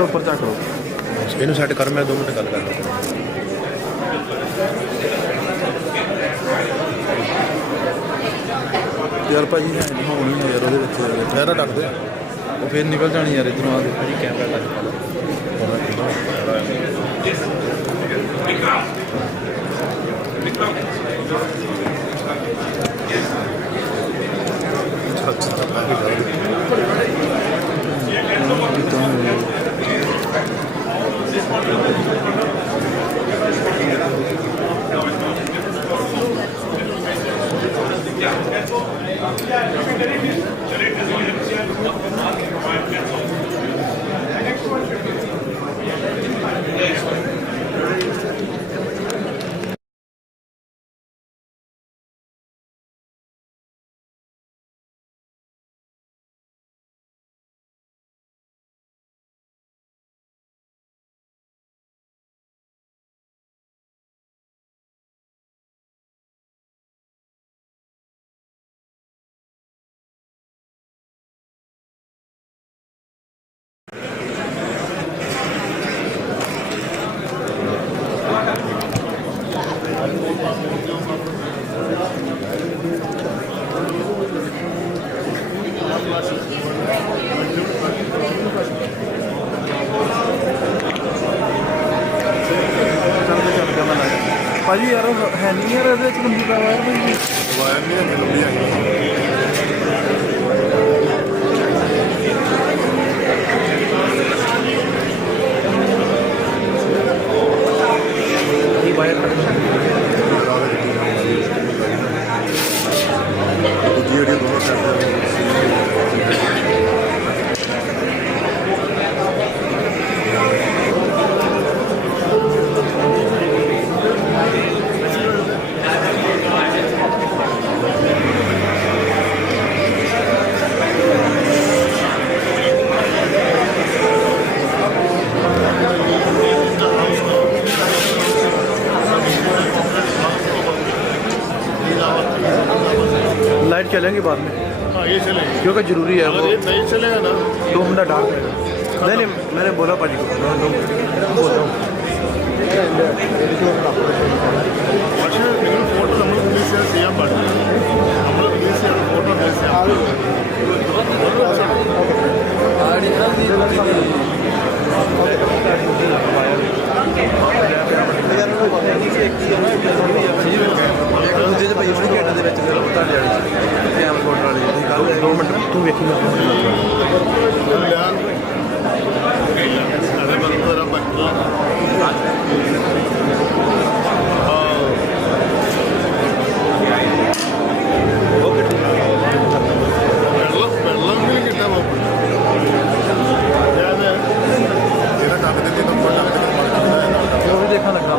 थोड़ा ऊपर तक करो ਇਹਨੂੰ ਸੈੱਟ ਕਰ ਮੈਂ 2 ਮਿੰਟ ਗੱਲ ਕਰਦਾ यार भाजी है नहीं होनी है यार वो ठहरा डट दे वो फिर निकल जानी यार इधरों आ भाजी कैमरा लग भाजी यार है नहीं यार ये लंबी वायर भाई वायर नहीं है लंबी आई वायर लाइट चलेंगी बाद में हाँ ये चलेगी क्योंकि ज़रूरी है वो नहीं चलेगा ना 2 मिनट डार्क रहेगा नहीं मैंने बोला भाजी को बोलता हूँ ഫോട്ടോ നമ്മൾ റിലീസ് ചെയ്യാൻ പാടില്ല നമ്മൾ റിലീസ് ചെയ്യാൻ ഫോട്ടോ റിലീസ് ਦੂਜੇ ਭਾਈ ਉਹਨੇ ਗੇਟਾਂ ਦੇ ਵਿੱਚ ਫਿਰ ਪਤਾ ਲਿਆ ਕੈਮ ਫੋਟੋ ਵਾਲੀ ਗੱਲ 2 ਮਿੰਟ ਤੂੰ ਵੇਖੀ ਮੈਂ देखा लगा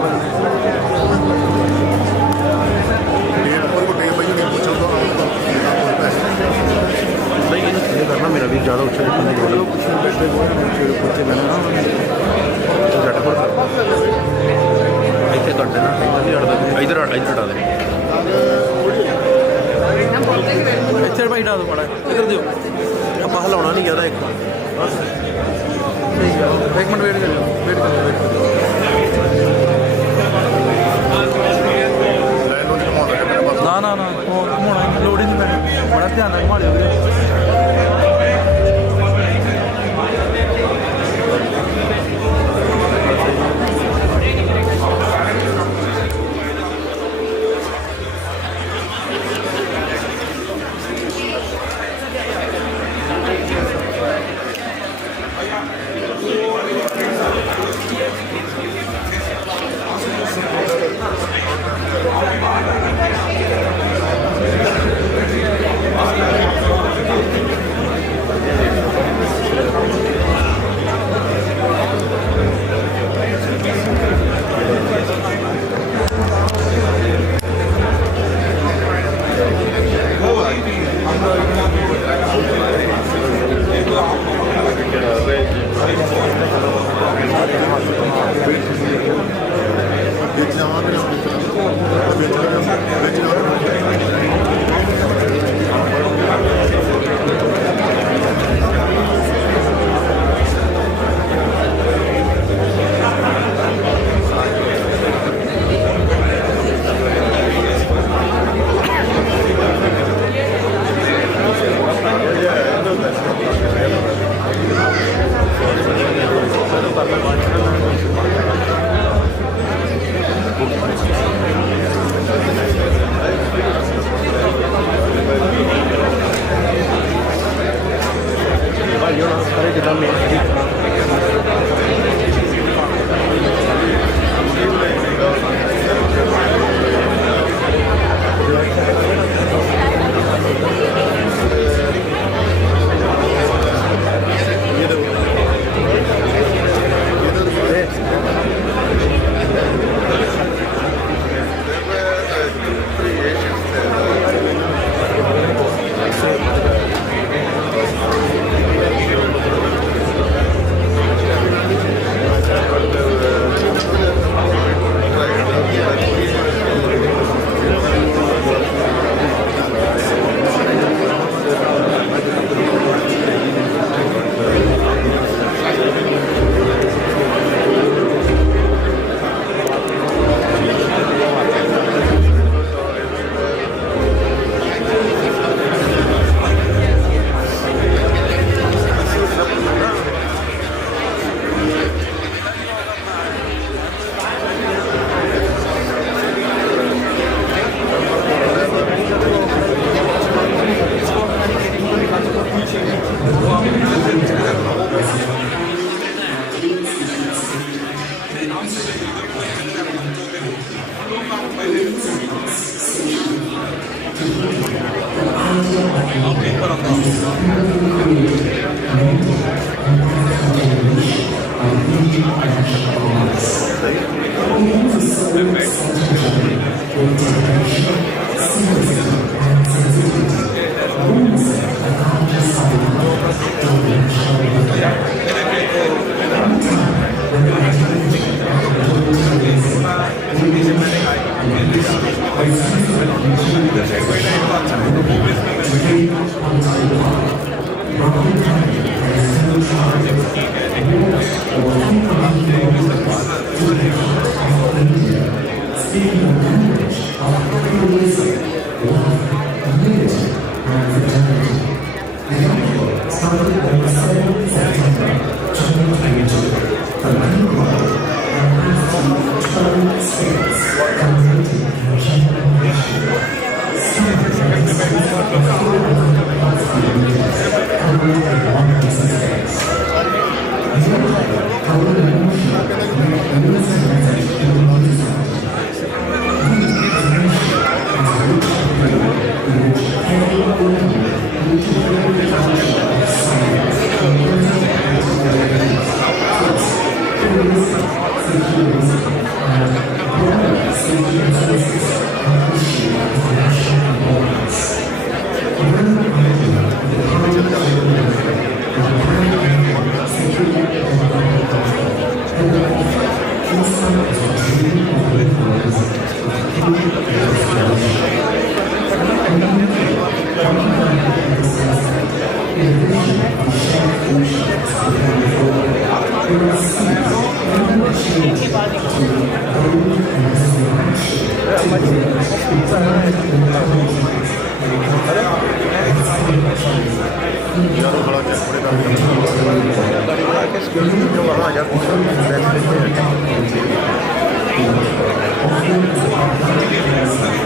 भाई ये करना मेरा भी ज़्यादा उच्च करने की बच्चे बना झटपट इतने कट देना इधर हटा दे इधर भाई हटा दो बड़ा इधर दो आप हिलाना नहीं ज़्यादा एक मिनट वेट कर लो ना ना ना घुमाना लोड़ ही नहीं पैनी बड़ा ध्यान ਨਾਲ घुमा लियो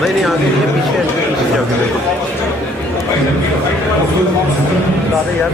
नहीं आगे ये पीछे जाके देखो यार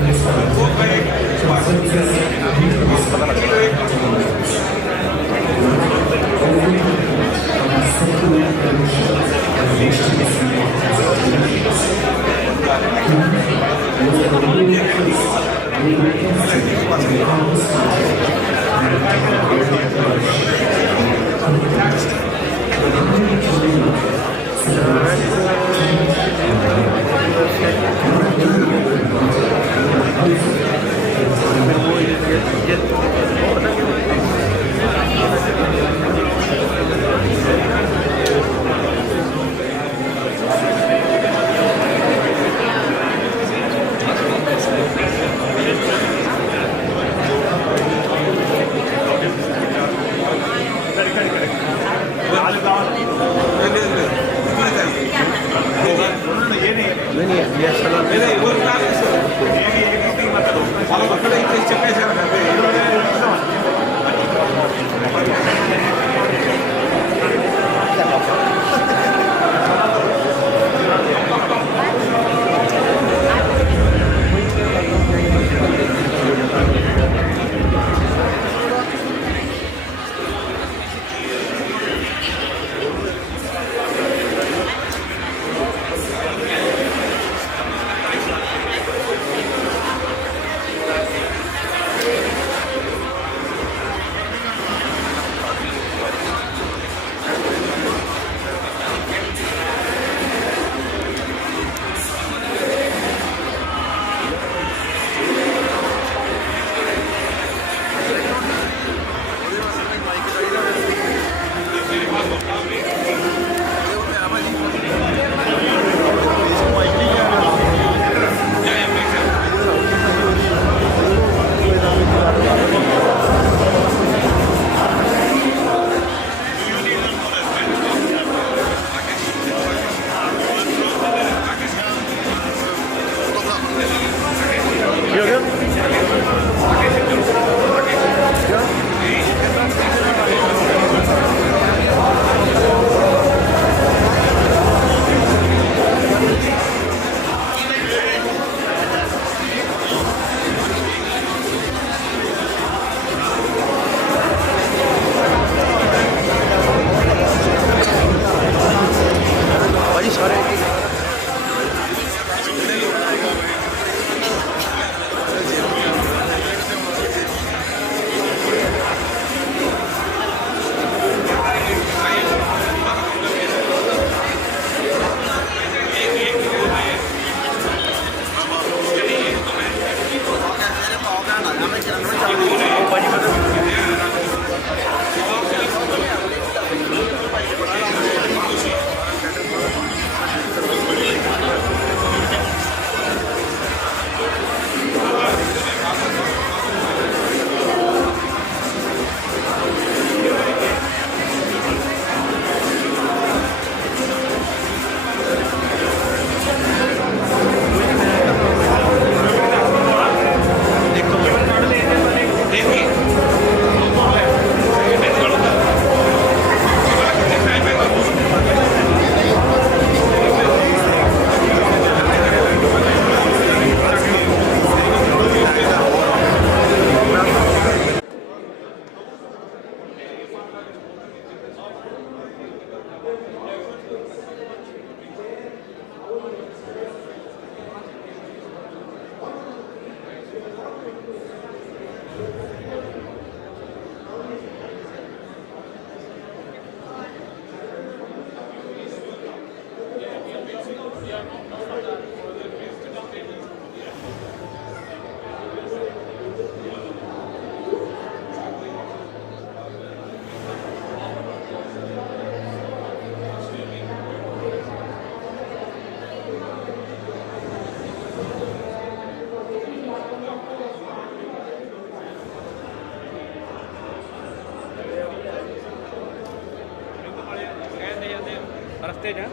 ਰਸਤੇ 'ਚ ਆ।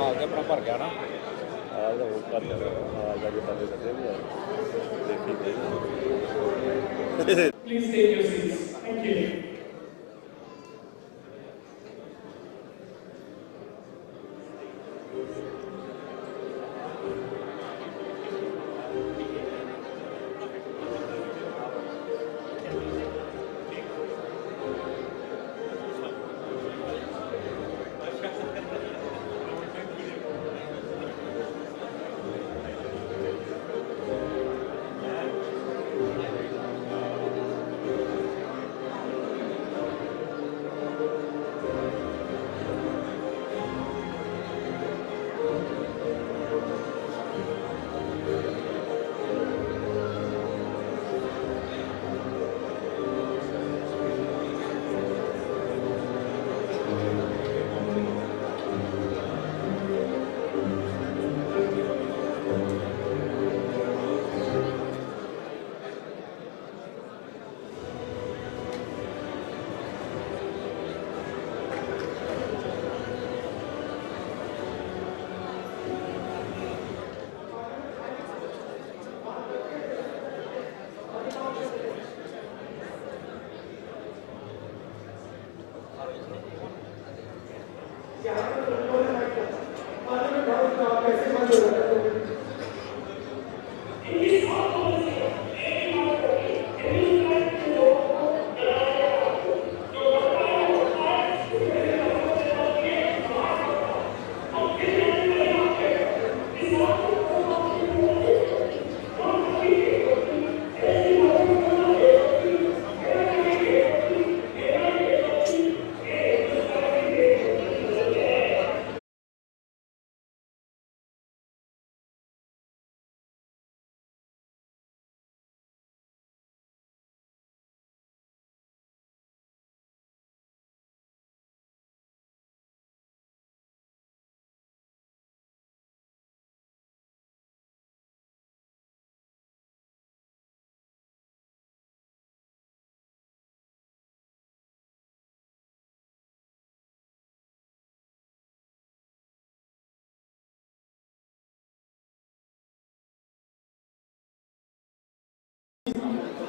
ਆ ਗਿਆ ਆਪਣਾ ਭਰ ਗਿਆ ਨਾ। Please take your seats. Thank you.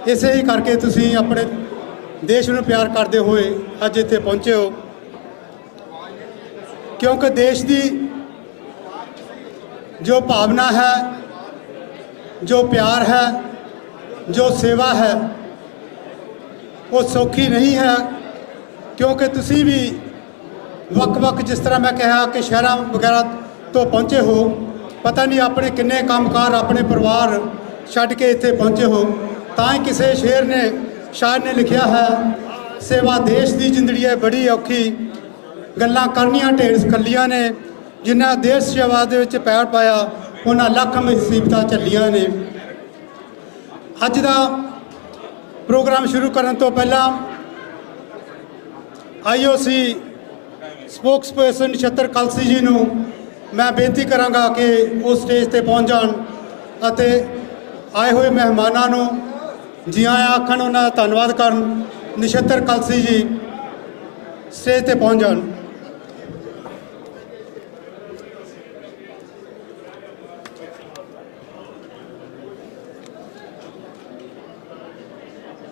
ਇਸੇ ਹੀ ਕਰਕੇ ਤੁਸੀਂ ਆਪਣੇ ਦੇਸ਼ ਨੂੰ ਪਿਆਰ ਕਰਦੇ ਹੋਏ ਅੱਜ ਇੱਥੇ ਪਹੁੰਚੇ ਹੋ, ਕਿਉਂਕਿ ਦੇਸ਼ ਦੀ ਜੋ ਭਾਵਨਾ ਹੈ, ਜੋ ਪਿਆਰ ਹੈ, ਜੋ ਸੇਵਾ ਹੈ, ਉਹ ਸੌਖੀ ਨਹੀਂ ਹੈ। ਕਿਉਂਕਿ ਤੁਸੀਂ ਵੀ ਵੱਖ-ਵੱਖ, ਜਿਸ ਤਰ੍ਹਾਂ ਮੈਂ ਕਿਹਾ ਕਿ ਸ਼ਹਿਰਾਂ ਵਗੈਰਾ ਤੋਂ ਪਹੁੰਚੇ ਹੋ, ਪਤਾ ਨਹੀਂ ਆਪਣੇ ਕਿੰਨੇ ਕੰਮਕਾਰ, ਆਪਣੇ ਪਰਿਵਾਰ ਛੱਡ ਕੇ ਇੱਥੇ ਪਹੁੰਚੇ ਹੋ। ਤਾਂ ਹੀ ਕਿਸੇ ਸ਼ਾਇਰ ਨੇ ਲਿਖਿਆ ਹੈ, ਸੇਵਾ ਦੇਸ਼ ਦੀ ਜ਼ਿੰਦੜੀ ਹੈ ਬੜੀ ਔਖੀ, ਗੱਲਾਂ ਕਰਨੀਆਂ ਢੇਰ ਕੱਲੀਆਂ ਨੇ, ਜਿਨ੍ਹਾਂ ਦੇਸ਼ ਸੇਵਾ ਦੇ ਵਿੱਚ ਪੈਰ ਪਾਇਆ ਉਹਨਾਂ ਲੱਖ ਮੁਸੀਬਤਾਂ ਝੱਲੀਆਂ ਨੇ। ਅੱਜ ਦਾ ਪ੍ਰੋਗਰਾਮ ਸ਼ੁਰੂ ਕਰਨ ਤੋਂ ਪਹਿਲਾਂ IOC ਸਪੋਕਸਪਰਸਨ ਨਛੱਤਰ ਕਲਸੀ ਜੀ ਨੂੰ ਮੈਂ ਬੇਨਤੀ ਕਰਾਂਗਾ ਕਿ ਉਹ ਸਟੇਜ ਤੇ ਪਹੁੰਚ ਜਾਣ ਅਤੇ ਆਏ ਹੋਏ ਮਹਿਮਾਨਾਂ ਨੂੰ ਜੀ ਆਇਆਂ ਆਖਣ, ਉਹਨਾਂ ਦਾ ਧੰਨਵਾਦ ਕਰਨ। ਨਛੱਤਰ ਕਲਸੀ ਜੀ ਸਟੇਜ ਤੇ ਪਹੁੰਚ ਜਾਣ।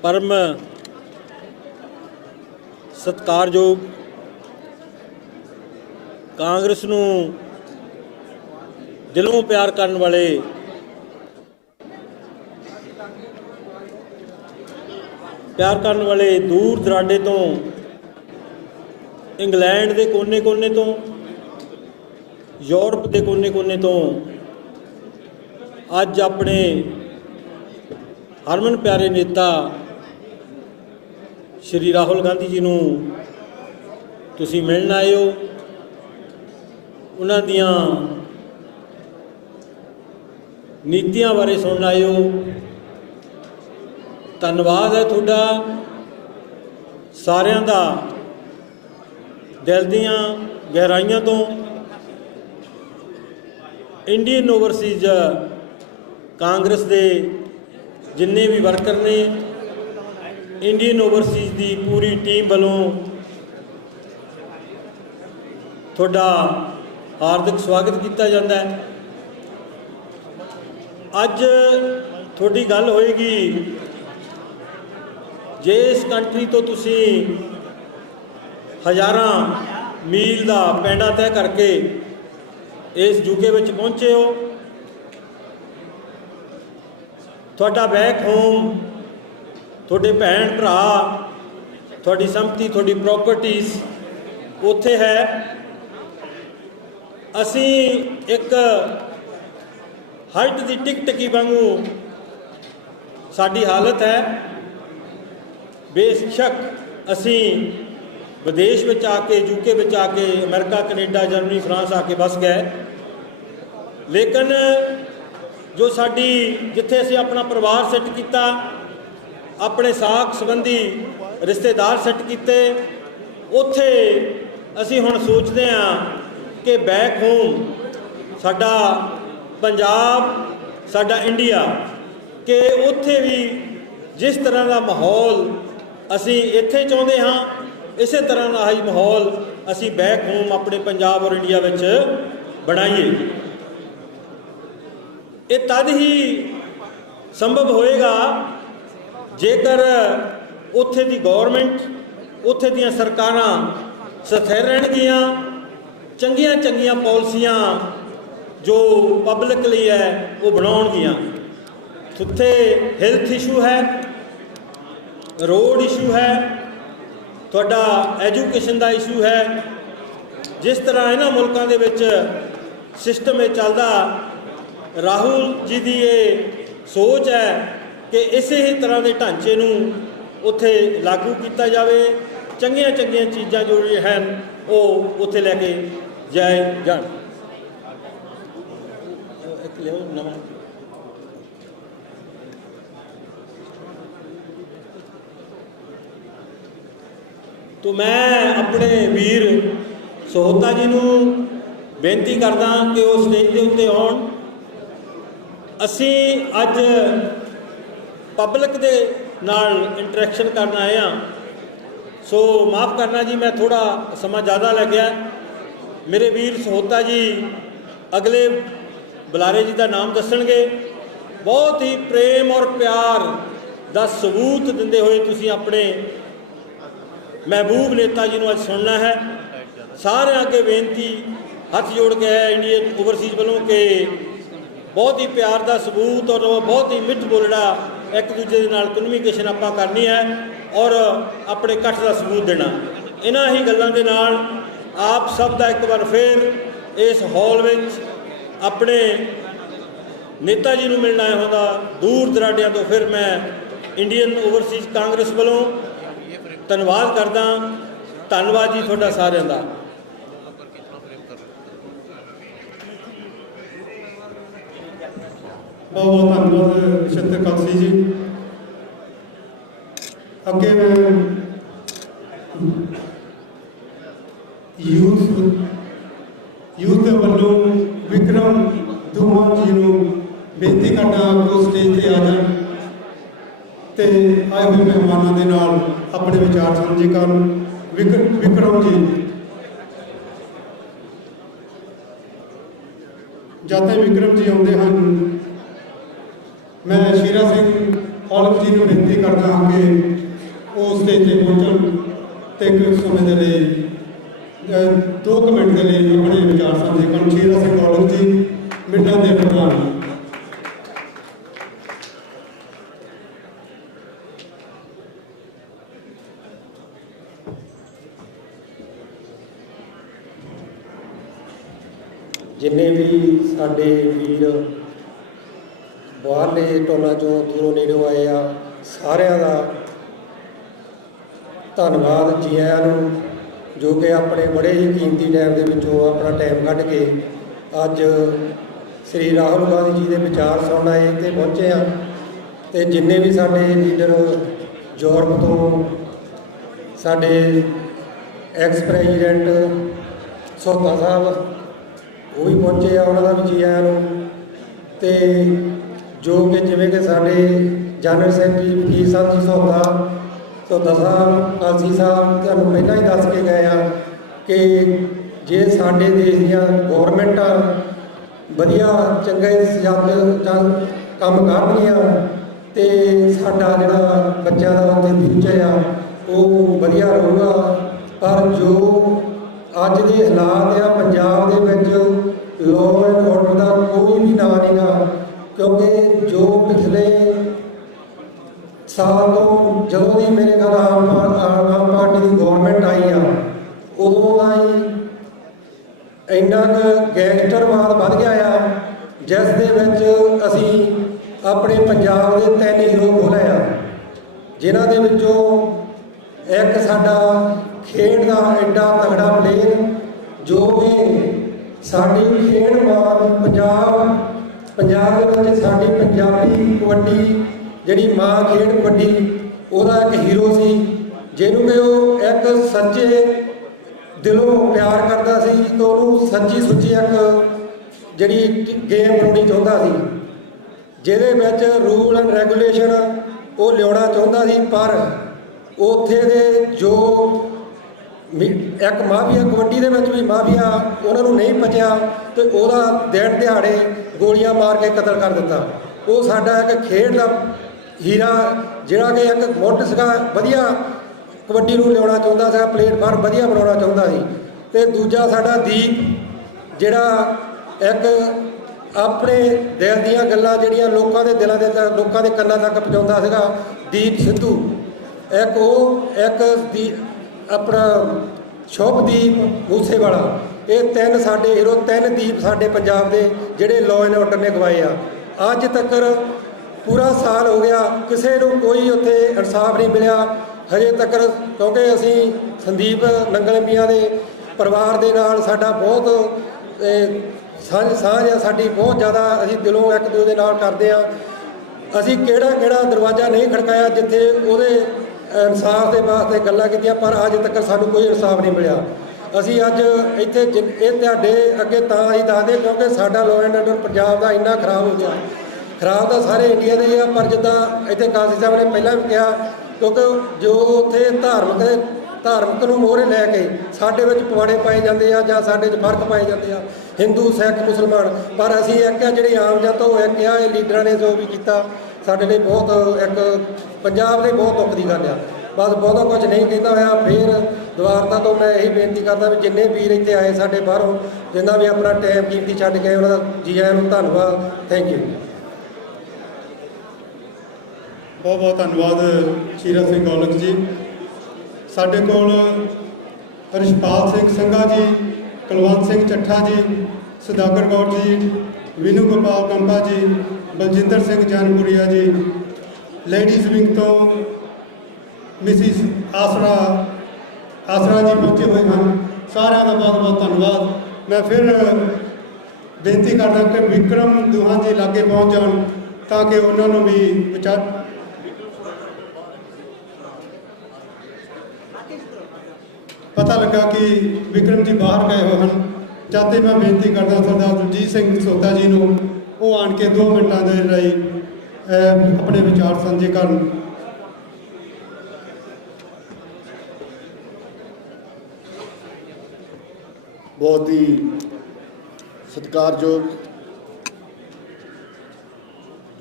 ਪਰਮ ਸਤਿਕਾਰਯੋਗ ਕਾਂਗਰਸ ਨੂੰ ਦਿਲੋਂ ਪਿਆਰ ਕਰਨ ਵਾਲੇ ਦੂਰ ਦਰਾਡੇ ਤੋਂ, ਇੰਗਲੈਂਡ ਦੇ ਕੋਨੇ-ਕੋਨੇ ਤੋਂ, ਯੂਰਪ ਦੇ ਕੋਨੇ-ਕੋਨੇ ਤੋਂ ਅੱਜ ਆਪਣੇ ਹਰਮਨ ਪਿਆਰੇ ਨੇਤਾ ਸ਼੍ਰੀ ਰਾਹੁਲ ਗਾਂਧੀ ਜੀ ਨੂੰ ਤੁਸੀਂ ਮਿਲਣ ਆਏ ਹੋ। ਉਹਨਾਂ ਦੀਆਂ ਨੀਤੀਆਂ ਬਾਰੇ ਸੁਣਨ ਆਏ ਹੋ। ਧੰਨਵਾਦ ਹੈ ਤੁਹਾਡਾ ਸਾਰਿਆਂ ਦਾ ਦਿਲ ਦੀਆਂ ਗਹਿਰਾਈਆਂ ਤੋਂ। ਇੰਡੀਅਨ ਓਵਰਸੀਜ਼ ਕਾਂਗਰਸ ਦੇ ਜਿੰਨੇ ਵੀ ਵਰਕਰ ਨੇ, ਇੰਡੀਅਨ ਓਵਰਸੀਜ਼ ਦੀ ਪੂਰੀ ਟੀਮ ਵੱਲੋਂ ਤੁਹਾਡਾ ਹਾਰਦਿਕ ਸਵਾਗਤ ਕੀਤਾ ਜਾਂਦਾ ਹੈ। ਅੱਜ ਤੁਹਾਡੀ ਗੱਲ ਹੋਏਗੀ, ਜੇ ਇਸ ਕੰਟਰੀ ਤੋਂ ਤੁਸੀਂ ਹਜ਼ਾਰਾਂ ਮੀਲ ਦਾ ਪੈਂਡਾ ਤੈਅ ਕਰਕੇ ਇਸ ਯੂਕੇ ਵਿੱਚ ਪਹੁੰਚੇ ਹੋ, ਤੁਹਾਡਾ ਬੈਕ ਹੋਮ, ਤੁਹਾਡੇ ਭੈਣ ਭਰਾ, ਤੁਹਾਡੀ ਸੰਪਤੀ, ਤੁਹਾਡੀ ਪ੍ਰੋਪਰਟੀਜ਼ ਉੱਥੇ ਹੈ। ਅਸੀਂ ਇੱਕ ਹਾਈਟ ਦੀ ਟਿਕ ਟਕੀ ਵਾਂਗੂ ਸਾਡੀ ਹਾਲਤ ਹੈ। ਬੇਸ਼ੱਕ ਅਸੀਂ ਵਿਦੇਸ਼ ਵਿੱਚ ਆ ਕੇ, ਯੂਕੇ ਵਿੱਚ ਆ ਕੇ, ਅਮਰੀਕਾ, ਕੈਨੇਡਾ, ਜਰਮਨੀ, ਫਰਾਂਸ ਆ ਕੇ ਵਸ ਗਏ, ਲੇਕਿਨ ਜੋ ਸਾਡੀ, ਜਿੱਥੇ ਅਸੀਂ ਆਪਣਾ ਪਰਿਵਾਰ ਸੈੱਟ ਕੀਤਾ, ਆਪਣੇ ਸਾਕ ਸੰਬੰਧੀ ਰਿਸ਼ਤੇਦਾਰ ਸੈੱਟ ਕੀਤੇ, ਉੱਥੇ ਅਸੀਂ ਹੁਣ ਸੋਚਦੇ ਹਾਂ ਕਿ ਬੈਕ ਹੋਮ ਸਾਡਾ ਪੰਜਾਬ, ਸਾਡਾ ਇੰਡੀਆ, ਕਿ ਉੱਥੇ ਵੀ ਜਿਸ ਤਰ੍ਹਾਂ ਦਾ ਮਾਹੌਲ ਅਸੀਂ ਇੱਥੇ ਚਾਹੁੰਦੇ ਹਾਂ, ਇਸੇ ਤਰ੍ਹਾਂ ਦਾ ਹੀ ਮਾਹੌਲ ਅਸੀਂ ਬੈਕ ਹੋਮ ਆਪਣੇ ਪੰਜਾਬ ਔਰ ਇੰਡੀਆ ਵਿੱਚ ਬਣਾਈਏ। ਇਹ ਤਦ ਹੀ ਸੰਭਵ ਹੋਏਗਾ ਜੇਕਰ ਉੱਥੇ ਦੀ ਗੌਰਮੈਂਟ, ਉੱਥੇ ਦੀਆਂ ਸਰਕਾਰਾਂ ਸਥਿਰ ਰਹਿਣਗੀਆਂ, ਚੰਗੀਆਂ ਚੰਗੀਆਂ ਪਾਲਿਸੀਆਂ ਜੋ ਪਬਲਿਕ ਲਈ ਹੈ ਉਹ ਬਣਾਉਣਗੀਆਂ। ਉੱਥੇ ਹੈਲਥ ਇਸ਼ੂ ਹੈ, ਰੋਡ ਇਸ਼ੂ ਹੈ, ਤੁਹਾਡਾ ਐਜੂਕੇਸ਼ਨ ਦਾ ਇਸ਼ੂ ਹੈ। ਜਿਸ ਤਰ੍ਹਾਂ ਇਹਨਾਂ ਮੁਲਕਾਂ ਦੇ ਵਿੱਚ ਸਿਸਟਮ ਇਹ ਚੱਲਦਾ, ਰਾਹੁਲ ਜੀ ਦੀ ਇਹ ਸੋਚ ਹੈ ਕਿ ਇਸੇ ਹੀ ਤਰ੍ਹਾਂ ਦੇ ਢਾਂਚੇ ਨੂੰ ਉੱਥੇ ਲਾਗੂ ਕੀਤਾ ਜਾਵੇ, ਚੰਗੀਆਂ ਚੰਗੀਆਂ ਚੀਜ਼ਾਂ ਜੋ ਹਨ ਉਹ ਉੱਥੇ ਲੈ ਕੇ ਜਾਏ ਜਾਣ। ਇੱਕ ਲਿਓ ਨਵਾਂ। तो मैं अपने वीर ਸਹੋਤਾ जी ਨੂੰ ਬੇਨਤੀ ਕਰਦਾ ਕਿ ਉਹ ਸਟੇਜ ਦੇ ਉੱਤੇ ਆਉਣ। ਅਸੀਂ ਅੱਜ ਪਬਲਿਕ ਦੇ ਨਾਲ ਇੰਟਰੈਕਸ਼ਨ ਕਰਨ ਆਏ ਹਾਂ, ਸੋ ਮਾफ़ ਕਰਨਾ ਜੀ, ਮੈਂ ਥੋੜਾ ਸਮਾਂ ਜ਼ਿਆਦਾ ਲੱਗਿਆ। ਮੇਰੇ ਵੀਰ ਸਹੋਤਾ ਜੀ ਅਗਲੇ ਬੁਲਾਰੇ ਜੀ ਦਾ ਨਾਮ ਦੱਸਣਗੇ। ਬਹੁਤ ਹੀ ਪ੍ਰੇਮ ਔਰ ਪਿਆਰ ਦਾ ਸਬੂਤ ਦਿੰਦੇ ਹੋਏ ਤੁਸੀਂ ਆਪਣੇ महबूब नेता जी को अज सुनना है। सारे अगे बेनती हथ जोड़ के है इंडियन ओवरसीज वालों के बहुत ही प्यार का सबूत और बहुत ही मिठ बोलना एक दूजे के नाल कम्यूनीकेशन आपां करनी है और अपने कट्ठ का सबूत देना। इन्हां ही गल्लां दे नाल आप सब का एक बार फिर इस हॉल में अपने नेता जी को मिलना आया होंदा दूर दराडियां तो फिर मैं इंडियन ओवरसीज कांग्रेस वालों ਧੰਨਵਾਦ ਕਰਦਾ। ਧੰਨਵਾਦ ਜੀ ਤੁਹਾਡਾ ਸਾਰਿਆਂ ਦਾ। बहुत बहुत धन्यवाद नक्षत्र कालसी जी। अगे मैं यूथ के वालों विक्रम धूमन जी को बेनती करना कि स्टेज पर आ जाए तो आए हुए मेहमानों के नाल अपने विचार साझे कर। विक्रम जी जब तक विक्रम जी आते हैं, मैं शीरा सिंह औलख जी को बेनती करता हाँ कि वो स्टेज पर पहुँचन तो एक समय के लिए 2 मिनट के लिए अपने विचार साझे कर। शीरा सिंह औलख जी मिंटा के प्रधान। जिन्ने भी साडे वीर बाहरले टोलों चों दूरों नेड़ों आए आ, सारिਆਂ ਦਾ ਧੰਨਵਾਦ जी आयां नूं जो कि अपने बड़े ही कीमती टाइम के विचों अपना टाइम कढ़ के अज श्री राहुल गांधी जी के विचार सुन आए ते पहुँचे हैं। तो जिन्ने भी साडे लीडर यूरोप तो साडे एक्स प्रेजिडेंट सहोता साहब, ਉਹ ਵੀ ਪਹੁੰਚੇ ਆ, ਉਹਨਾਂ ਦਾ ਵੀ ਜੀ ਆਇਆਂ ਨੂੰ। ਤੇ ਜੋ ਕਿ ਜਿਵੇਂ ਕਿ ਸਾਡੇ ਜਨਰਲ ਸੈਕਟਰੀ ਵਕੀਲ ਸਾਹਿਬ ਜੀ ਸੌਦਾ ਸਾਹਿਬ, ਕਾਲਸੀ ਸਾਹਿਬ ਤੁਹਾਨੂੰ ਪਹਿਲਾਂ ਹੀ ਦੱਸ ਕੇ ਗਏ ਆ ਕਿ ਜੇ ਸਾਡੇ ਦੇਸ਼ ਦੀਆਂ ਗੌਰਮੈਂਟਾਂ ਵਧੀਆ ਚੰਗੇ ਕੰਮ ਕਰਨਗੀਆਂ ਤੇ ਸਾਡਾ ਜਿਹੜਾ ਬੱਚਿਆਂ ਦਾ ਉੱਥੇ ਫਿਊਚਰ ਆ ਉਹ ਵਧੀਆ ਰਹੂਗਾ। ਪਰ ਜੋ ਅੱਜ ਦੇ ਹਾਲਾਤ ਆ ਪੰਜਾਬ ਦੇ ਵਿੱਚ, ਲਾਅ ਐਂਡ ਆਰਡਰ ਦਾ ਕੋਈ ਵੀ ਨਾਂ ਨਹੀਂ ਗਾ, ਕਿਉਂਕਿ ਜੋ ਪਿਛਲੇ ਸਾਲ ਤੋਂ ਜਦੋਂ ਦੀ ਮੇਰੇ ਖਿਆਲ ਆਮ ਪਾਰਟੀ ਦੀ ਗੌਰਮੈਂਟ ਆਈ ਆ, ਉਦੋਂ ਦਾ ਹੀ ਇੰਨਾ ਕੁ ਗੈਂਗਸਟਰਵਾਦ ਵੱਧ ਗਿਆ ਆ, ਜਿਸ ਦੇ ਵਿੱਚ ਅਸੀਂ ਆਪਣੇ ਪੰਜਾਬ ਦੇ 3 ਹੀਰੋ ਖੋਲ੍ਹੇ ਆ, ਜਿਨ੍ਹਾਂ ਦੇ ਵਿੱਚੋਂ ਇੱਕ ਸਾਡਾ ਖੇਡ ਦਾ ਐਡਾ ਤਗੜਾ ਪਲੇਅਰ ਜੋ ਕਿ ਸਾਡੀ ਖੇਡ ਮਾਂ ਪੰਜਾਬ ਦੇ ਵਿੱਚ ਸਾਡੀ ਪੰਜਾਬੀ ਕਬੱਡੀ ਜਿਹੜੀ ਮਾਂ ਖੇਡ ਕਬੱਡੀ, ਉਹਦਾ ਇੱਕ ਹੀਰੋ ਸੀ ਜਿਹਨੂੰ ਕਿ ਉਹ ਇੱਕ ਸੱਚੇ ਦਿਲੋਂ ਪਿਆਰ ਕਰਦਾ ਸੀ ਤੇ ਉਹਨੂੰ ਸੱਚੀ ਸੁੱਚੀ ਇੱਕ ਜਿਹੜੀ ਗੇਮ ਬਣਾਉਣੀ ਚਾਹੁੰਦਾ ਸੀ, ਜਿਹਦੇ ਵਿੱਚ ਰੂਲ ਐਂਡ ਰੈਗੂਲੇਸ਼ਨ ਉਹ ਲਿਆਉਣਾ ਚਾਹੁੰਦਾ ਸੀ। ਪਰ ਉੱਥੇ ਦੇ ਜੋ ਇੱਕ ਮਾਫੀਆ, ਕਬੱਡੀ ਦੇ ਵਿੱਚ ਵੀ ਮਾਫੀਆ, ਉਹਨਾਂ ਨੂੰ ਨਹੀਂ ਪਚਿਆ ਤੇ ਉਹਦਾ ਦਿਨ ਦਿਹਾੜੇ ਗੋਲੀਆਂ ਮਾਰ ਕੇ ਕਤਲ ਕਰ ਦਿੱਤਾ। ਉਹ ਸਾਡਾ ਇੱਕ ਖੇਡ ਦਾ ਹੀਰਾ ਜਿਹੜਾ ਕਿ ਇੱਕ ਮੁੱਢ ਸੀਗਾ, ਵਧੀਆ ਕਬੱਡੀ ਨੂੰ ਲਿਆਉਣਾ ਚਾਹੁੰਦਾ ਸੀਗਾ, ਪਲੇਟਫਾਰਮ ਵਧੀਆ ਬਣਾਉਣਾ ਚਾਹੁੰਦਾ ਸੀ। ਤੇ ਦੂਜਾ ਸਾਡਾ ਦੀਪ ਜਿਹੜਾ ਇੱਕ ਆਪਣੇ ਦਿਲ ਦੀਆਂ ਗੱਲਾਂ ਜਿਹੜੀਆਂ ਲੋਕਾਂ ਦੇ ਦਿਲਾਂ ਦੇ ਲੋਕਾਂ ਦੇ ਕੰਨਾਂ ਤੱਕ ਪਹੁੰਚਾਉਂਦਾ ਸੀਗਾ, ਦੀਪ ਸਿੱਧੂ। ਇੱਕ ਆਪਣਾ ਸ਼ੁਭਦੀਪ ਮੂਸੇਵਾਲਾ। ਇਹ 3 ਸਾਡੇ ਹੀਰੋ, 3 ਦੀਪ ਸਾਡੇ ਪੰਜਾਬ ਦੇ ਜਿਹੜੇ ਲਾਅ ਐਂਡ ਆਰਡਰ ਨੇ ਗਵਾਏ ਆ। ਅੱਜ ਤੱਕ ਪੂਰਾ ਸਾਲ ਹੋ ਗਿਆ, ਕਿਸੇ ਨੂੰ ਕੋਈ ਉੱਥੇ ਇਨਸਾਫ ਨਹੀਂ ਮਿਲਿਆ ਹਜੇ ਤੱਕ, ਕਿਉਂਕਿ ਅਸੀਂ ਸੰਦੀਪ ਨੰਗਲੰਬੀਆਂ ਦੇ ਪਰਿਵਾਰ ਦੇ ਨਾਲ ਸਾਡਾ ਬਹੁਤ ਸਾਂਝ ਆ, ਸਾਡੀ ਬਹੁਤ ਜ਼ਿਆਦਾ, ਅਸੀਂ ਦਿਲੋਂ ਇੱਕ ਦੂਜੇ ਦੇ ਨਾਲ ਕਰਦੇ ਆ। ਅਸੀਂ ਕਿਹੜਾ ਦਰਵਾਜ਼ਾ ਨਹੀਂ ਖੜਕਾਇਆ ਜਿੱਥੇ ਉਹਦੇ ਇਨਸਾਫ ਦੇ ਵਾਸਤੇ ਗੱਲਾਂ ਕੀਤੀਆਂ, ਪਰ ਅੱਜ ਤੱਕ ਸਾਨੂੰ ਕੋਈ ਇਨਸਾਫ ਨਹੀਂ ਮਿਲਿਆ। ਅਸੀਂ ਅੱਜ ਇੱਥੇ ਇਹ ਤੁਹਾਡੇ ਅੱਗੇ ਤਾਂ ਅਸੀਂ ਦੱਸਦੇ ਕਿਉਂਕਿ ਸਾਡਾ ਲਾਅ ਐਂਡ ਆਰਡਰ ਪੰਜਾਬ ਦਾ ਇੰਨਾ ਖਰਾਬ ਹੋ ਗਿਆ। ਖਰਾਬ ਤਾਂ ਸਾਰੇ ਇੰਡੀਆ ਦੇ ਆ, ਪਰ ਜਿੱਦਾਂ ਇੱਥੇ ਕਾਲਸੀ ਸਾਹਿਬ ਨੇ ਪਹਿਲਾਂ ਵੀ ਕਿਹਾ, ਕਿਉਂਕਿ ਜੋ ਉੱਥੇ ਧਾਰਮਿਕ ਨੂੰ ਮੋਹਰੇ ਲੈ ਕੇ ਸਾਡੇ ਵਿੱਚ ਪਵਾੜੇ ਪਾਏ ਜਾਂਦੇ ਆ ਜਾਂ ਸਾਡੇ 'ਚ ਫਰਕ ਪਾਏ ਜਾਂਦੇ ਆ, ਹਿੰਦੂ ਸਿੱਖ ਮੁਸਲਮਾਨ। ਪਰ ਅਸੀਂ ਇੱਕ ਆ ਜਿਹੜੀ ਆਮ ਜਨਤਾ ਉਹ ਇੱਕ ਆ, ਇਹ ਲੀਡਰਾਂ ਨੇ ਜੋ ਵੀ ਕੀਤਾ ਸਾਡੇ ਲਈ ਬਹੁਤ ਇੱਕ ਪੰਜਾਬ ਲਈ ਬਹੁਤ ਦੁੱਖ ਦੀ ਗੱਲ ਆ। ਬਸ ਬਹੁਤਾ ਕੁਝ ਨਹੀਂ ਕਹਿੰਦਾ ਹੋਇਆ। ਫਿਰ ਦੁਆਰਤਾ ਤੋਂ ਮੈਂ ਇਹੀ ਬੇਨਤੀ ਕਰਦਾ ਵੀ ਜਿੰਨੇ ਵੀਰ ਇੱਥੇ ਆਏ ਸਾਡੇ ਬਾਹਰੋਂ, ਜਿੰਨਾ ਵੀ ਆਪਣਾ ਟਾਈਮ ਕੀਮਤੀ ਛੱਡ ਕੇ ਉਹਨਾਂ ਦਾ ਜੀ ਆਇਆਂ ਨੂੰ ਧੰਨਵਾਦ। Thank you. ਬਹੁਤ ਬਹੁਤ ਧੰਨਵਾਦ ਸ਼ੀਰਾ ਸਿੰਘ ਗੌਲਕ ਜੀ। ਸਾਡੇ ਕੋਲ ਰਿਸ਼ਪਾਲ ਸਿੰਘ ਸੰਘਾ ਜੀ, ਕੁਲਵੰਤ ਸਿੰਘ ਚੱਠਾ ਜੀ, ਸੁਦਾਗਰ ਕੌਰ ਜੀ, ਵਿਨੂ ਗੋਪਾਲ ਕੰਪਾ ਜੀ, ਬਲਜਿੰਦਰ ਸਿੰਘ ਜਨਪੁਰੀਆ ਜੀ, ਲੇਡੀਜ਼ ਵਿੰਗ ਤੋਂ ਮਿਸਿਸ ਆਸਰਾ ਜੀ ਪਹੁੰਚੇ ਹੋਏ ਹਨ। ਸਾਰਿਆਂ ਦਾ ਬਹੁਤ ਬਹੁਤ ਧੰਨਵਾਦ। ਮੈਂ ਫਿਰ ਬੇਨਤੀ ਕਰਦਾ ਕਿ ਵਿਕਰਮ ਦੋਹਾਂ ਦੇ ਲਾਗੇ ਪਹੁੰਚ ਜਾਣ ਤਾਂ ਕਿ ਉਹਨਾਂ ਨੂੰ ਵੀ ਵਿਚਾਰ ਪਤਾ ਲੱਗਾ ਕਿ ਵਿਕਰਮ ਜੀ ਬਾਹਰ ਗਏ ਹੋਏ ਹਨ। ਜਦ ਤੇ ਮੈਂ ਬੇਨਤੀ ਕਰਦਾ ਸਰਦਾਰ ਦਲਜੀਤ ਸਿੰਘ ਸੋਤਾ ਜੀ ਨੂੰ ਉਹ ਆਣ ਕੇ 2 ਮਿੰਟਾਂ ਦੇ ਲਈ ਆਪਣੇ ਵਿਚਾਰ ਸਾਂਝੇ ਕਰਨ। ਬਹੁਤ ਹੀ ਸਤਿਕਾਰਯੋਗ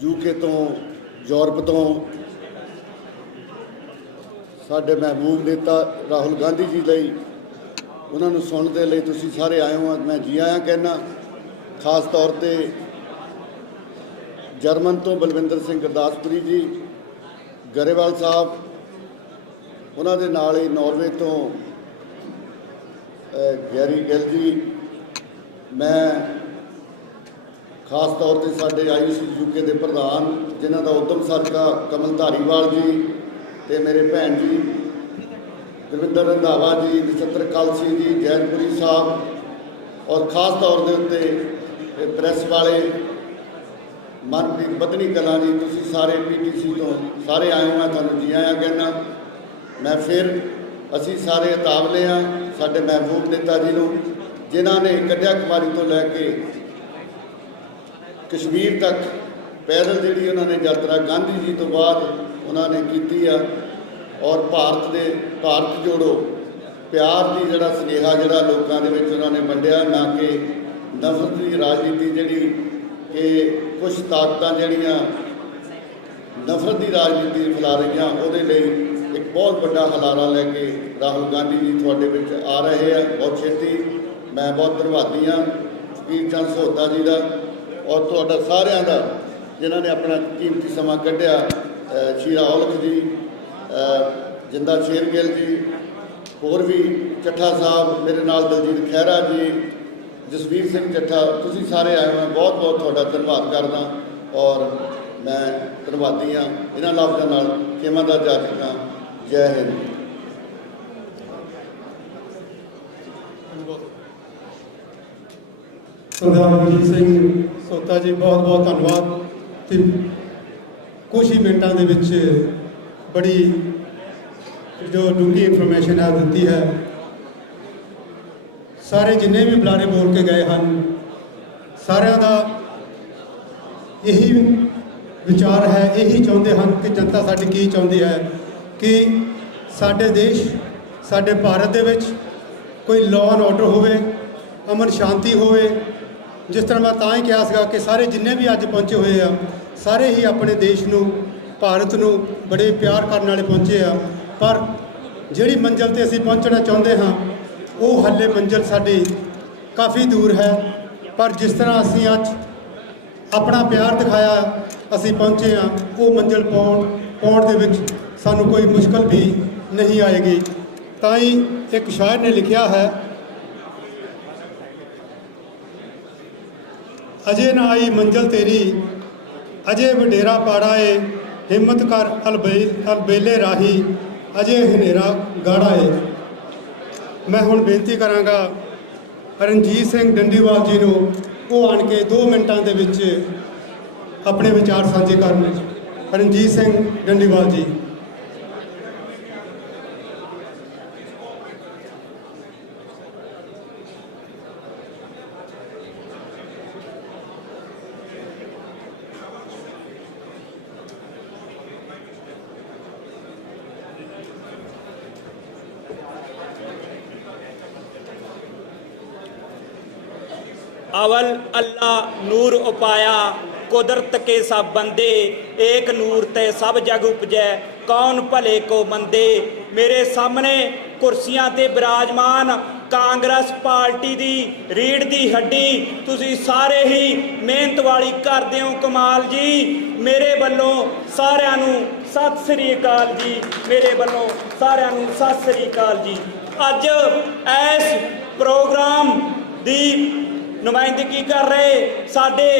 ਯੂਕੇ ਤੋਂ, ਯੂਰਪ ਤੋਂ ਸਾਡੇ ਮਹਿਬੂਬ ਨੇਤਾ ਰਾਹੁਲ ਗਾਂਧੀ ਜੀ ਲਈ, ਉਹਨਾਂ ਨੂੰ ਸੁਣਨ ਦੇ ਲਈ ਤੁਸੀਂ ਸਾਰੇ ਆਏ ਹੋ। ਮੈਂ ਜੀ ਆਇਆਂ ਕਹਿਣਾ। ਖਾਸ ਤੌਰ 'ਤੇ ਜਰਮਨ ਤੋਂ ਬਲਵਿੰਦਰ ਸਿੰਘ ਗੁਰਦਾਸਪੁਰੀ ਜੀ, ਗਰੇਵਾਲ ਸਾਹਿਬ, ਉਹਨਾਂ ਦੇ ਨਾਲ ਹੀ ਨਾਰਵੇ ਤੋਂ ਗੈਰੀ ਗਿੱਲ ਜੀ। ਮੈਂ ਖਾਸ ਤੌਰ 'ਤੇ ਸਾਡੇ ਆਈਯੂਸੀ ਯੂਕੇ ਦੇ ਪ੍ਰਧਾਨ ਜਿਨ੍ਹਾਂ ਦਾ ਉਦਮ ਸਰਕਾ ਕਮਲ ਧਾਰੀਵਾਲ ਜੀ ਤੇ ਮੇਰੇ ਭੈਣ ਜੀ ਦਵਿੰਦਰ ਰੰਧਾਵਾ ਜੀ, ਨਛੱਤਰ ਕਾਲਸੀ ਜੀ, ਜੈਨਪੁਰੀ ਸਾਹਿਬ, ਔਰ ਖਾਸ ਤੌਰ ਦੇ ਉੱਤੇ ਪ੍ਰੈਸ ਵਾਲੇ ਮਨਪ੍ਰੀਤ ਬਦਨੀ ਕਲਾਂ ਜੀ, ਤੁਸੀਂ ਸਾਰੇ PTC ਤੋਂ ਸਾਰੇ ਆਏ ਹੋ। ਮੈਂ ਤੁਹਾਨੂੰ ਜੀ ਆਇਆਂ ਕਹਿਣਾ। ਮੈਂ ਫਿਰ ਅਸੀਂ ਸਾਰੇ ਉਤਾਵਲੇ ਹਾਂ ਸਾਡੇ ਮਹਿਬੂਬ ਨੇਤਾ ਜੀ ਨੂੰ ਜਿਨ੍ਹਾਂ ਨੇ ਕੰਨਿਆਕੁਮਾਰੀ ਤੋਂ ਲੈ ਕੇ ਕਸ਼ਮੀਰ ਤੱਕ ਪੈਦਲ ਜਿਹੜੀ ਉਹਨਾਂ ਨੇ ਯਾਤਰਾ ਗਾਂਧੀ ਜੀ ਤੋਂ ਬਾਅਦ ਉਹਨਾਂ ਨੇ ਕੀਤੀ ਆ, ਔਰ ਭਾਰਤ ਜੋੜੋ ਪਿਆਰ ਦੀ ਜਿਹੜਾ ਸੁਨੇਹਾ ਜਿਹੜਾ ਲੋਕਾਂ ਦੇ ਵਿੱਚ ਉਹਨਾਂ ਨੇ ਵੰਡਿਆ, ਨਾ ਕਿ ਨਫ਼ਰਤ ਦੀ ਰਾਜਨੀਤੀ ਜਿਹੜੀ ਕਿ ਕੁਛ ਤਾਕਤਾਂ ਜਿਹੜੀਆਂ ਨਫ਼ਰਤ ਦੀ ਰਾਜਨੀਤੀ ਫੈਲਾ ਰਹੀਆਂ, ਉਹਦੇ ਲਈ ਇੱਕ ਬਹੁਤ ਵੱਡਾ ਹਲਾਰਾ ਲੈ ਕੇ ਰਾਹੁਲ ਗਾਂਧੀ ਜੀ ਤੁਹਾਡੇ ਵਿੱਚ ਆ ਰਹੇ ਆ ਬਹੁਤ ਛੇਤੀ। ਮੈਂ ਬਹੁਤ ਧੰਨਵਾਦੀ ਹਾਂ ਸ਼ਬੀਰ ਚੰਦ ਸਹੋਤਾ ਜੀ ਦਾ ਔਰ ਤੁਹਾਡਾ ਸਾਰਿਆਂ ਦਾ ਜਿਨ੍ਹਾਂ ਨੇ ਆਪਣਾ ਕੀਮਤੀ ਸਮਾਂ ਕੱਢਿਆ। ਸ਼੍ਰੀ ਰਾਹੁਲ ਜੀ, ਜਿੰਦਾ ਸ਼ੇਰਗਿੱਲ ਜੀ, ਹੋਰ ਵੀ ਚੱਠਾ ਸਾਹਿਬ, ਮੇਰੇ ਨਾਲ ਦਲਜੀਤ ਖਹਿਰਾ ਜੀ, ਜਸਵੀਰ ਸਿੰਘ ਚੱਠਾ, ਤੁਸੀਂ ਸਾਰੇ ਆਏ ਹੋ, ਬਹੁਤ ਬਹੁਤ ਤੁਹਾਡਾ ਧੰਨਵਾਦ ਕਰਦਾ ਔਰ ਮੈਂ ਧੰਨਵਾਦੀ ਹਾਂ। ਇਹਨਾਂ ਲਫ਼ਜ਼ਾਂ ਨਾਲ ਖੇਮਾ ਦਾ ਜਾ ਚੁੱਕਾ। ਜੈ ਹਿੰਦ। ਸਰਦਾਰ ਮਨਜੀਤ ਸਿੰਘ ਸੋਤਾ ਜੀ, ਬਹੁਤ ਬਹੁਤ ਧੰਨਵਾਦ। ਤੇ ਕੁਝ ਹੀ ਮਿੰਟਾਂ ਦੇ ਵਿੱਚ ਬੜੀ ਜੋ ਡੂੰਘੀ ਇਨਫੋਰਮੇਸ਼ਨ ਹੈ ਦਿੱਤੀ ਹੈ। ਸਾਰੇ ਜਿੰਨੇ ਵੀ ਬੁਲਾਰੇ ਬੋਲ ਕੇ ਗਏ ਹਨ, ਸਾਰਿਆਂ ਦਾ ਇਹੀ ਵਿਚਾਰ ਹੈ, ਇਹੀ ਚਾਹੁੰਦੇ ਹਨ ਕਿ ਜਨਤਾ ਸਾਡੀ ਕੀ ਚਾਹੁੰਦੀ ਹੈ ਕਿ ਸਾਡੇ ਦੇਸ਼, ਸਾਡੇ ਭਾਰਤ ਦੇ ਵਿੱਚ ਕੋਈ ਲਾਅ ਐਂਡ ਆਰਡਰ ਹੋਵੇ, ਅਮਨ ਸ਼ਾਂਤੀ ਹੋਵੇ। ਜਿਸ ਤਰ੍ਹਾਂ ਮੈਂ ਤਾਂ ਹੀ ਕਿਹਾ ਸੀਗਾ ਕਿ ਸਾਰੇ ਜਿੰਨੇ ਵੀ ਅੱਜ ਪਹੁੰਚੇ ਹੋਏ ਆ, ਸਾਰੇ ਹੀ ਆਪਣੇ ਦੇਸ਼ ਨੂੰ, ਭਾਰਤ ਨੂੰ ਬੜੇ ਪਿਆਰ ਕਰਨ ਵਾਲੇ ਪਹੁੰਚੇ ਆ। ਪਰ ਜਿਹੜੀ ਮੰਜ਼ਿਲ 'ਤੇ ਅਸੀਂ ਪਹੁੰਚਣਾ ਚਾਹੁੰਦੇ ਹਾਂ, ਉਹ ਹਾਲੇ ਮੰਜ਼ਿਲ ਸਾਡੀ ਕਾਫੀ ਦੂਰ ਹੈ। ਪਰ ਜਿਸ ਤਰ੍ਹਾਂ ਅਸੀਂ ਅੱਜ ਆਪਣਾ ਪਿਆਰ ਦਿਖਾਇਆ, ਅਸੀਂ ਪਹੁੰਚੇ ਹਾਂ, ਉਹ ਮੰਜ਼ਿਲ ਪਾਉਣ ਦੇ ਵਿੱਚ ਸਾਨੂੰ ਕੋਈ ਮੁਸ਼ਕਲ ਵੀ ਨਹੀਂ ਆਏਗੀ। ਤਾਂ ਹੀ ਇੱਕ ਸ਼ਾਇਰ ਨੇ ਲਿਖਿਆ ਹੈ, ਅਜੇ ਨਾ ਆਈ ਮੰਜ਼ਿਲ ਤੇਰੀ, ਅਜੇ ਵਡੇਰਾ ਪਾੜਾ ਏ, ਹਿੰਮਤ ਕਰ ਅਲਬੇਲੇ ਰਾਹੀ, ਅਜੇ ਹਨੇਰਾ ਗਾੜਾ ਏ। ਮੈਂ ਹੁਣ ਬੇਨਤੀ ਕਰਾਂਗਾ ਰਣਜੀਤ ਸਿੰਘ ਡੰਡੀਵਾਲ ਜੀ ਨੂੰ, ਉਹ ਆਣ ਕੇ 2 ਮਿੰਟਾਂ ਦੇ ਵਿੱਚ ਆਪਣੇ ਵਿਚਾਰ ਸਾਂਝੇ ਕਰਨ। ਰਣਜੀਤ ਸਿੰਘ ਡੰਡੀਵਾਲ ਜੀ। अवल अल्लाह नूर उपाया, कुदरत के सब बंदे, एक नूर ते सब जग उपजै, कौन भले को मंदे। मेरे सामने कुर्सियां ते विराजमान कांग्रेस पार्टी दी रीढ़ दी हड्डी, तुसी सारे ही मेहनत वाली करदे हो कमाल जी। मेरे वल्लों सारिआं नूं सत श्री अकाल जी, मेरे वल्लों सारिआं नूं सत श्री अकाल जी। अज इस प्रोग्राम दी नुमाइंदगी कर रहे साडे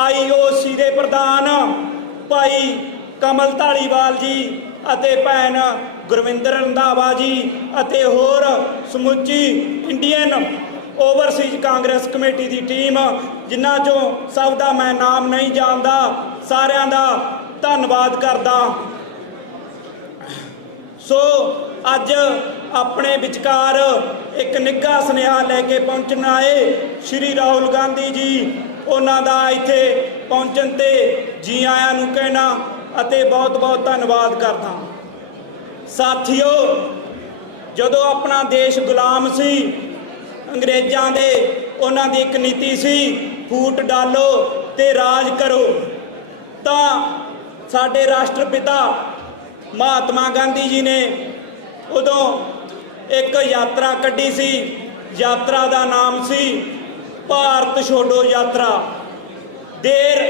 IOC दे प्रधान भाई कमल धालीवाल जी अते भैन गुरविंदर रंधावा जी अते होर समुची इंडियन ओवरसीज कांग्रेस कमेटी की टीम, जिन्हां चों सब दा मैं नाम नहीं जानदा, सारिआं दा धन्नवाद करदा। सो अज अपने विचकार एक निघा सुनेहा लैके पहुंचण आए श्री राहुल गांधी जी, उन्हां दा इत्थे पहुंचण ते जी आयां नूं कहना अते बहुत बहुत धन्नवाद करदा। साथियों, जदों अपना देश गुलाम सी अंग्रेज़ां दे, उन्हां दी एक नीति सी फूट डालो ते राज करो, तां साडे राष्ट्रपिता महात्मा गांधी जी ने उदों एक यात्रा कड्ढी सी। यात्रा का नाम सी भारत छोड़ो यात्रा। देर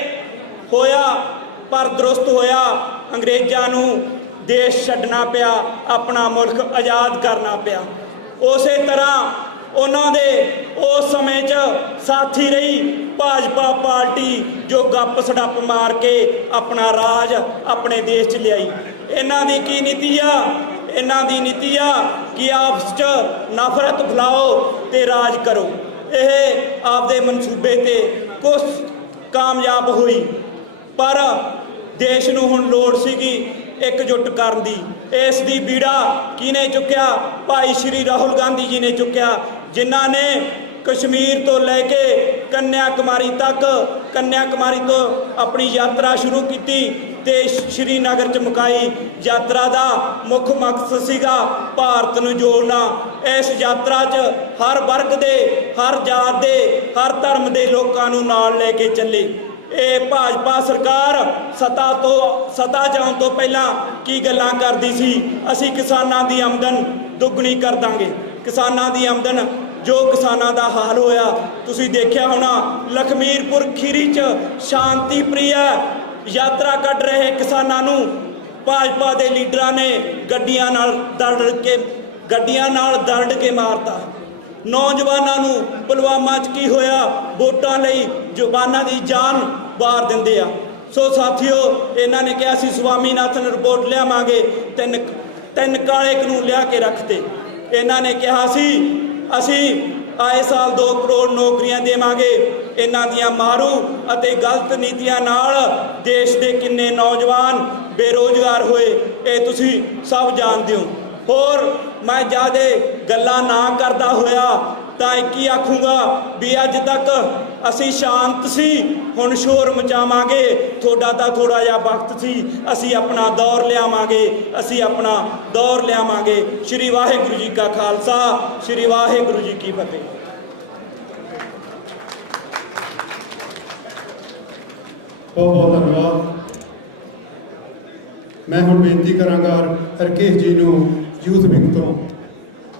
होया पर दुरुस्त होया, अंग्रेज़ां नूं देश छड्डना पिया, अपना मुल्क आज़ाद करना पिया। उस तरह उन्हां दे उस समय च साथी रही भाजपा पार्टी, जो गप सड़प मार के अपना राज अपने देश च लियाई। इन्हां दी की नीति आ? इन्हां दी नीति आ कि आपस च नफरत फैलाओ ते राज करो। यह आपदे मनसूबे ते कुछ कामयाब हुई, पर देश नूं हुण लोड़ सीगी एकजुट करन दी। इस दी बीड़ा किने चुक्या? भाई श्री राहुल गांधी जी ने चुक्या, जिन्हां ने कश्मीर तो लैके कन्याकुमारी तक, कन्याकुमारी तो अपनी यात्रा शुरू की ते श्रीनगर च मुकाई। यात्रा का मुख मकसद सीगा भारत नूं जोड़ना। इस यात्रा च हर वर्ग दे, हर जात दे, हर धर्म के लोगों नूं नाल लैके चले। ये भाजपा सरकार सत्ता जाण तो पहला की गल्लां करदी सी, असीं किसानां दी आमदन दुगनी कर दांगे। किसानां दी आमदन, जो किसानां दा हाल होया तुसीं देखिया होना। लखमीरपुर खीरी च शांति प्रिय यात्रा कढ रहे किसानां नूं भाजपा दे लीडरां ने गड्डियां नाल दरड़ के मारता। नौजवानों नूं पुलवामा च की होया, वोटां लई जवानां दी जान वार दिंदे आ। सो साथियों, इन्हां ने कहा सी स्वामीनाथन रिपोर्ट लियावांगे, तीन काले कानून लिया के रखते। इन्हां ने कहा सी असीं आए साल 2 करोड़ नौकरियां देवांगे। इन्हां दियां मारू अते गलत नीतियां नाल देश दे किन्ने नौजवान बेरोजगार होए, ये तुसीं सब जानदे हो। होर मैं ज़्यादा गल्लां ना करदा होया तां एक ही आखूँगा भी अज तक असीं शांत सी, हुण शोर मचावांगे। थोड़ा तां थोड़ा जिहा वक्त सी, असीं अपना दौर लियावांगे, असीं अपना दौर लियावांगे। श्री वाहिगुरू जी का खालसा, श्री वाहिगुरू जी की फतेह। बहुत बहुत धन्यवाद। मैं हुण बेनती करांगा रकेश जी नूं यूथ विंग तो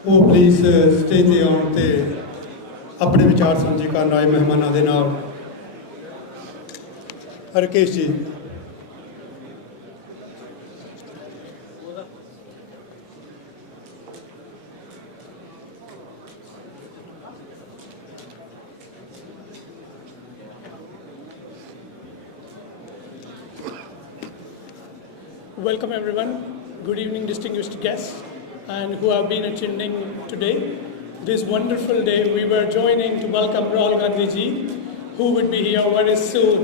वो प्लीज़ स्टेज ते आउण ते अपने विचार साझे करन आए मेहमानां दे नाल। रकेश जी। Welcome everyone. Good evening, distinguished guests and who have been attending today. This wonderful day, we were joining to welcome Rahul Gandhi ji, who would be here very soon,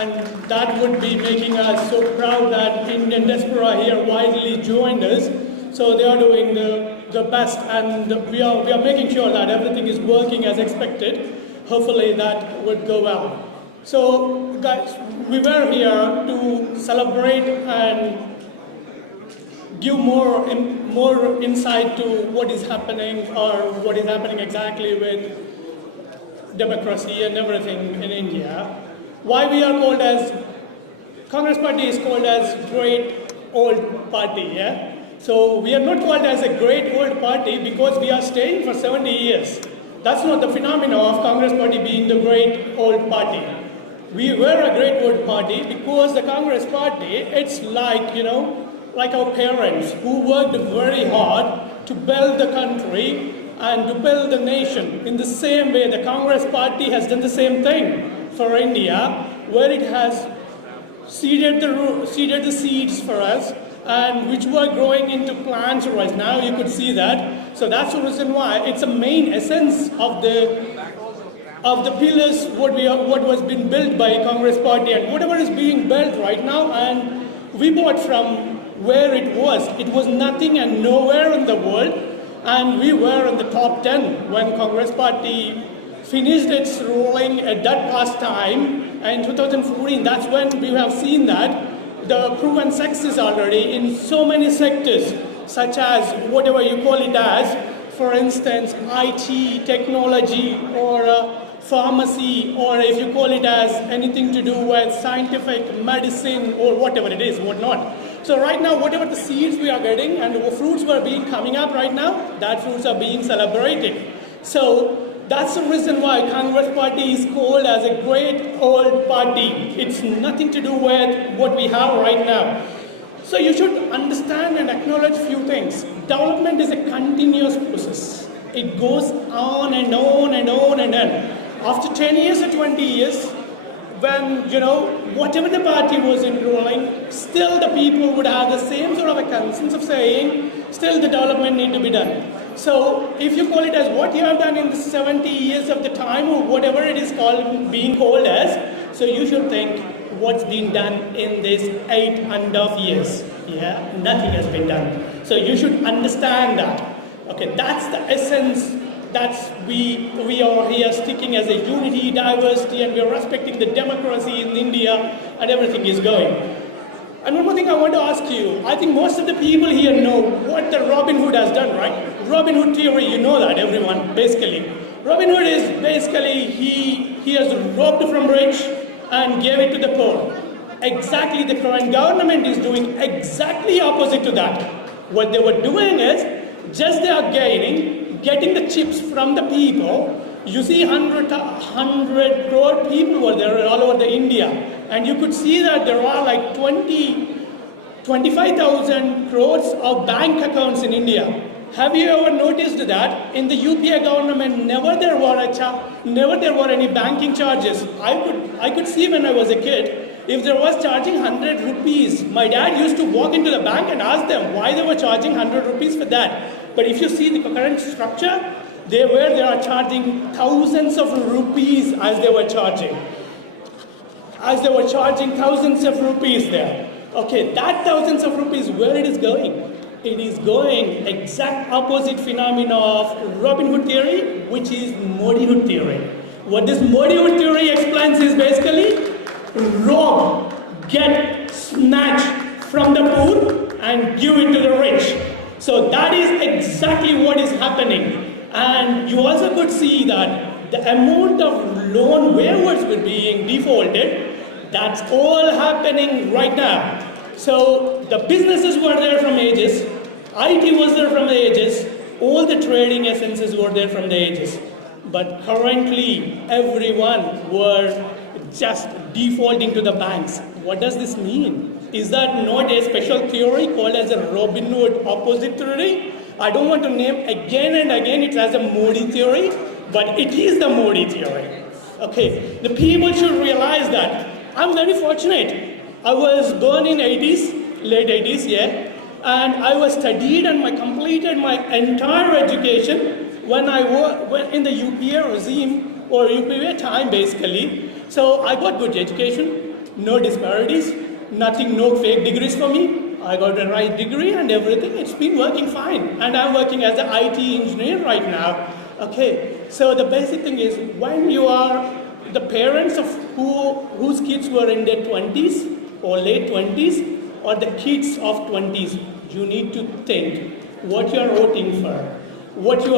and that would be making us so proud that Indian diaspora here widely joined us. So they are doing the best, and we are making sure that everything is working as expected. Hopefully that would go well. So guys, we were here to celebrate and give more insight to what is happening or what is happening exactly with democracy and everything in India. Why we are called as, Congress party is called as great old party, yeah? So we are not called as a great old party because we are staying for 70 years. That's not the phenomenon of Congress party being the great old party. We were a great old party because the Congress party, it's like, like our parents who worked very hard to build the country and to build the nation. In the same way, the Congress party has done the same thing for India, where it has seeded the seeds for us, and which were growing into plants right now. You could see that. So that's the reason why it's a main essence of the pillars what was being built by Congress party, and whatever is being built right now, and we bought from where it was nothing and nowhere in the world, and we were in the top 10 when Congress party finished its ruling at that past time in 2014. That's when we have seen that the proven success already in so many sectors, such as whatever you call it as, for instance, IT, technology, or pharmacy, or if you call it as anything to do with scientific medicine or whatever it is, whatnot. So right now, whatever the seeds we are getting and the fruits were being coming up right now, that fruits are being celebrated. So that's the reason why Congress party is called as a great old party. It's nothing to do with what we have right now. So you should understand and acknowledge few things. Development is a continuous process. It goes on and on and on and on. After 10 years or 20 years, when, whatever the party was in ruling, still the people would have the same sort of a conscience of saying, still the development need to be done. So if you call it as what you have done in the 70 years of the time, or whatever it is being called as, so you should think what's been done in this 8.5 years. Yeah, nothing has been done. So you should understand that. Okay, that's the essence we are here sticking as a unity, diversity, and we are respecting the democracy in India, and everything is going. And one more thing I want to ask you. I think most of the people here know what the Robin Hood has done, right? Robin Hood theory, you know that, everyone, basically. Robin Hood is basically, he has robbed from rich and gave it to the poor. Exactly, the current government is doing exactly opposite to that. What they were doing is, just they are getting the chips from the people. You see 100 crore people were there all over the India. And you could see that there are like 25,000 crores of bank accounts in India. Have you ever noticed that in the UPA government, never there were any banking charges? I could see when I was a kid, if there was charging 100 rupees, my dad used to walk into the bank and ask them why they were charging 100 rupees for that. But if you see the current structure, they are charging thousands of rupees as they were charging. As they were charging thousands of rupees there. Okay, that thousands of rupees, where it is going? It is going exact opposite phenomena of Robin Hood theory, which is Modi Hood theory. What this Modi Hood theory explains is basically rob, get, snatch from the poor and give it to the rich. So that is exactly what is happening. And you also could see that the amount of loan waivers were being defaulted, that's all happening right now. So the businesses were there from ages, IT was there from the ages, all the trading essences were there from the ages. But currently, everyone were just defaulting to the banks. What does this mean? Is that not a special theory called as a Robin Hood opposite theory? I don't want to name again and again it as a Modi theory, but it is the Modi theory. Okay, the people should realize that I'm very fortunate. I was born in 80s, late 80s, yeah, and I was studied and I completed my entire education when I went in the UPA regime or UPA time basically. So I got good education, no disparities, nothing, no fake degrees for me. I got the right degree and everything. It's been working fine. And I'm working as an IT engineer right now. Okay, so the basic thing is when you are the parents of whose kids were in their 20s or late 20s or the kids of 20s, you need to think what you are voting for, what you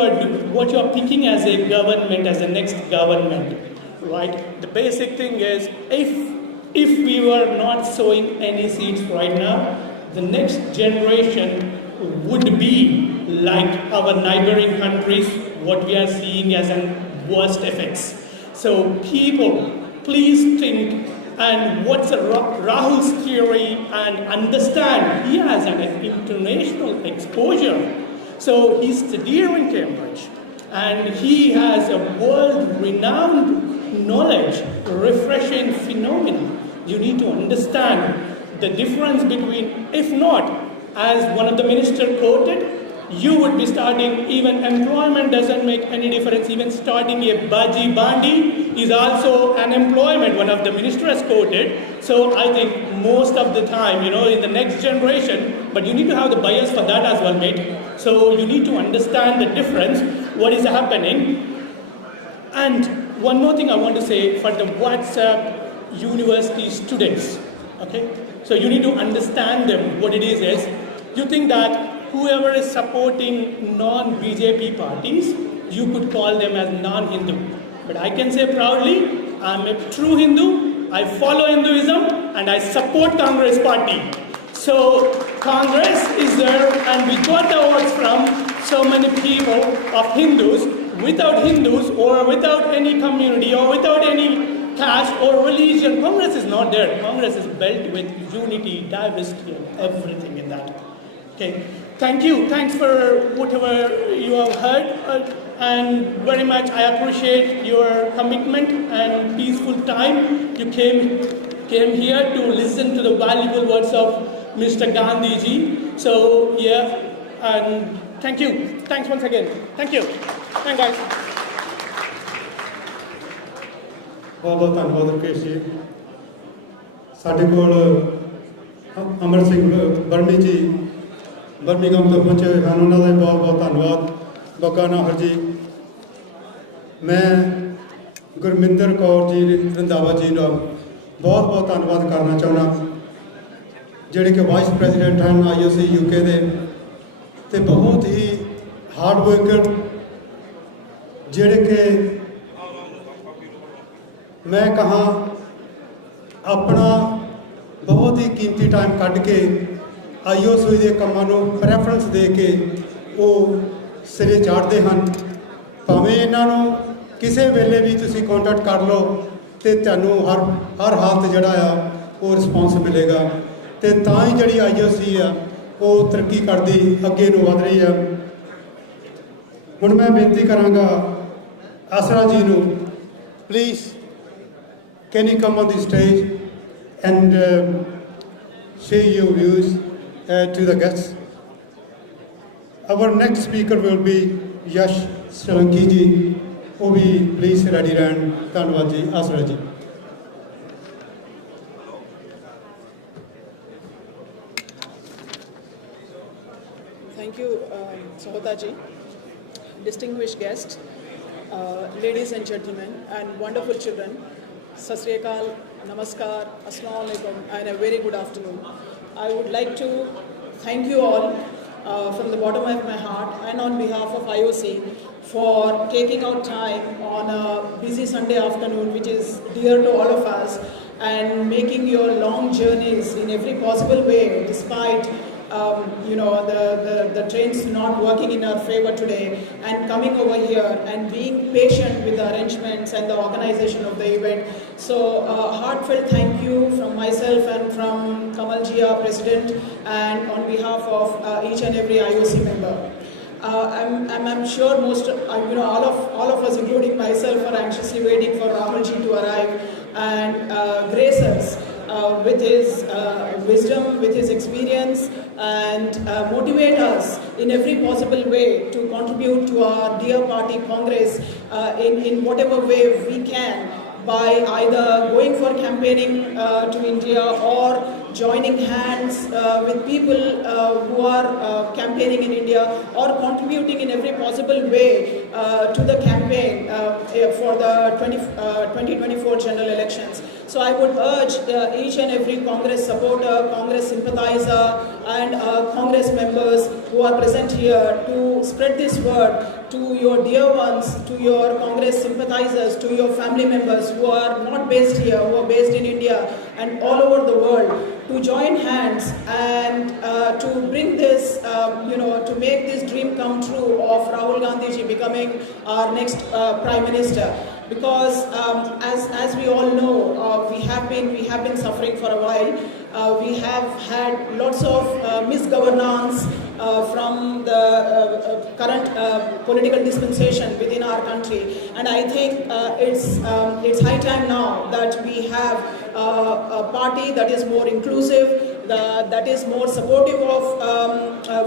are picking as a government, as the next government, right? The basic thing is if we were not sowing any seeds right now, the next generation would be like our neighboring countries, what we are seeing as an worst effects. So people, please think and what's Rahul's theory and understand he has an international exposure. So he's studied in Cambridge and he has a world-renowned knowledge, refreshing phenomenon. You need to understand the difference between, if not, as one of the ministers quoted, you would be starting, even employment doesn't make any difference, even starting a Baji Bandi is also an employment, one of the ministers quoted. So I think most of the time, in the next generation, but you need to have the bias for that as well, mate. So you need to understand the difference, what is happening. And one more thing I want to say for the WhatsApp university students, okay? So you need to understand them, what it is you think that whoever is supporting non-BJP parties, you could call them as non-Hindu. But I can say proudly, I'm a true Hindu, I follow Hinduism, and I support Congress party. So Congress is there, and we got the votes from so many people of Hindus. Without Hindus, or without any community, or without any caste or religion, Congress is not there. Congress is built with unity, diversity, and everything in that. Okay. Thank you. Thanks for whatever you have heard, and very much I appreciate your commitment and peaceful time. You came here to listen to the valuable words of Mr. Gandhi ji. So yeah, and thank you. Thanks once again. Thank you. Thanks, guys. बहुत बहुत धन्यवाद राकेश जी। साढ़े कोल अमर सिंह बर्मी जी Birmingham तो पहुंचे हुए हैं, उन्होंने बहुत बहुत धन्यवाद। बका नाहर जी मैं गुरमिंदर कौर जी रंधावा जी का बहुत बहुत धन्यवाद करना चाहना, ਜਿਹੜੇ कि वाइस प्रेजिडेंट हैं IOC UK ਦੇ ਤੇ बहुत ही हार्ड वर्कर, ਜਿਹੜੇ कि मैं कहा अपना बहुत ही कीमती टाइम कढ़ के IOC ਦੇ ਕੰਮਾਂ ਨੂੰ ਪ੍ਰੈਫਰੈਂਸ ਦੇ ਕੇ ਉਹ ਸਿਰੇ ਚਾੜਦੇ ਹਨ। ਭਾਵੇਂ ਇਹਨਾਂ ਨੂੰ ਕਿਸੇ ਵੇਲੇ ਵੀ ਤੁਸੀਂ ਕੰਟੈਕਟ ਕਰ ਲਓ ਤੇ ਤੁਹਾਨੂੰ ਹਰ ਹਾਲਤ ਜਿਹੜਾ ਆ ਉਹ ਰਿਸਪੌਂਸ ਮਿਲੇਗਾ ਤੇ ਤਾਂ ਹੀ ਜਿਹੜੀ IOC ਆ ਉਹ ਤਰੱਕੀ ਕਰਦੀ ਅੱਗੇ ਨੂੰ ਵਧ ਰਹੀ ਆ। ਹੁਣ ਮੈਂ ਬੇਨਤੀ ਕਰਾਂਗਾ ਆਸਰਾ ਜੀ ਨੂੰ, please can you come on the stage and share your views to the guests. Our next speaker will be Yash Solanki ji, who will please ready and ਧੰਨਵਾਦ ਜੀ ਆਸਰਾ ਜੀ। Thank you, Sahoda ji. Distinguished guests, ladies and gentlemen, and wonderful children, Sat Sri Akal, Namaskar, Assalamu Alaikum, and a very good afternoon. I would like to thank you all from the bottom of my heart and on behalf of IOC for taking out time on a busy Sunday afternoon, which is dear to all of us, and making your long journeys in every possible way, despite the trains not working in our favor today, and coming over here and being patient with the arrangements and the organization of the event. So heartfelt thank you from myself and from Kamal ji, our president, and on behalf of each and every IOC member. I'm sure all of us, including myself, are anxiously waiting for Rahul ji to arrive and grace us with his wisdom, with his experience, and motivate us in every possible way to contribute to our dear party Congress in whatever way we can, by either going for campaigning to India or joining hands with people who are campaigning in India, or contributing in every possible way to the campaign for the 2024 general elections. So I would urge each and every Congress supporter, Congress sympathizer, and Congress members who are present here to spread this word to your dear ones, to your Congress sympathizers, to your family members who are not based here, who are based in India and all over the world, to join hands and to bring this, to make this dream come true of Rahul Gandhi ji becoming our next Prime Minister. Because as we all know, we have been suffering for a while. We have had lots of misgovernance from the current political dispensation within our country, and I think it's high time now that we have a party that is more inclusive, that is more supportive of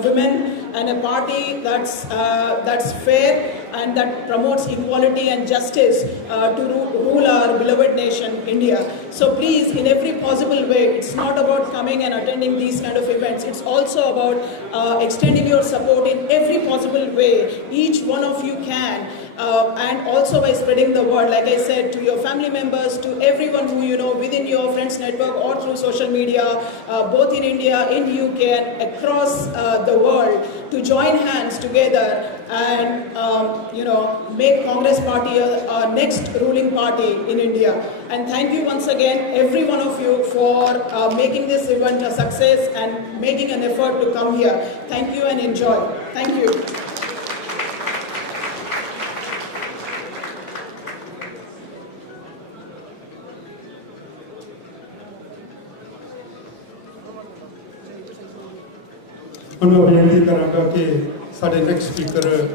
women, and a party that's fair and that promotes equality and justice to rule our beloved nation, India. So please, in every possible way, it's not about coming and attending these kind of events. It's also about extending your support in every possible way, each one of you can. And also by spreading the word, like I said, to your family members, to everyone who you know within your friends network or through social media, both in India, in UK, and across the world, to join hands together and make Congress Party our next ruling party in India. And thank you once again, every one of you, for making this event a success and making an effort to come here. Thank you and enjoy. Thank you. ਹੁਣ ਮੈਂ ਬੇਨਤੀ ਕਰਾਂਗਾ ਕਿ ਸਾਡੇ next speaker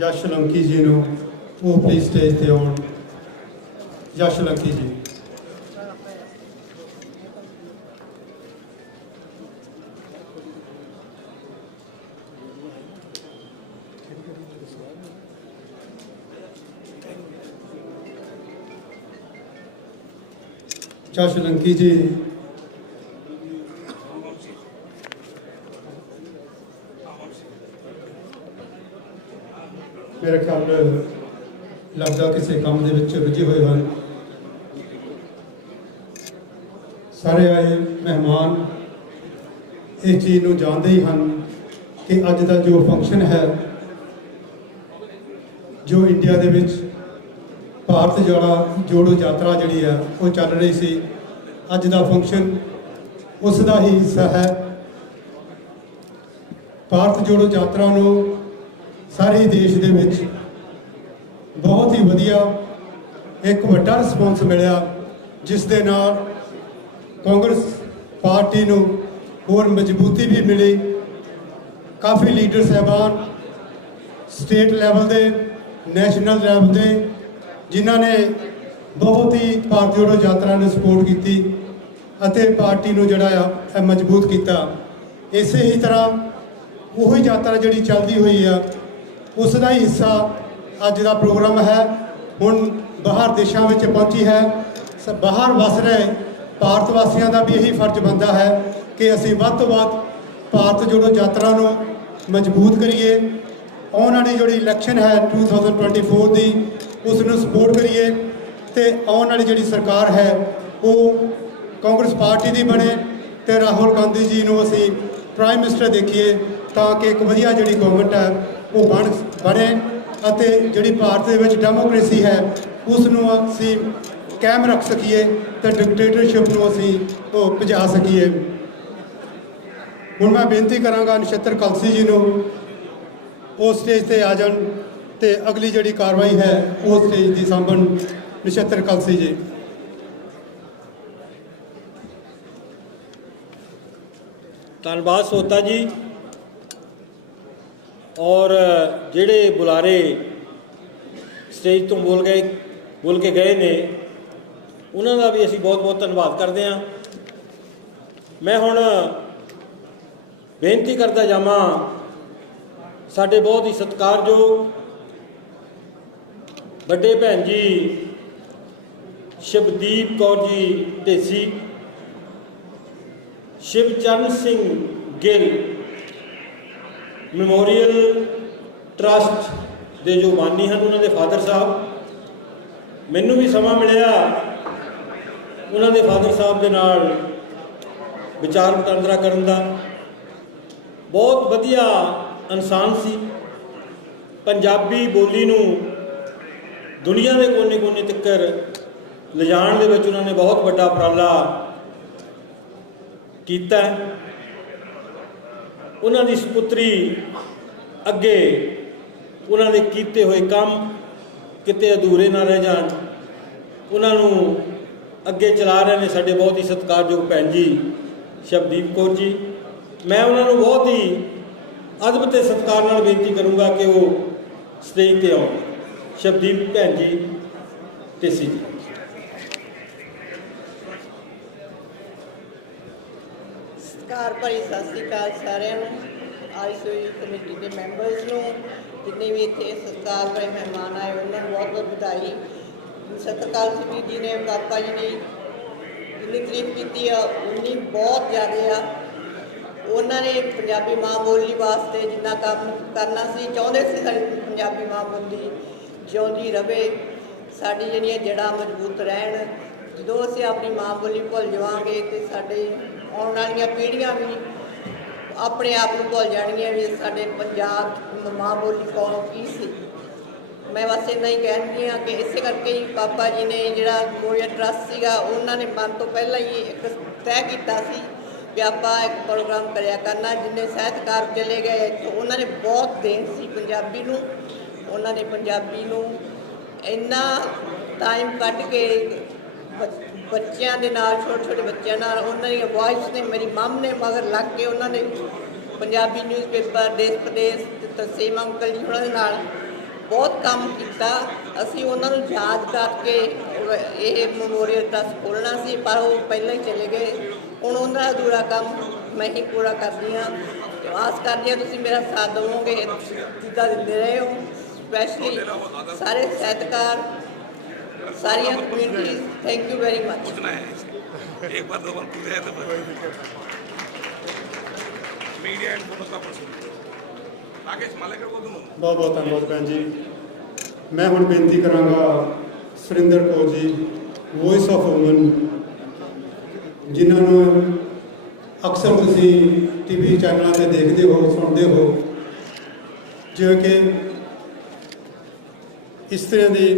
Yash Solanki ਜੀ ਨੂੰ ਉਹ please stage ਤੇ ਆਉਣ। ਯਸ਼ ਸੋਲੰਕੀ ਜੀ। ਯਸ਼ ਸੋਲੰਕੀ ਜੀ मेरे ख्याल लगभग ਆਪਦਾ ਕਿਸੇ ਕੰਮ ਦੇ ਵਿੱਚ ਰੁੱਝੇ ਹੋਏ ਹਨ। ਸਾਰੇ ਆਏ ਮਹਿਮਾਨ ਇਸ ਚੀਜ਼ ਨੂੰ ਜਾਣਦੇ ਹੀ ਹਨ ਕਿ ਅੱਜ ਦਾ ਜੋ ਫੰਕਸ਼ਨ ਹੈ, ਜੋ ਇੰਡੀਆ ਦੇ ਵਿੱਚ ਭਾਰਤ ਜੋੜੋ ਯਾਤਰਾ ਜਿਹੜੀ ਹੈ ਉਹ ਚੱਲ ਰਹੀ ਸੀ, ਅੱਜ ਦਾ ਫੰਕਸ਼ਨ ਉਸ ਦਾ ਹੀ ਹਿੱਸਾ ਹੈ। ਭਾਰਤ ਜੋੜੋ ਯਾਤਰਾ ਨੂੰ ਸਾਰੇ ਦੇਸ਼ ਦੇ ਵਿੱਚ ਬਹੁਤ ਹੀ ਵਧੀਆ ਇੱਕ ਵੱਡਾ ਰਿਸਪੌਂਸ ਮਿਲਿਆ, ਜਿਸ ਦੇ ਨਾਲ ਕਾਂਗਰਸ ਪਾਰਟੀ ਨੂੰ ਹੋਰ ਮਜ਼ਬੂਤੀ ਵੀ ਮਿਲੀ। ਕਾਫੀ ਲੀਡਰ ਸਾਹਿਬਾਨ ਸਟੇਟ ਲੈਵਲ ਦੇ, ਨੈਸ਼ਨਲ ਲੈਵਲ ਦੇ, ਜਿਨ੍ਹਾਂ ਨੇ ਬਹੁਤ ਹੀ ਭਾਰਤ ਜੋੜੋ ਯਾਤਰਾ ਨੂੰ ਸਪੋਰਟ ਕੀਤੀ ਅਤੇ ਪਾਰਟੀ ਨੂੰ ਜਿਹੜਾ ਆ ਮਜ਼ਬੂਤ ਕੀਤਾ। ਇਸੇ ਹੀ ਤਰ੍ਹਾਂ ਉਹੀ ਯਾਤਰਾ ਜਿਹੜੀ ਚੱਲਦੀ ਹੋਈ ਆ, ਉਸ ਦਾ ਹੀ ਹਿੱਸਾ ਅੱਜ ਦਾ ਪ੍ਰੋਗਰਾਮ ਹੈ। ਹੁਣ ਬਾਹਰ ਦੇਸ਼ਾਂ ਵਿੱਚ ਪਹੁੰਚੀ ਹੈ। ਬਾਹਰ ਵਸ ਰਹੇ ਭਾਰਤ ਵਾਸੀਆਂ ਦਾ ਵੀ ਇਹੀ ਫਰਜ਼ ਬਣਦਾ ਹੈ ਕਿ ਅਸੀਂ ਵੱਧ ਤੋਂ ਵੱਧ ਭਾਰਤ ਜੋੜੋ ਯਾਤਰਾ ਨੂੰ ਮਜ਼ਬੂਤ ਕਰੀਏ। ਆਉਣ ਵਾਲੀ ਜਿਹੜੀ ਇਲੈਕਸ਼ਨ ਹੈ 2024 ਦੀ, ਉਸ ਨੂੰ ਸਪੋਰਟ ਕਰੀਏ ਅਤੇ ਆਉਣ ਵਾਲੀ ਜਿਹੜੀ ਸਰਕਾਰ ਹੈ ਉਹ ਕਾਂਗਰਸ ਪਾਰਟੀ ਦੀ ਬਣੇ ਅਤੇ ਰਾਹੁਲ ਗਾਂਧੀ ਜੀ ਨੂੰ ਅਸੀਂ ਪ੍ਰਾਈਮ ਮਿਨਿਸਟਰ ਦੇਖੀਏ, ਤਾਂ ਕਿ ਇੱਕ ਵਧੀਆ ਜਿਹੜੀ ਗਵਰਨਮੈਂਟ ਹੈ ਉਹ ਬਣੇ ਅਤੇ ਜਿਹੜੀ ਭਾਰਤ ਦੇ ਵਿੱਚ ਡੈਮੋਕ੍ਰੇਸੀ ਹੈ ਉਸ ਨੂੰ ਅਸੀਂ ਕਾਇਮ ਰੱਖ ਸਕੀਏ ਅਤੇ ਡਿਕਟੇਟਰਸ਼ਿਪ ਨੂੰ ਅਸੀਂ ਉਹ ਭਜਾ ਸਕੀਏ। ਹੁਣ ਮੈਂ ਬੇਨਤੀ ਕਰਾਂਗਾ ਨਛੱਤਰ ਕਲਸੀ ਜੀ ਨੂੰ ਉਹ ਸਟੇਜ 'ਤੇ ਆ ਜਾਣ ਅਤੇ ਅਗਲੀ ਜਿਹੜੀ ਕਾਰਵਾਈ ਹੈ ਉਹ ਸਟੇਜ ਦੀ ਸਾਂਭਣ। ਨਛੱਤਰ ਕਲਸੀ ਜੀ। ਧੰਨਵਾਦ ਸੋਤਾ ਜੀ। ਔਰ ਜਿਹੜੇ ਬੁਲਾਰੇ ਸਟੇਜ ਤੋਂ ਬੋਲ ਕੇ ਗਏ ਨੇ, ਉਹਨਾਂ ਦਾ ਵੀ ਅਸੀਂ ਬਹੁਤ ਬਹੁਤ ਧੰਨਵਾਦ ਕਰਦੇ ਹਾਂ। ਮੈਂ ਹੁਣ ਬੇਨਤੀ ਕਰਦਾ ਜਾਵਾਂ ਸਾਡੇ ਬਹੁਤ ਹੀ ਸਤਿਕਾਰਯੋਗ ਵੱਡੇ ਭੈਣ ਜੀ ਸ਼ਿਵਦੀਪ ਕੌਰ ਜੀ ਢੇਸੀ, ਸ਼ਿਵਚਰਨ ਸਿੰਘ ਗਿੱਲ ਮੈਮੋਰੀਅਲ ਟਰਸਟ ਦੇ ਜੋ ਬਾਨੀ ਹਨ, ਉਹਨਾਂ ਦੇ ਫਾਦਰ ਸਾਹਿਬ, ਮੈਨੂੰ ਵੀ ਸਮਾਂ ਮਿਲਿਆ ਉਹਨਾਂ ਦੇ ਫਾਦਰ ਸਾਹਿਬ ਦੇ ਨਾਲ ਵਿਚਾਰ ਵਟਾਂਦਰਾ ਕਰਨ ਦਾ। ਬਹੁਤ ਵਧੀਆ ਇਨਸਾਨ ਸੀ। ਪੰਜਾਬੀ ਬੋਲੀ ਨੂੰ ਦੁਨੀਆ ਦੇ ਕੋਨੇ-ਕੋਨੇ ਤੱਕ ਲਿਜਾਣ ਦੇ ਵਿੱਚ ਉਹਨਾਂ ਨੇ ਬਹੁਤ ਵੱਡਾ ਉਪਰਾਲਾ ਕੀਤਾ। ਉਹਨਾਂ ਦੀ ਸਪੁੱਤਰੀ ਅੱਗੇ ਉਹਨਾਂ ਦੇ ਕੀਤੇ ਹੋਏ ਕੰਮ ਕਿਤੇ ਅਧੂਰੇ ਨਾ ਰਹਿ ਜਾਣ, ਉਹਨਾਂ ਨੂੰ ਅੱਗੇ ਚਲਾ ਰਹੇ ਨੇ ਸਾਡੇ ਬਹੁਤ ਹੀ ਸਤਿਕਾਰਯੋਗ ਭੈਣ ਜੀ ਸ਼ਿਵਦੀਪ ਕੌਰ ਜੀ। ਮੈਂ ਉਹਨਾਂ ਨੂੰ ਬਹੁਤ ਹੀ ਅਦਬ ਅਤੇ ਸਤਿਕਾਰ ਨਾਲ ਬੇਨਤੀ ਕਰੂੰਗਾ ਕਿ ਉਹ ਸਟੇਜ 'ਤੇ ਆਉਣ। ਸ਼ਿਵਦੀਪ ਭੈਣ ਜੀ ਢੇਸੀ ਜੀ। ਸਤਿਕਾਰ ਭਰੀ ਸਤਿ ਸ਼੍ਰੀ ਅਕਾਲ ਸਾਰਿਆਂ ਨੂੰ, ਆਈਸੀਯੂ ਕਮੇਟੀ ਦੇ ਮੈਂਬਰਸ ਨੂੰ, ਜਿੰਨੇ ਵੀ ਇੱਥੇ ਸਤਿਕਾਰ ਭਰੇ ਮਹਿਮਾਨ ਆਏ ਉਹਨਾਂ ਨੂੰ ਬਹੁਤ ਬਹੁਤ ਵਧਾਈ। ਸਤਿਕਾਰ ਸਿੰਘ ਜੀ ਨੇ ਪਾਪਾ ਜੀ ਨੇ ਜਿੰਨੀ ਤਾਰੀਫ ਕੀਤੀ ਆ ਉਨੀ ਬਹੁਤ ਜ਼ਿਆਦਾ ਆ। ਉਹਨਾਂ ਨੇ ਪੰਜਾਬੀ ਮਾਂ ਬੋਲੀ ਵਾਸਤੇ ਜਿੰਨਾ ਕੰਮ ਕਰਨਾ ਸੀ, ਚਾਹੁੰਦੇ ਸੀ ਸਾਡੀ ਪੰਜਾਬੀ ਮਾਂ ਬੋਲੀ ਜਿਉਂਦੀ ਰਵੇ, ਸਾਡੀ ਜਿਹੜੀਆਂ ਜੜ੍ਹਾਂ ਮਜ਼ਬੂਤ ਰਹਿਣ। ਜਦੋਂ ਅਸੀਂ ਆਪਣੀ ਮਾਂ ਬੋਲੀ ਭੁੱਲ ਜਾਵਾਂਗੇ ਅਤੇ ਸਾਡੇ ਆਉਣ ਵਾਲੀਆਂ ਪੀੜ੍ਹੀਆਂ ਵੀ ਆਪਣੇ ਆਪ ਨੂੰ ਭੁੱਲ ਜਾਣਗੀਆਂ ਵੀ ਸਾਡੇ ਪੰਜਾਬ ਮਾਂ ਬੋਲੀ ਕੌਣ ਕੀ ਸੀ। ਮੈਂ ਬਸ ਇੰਨਾ ਹੀ ਕਹਿੰਦੀ ਹਾਂ ਕਿ ਇਸੇ ਕਰਕੇ ਹੀ ਪਾਪਾ ਜੀ ਨੇ ਜਿਹੜਾ ਮੈਮੋਰੀਅਲ ਟਰੱਸਟ ਸੀਗਾ, ਉਹਨਾਂ ਨੇ ਮਨ ਤੋਂ ਪਹਿਲਾਂ ਹੀ ਇੱਕ ਤੈਅ ਕੀਤਾ ਸੀ ਵੀ ਆਪਾਂ ਇੱਕ ਪ੍ਰੋਗਰਾਮ ਕਰਿਆ ਕਰਨਾ। ਜਿੰਨੇ ਸਾਹਿਤਕਾਰ ਚਲੇ ਗਏ ਉਹਨਾਂ ਨੇ ਬਹੁਤ ਦੇਣ ਸੀ ਪੰਜਾਬੀ ਨੂੰ। ਉਹਨਾਂ ਨੇ ਪੰਜਾਬੀ ਨੂੰ ਇੰਨਾ ਟਾਈਮ ਕੱਢ ਕੇ ਬੱਚਿਆਂ ਦੇ ਨਾਲ, ਛੋਟੇ ਛੋਟੇ ਬੱਚਿਆਂ ਨਾਲ, ਉਹਨਾਂ ਦੀ ਵੌਇਸ ਨੇ, ਮੇਰੀ ਮਮ ਨੇ ਮਗਰ ਲੱਗ ਕੇ ਉਹਨਾਂ ਨੇ ਪੰਜਾਬੀ ਨਿਊਜ਼ਪੇਪਰ ਦੇਸ਼ ਪ੍ਰਦੇਸ਼ ਤਰਸੇਮ ਅੰਕਲ ਜੀ ਉਹਨਾਂ ਦੇ ਨਾਲ ਬਹੁਤ ਕੰਮ ਕੀਤਾ। ਅਸੀਂ ਉਹਨਾਂ ਨੂੰ ਯਾਦ ਕਰਕੇ ਇਹ ਮੈਮੋਰੀਅਲ ਟਰੱਸਟ ਖੋਲ੍ਹਣਾ ਸੀ, ਪਰ ਉਹ ਪਹਿਲਾਂ ਹੀ ਚਲੇ ਗਏ। ਹੁਣ ਉਹਨਾਂ ਦਾ ਅਧੂਰਾ ਕੰਮ ਮੈਂ ਹੀ ਪੂਰਾ ਕਰਦੀ ਹਾਂ। ਆਸ ਕਰਦੀ ਹਾਂ ਤੁਸੀਂ ਮੇਰਾ ਸਾਥ ਦੇਵੋਗੇ, ਜਿੱਦਾਂ ਦਿੰਦੇ ਰਹੇ ਹੋ। ਸਪੈਸ਼ਲੀ ਸਾਰੇ ਸਾਹਿਤਕਾਰ, सारिया communities, thank you very much. एक बार दो बार पूछे तो मीडिया एंड फोटो का पर्सन राकेश मालेकर को दूं। बहुत बहुत धन्यवाद भैन जी। मैं हुण बेनती करांगा Surinder Kaur ji, voice of woman, जिन्होंने अक्सर तुसी टीवी चैनलों से देखते हो सुनते हो, जो कि इस तरह की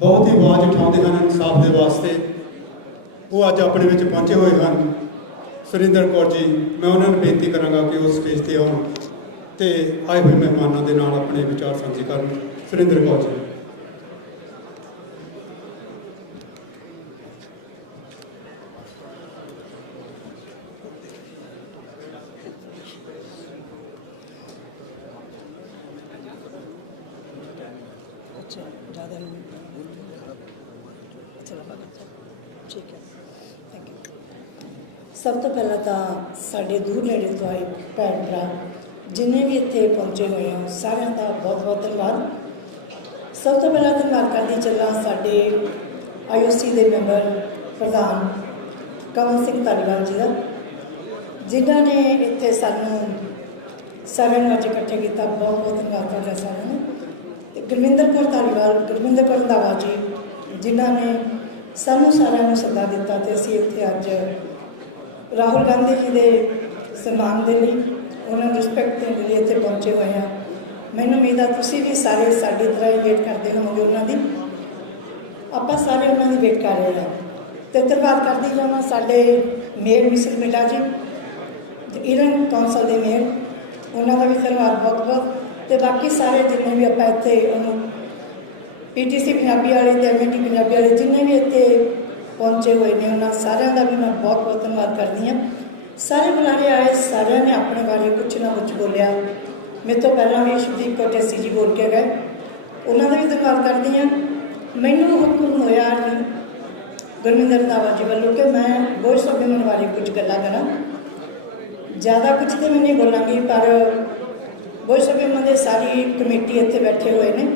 बहुत ही आवाज़ उठाते हैं इंसाफ के वास्ते, वो अज अपने विच पहुँचे हुए हैं। सुरिंदर कौर जी, मैं उन्होंने बेनती करांगा कि वो स्टेज पर आउण ते आए हुए मेहमानों के नाल अपने विचार साझे करन। सुरिंदर कौर जी। सब तो पहला तो साढ़े दूर नेड़े तो आए भैन भरा जिन्हें भी इत्थे पहुँचे हुए हैं सारिਆਂ का बहुत बहुत धन्यवाद। सब तो पहला धन्यवाद करती चला साढ़े IOC के मैंबर प्रधान कमल सिंह धालीवाल जी का, जिन्होंने इत्थे सानू सारिਆਂ अज इकट्ठे किया। बहुत बहुत धन्यवाद करता सारिਆਂ ने। गुरविंदर कौर धालीवाल, गुरविंदर कौर रंधावा जी, जिन्होंने सानू सारिਆਂ सदा दिता तो असीं इत्थे अज राहुल गांधी जी के सम्मान के लिए उन्होंने रिस्पैक्ट देने लिए इतने पहुँचे हुए हैं। मैंने उम्मीद है तुसी भी सारे साड़ी तरह ही वेट करते होंगे उन्होंने, आप सारे उन्होंने वेट कर रहे हैं। तो धन्यवाद करती जावा साढ़े मेयर मिसिस मिला जी, ईरन कौंसल के मेयर, उन्होंने भी धन्यवाद बहुत बहुत। तो बाकी सारे जिन्हें भी आप इतने PTC पंजाबी वाले तो MNT पंजाबी वाले जिन्हें भी इतने पहुँचे हुए हैं उन्होंने सारिਆਂ का भी मैं बहुत बहुत धन्यवाद करती हाँ। सारे बुलारे आए, सारिਆਂ ने अपने बारे कुछ ना कुछ बोलिया। मेरे तो पहला भी शरीफ कोटेसी जी बोल के गए, उन्होंने भी धन्यवाद करती हाँ। मैनू हुक्म होया गुरविंदर रंधावा जी वालों कि मैं वॉइस ऑफ वूमन बारे कुछ गल्लां करा। ज़्यादा कुछ तो मैं नहीं बोलांगी, पर वॉइस ऑफ वूमन की सारी कमेटी इतने बैठे हुए हैं,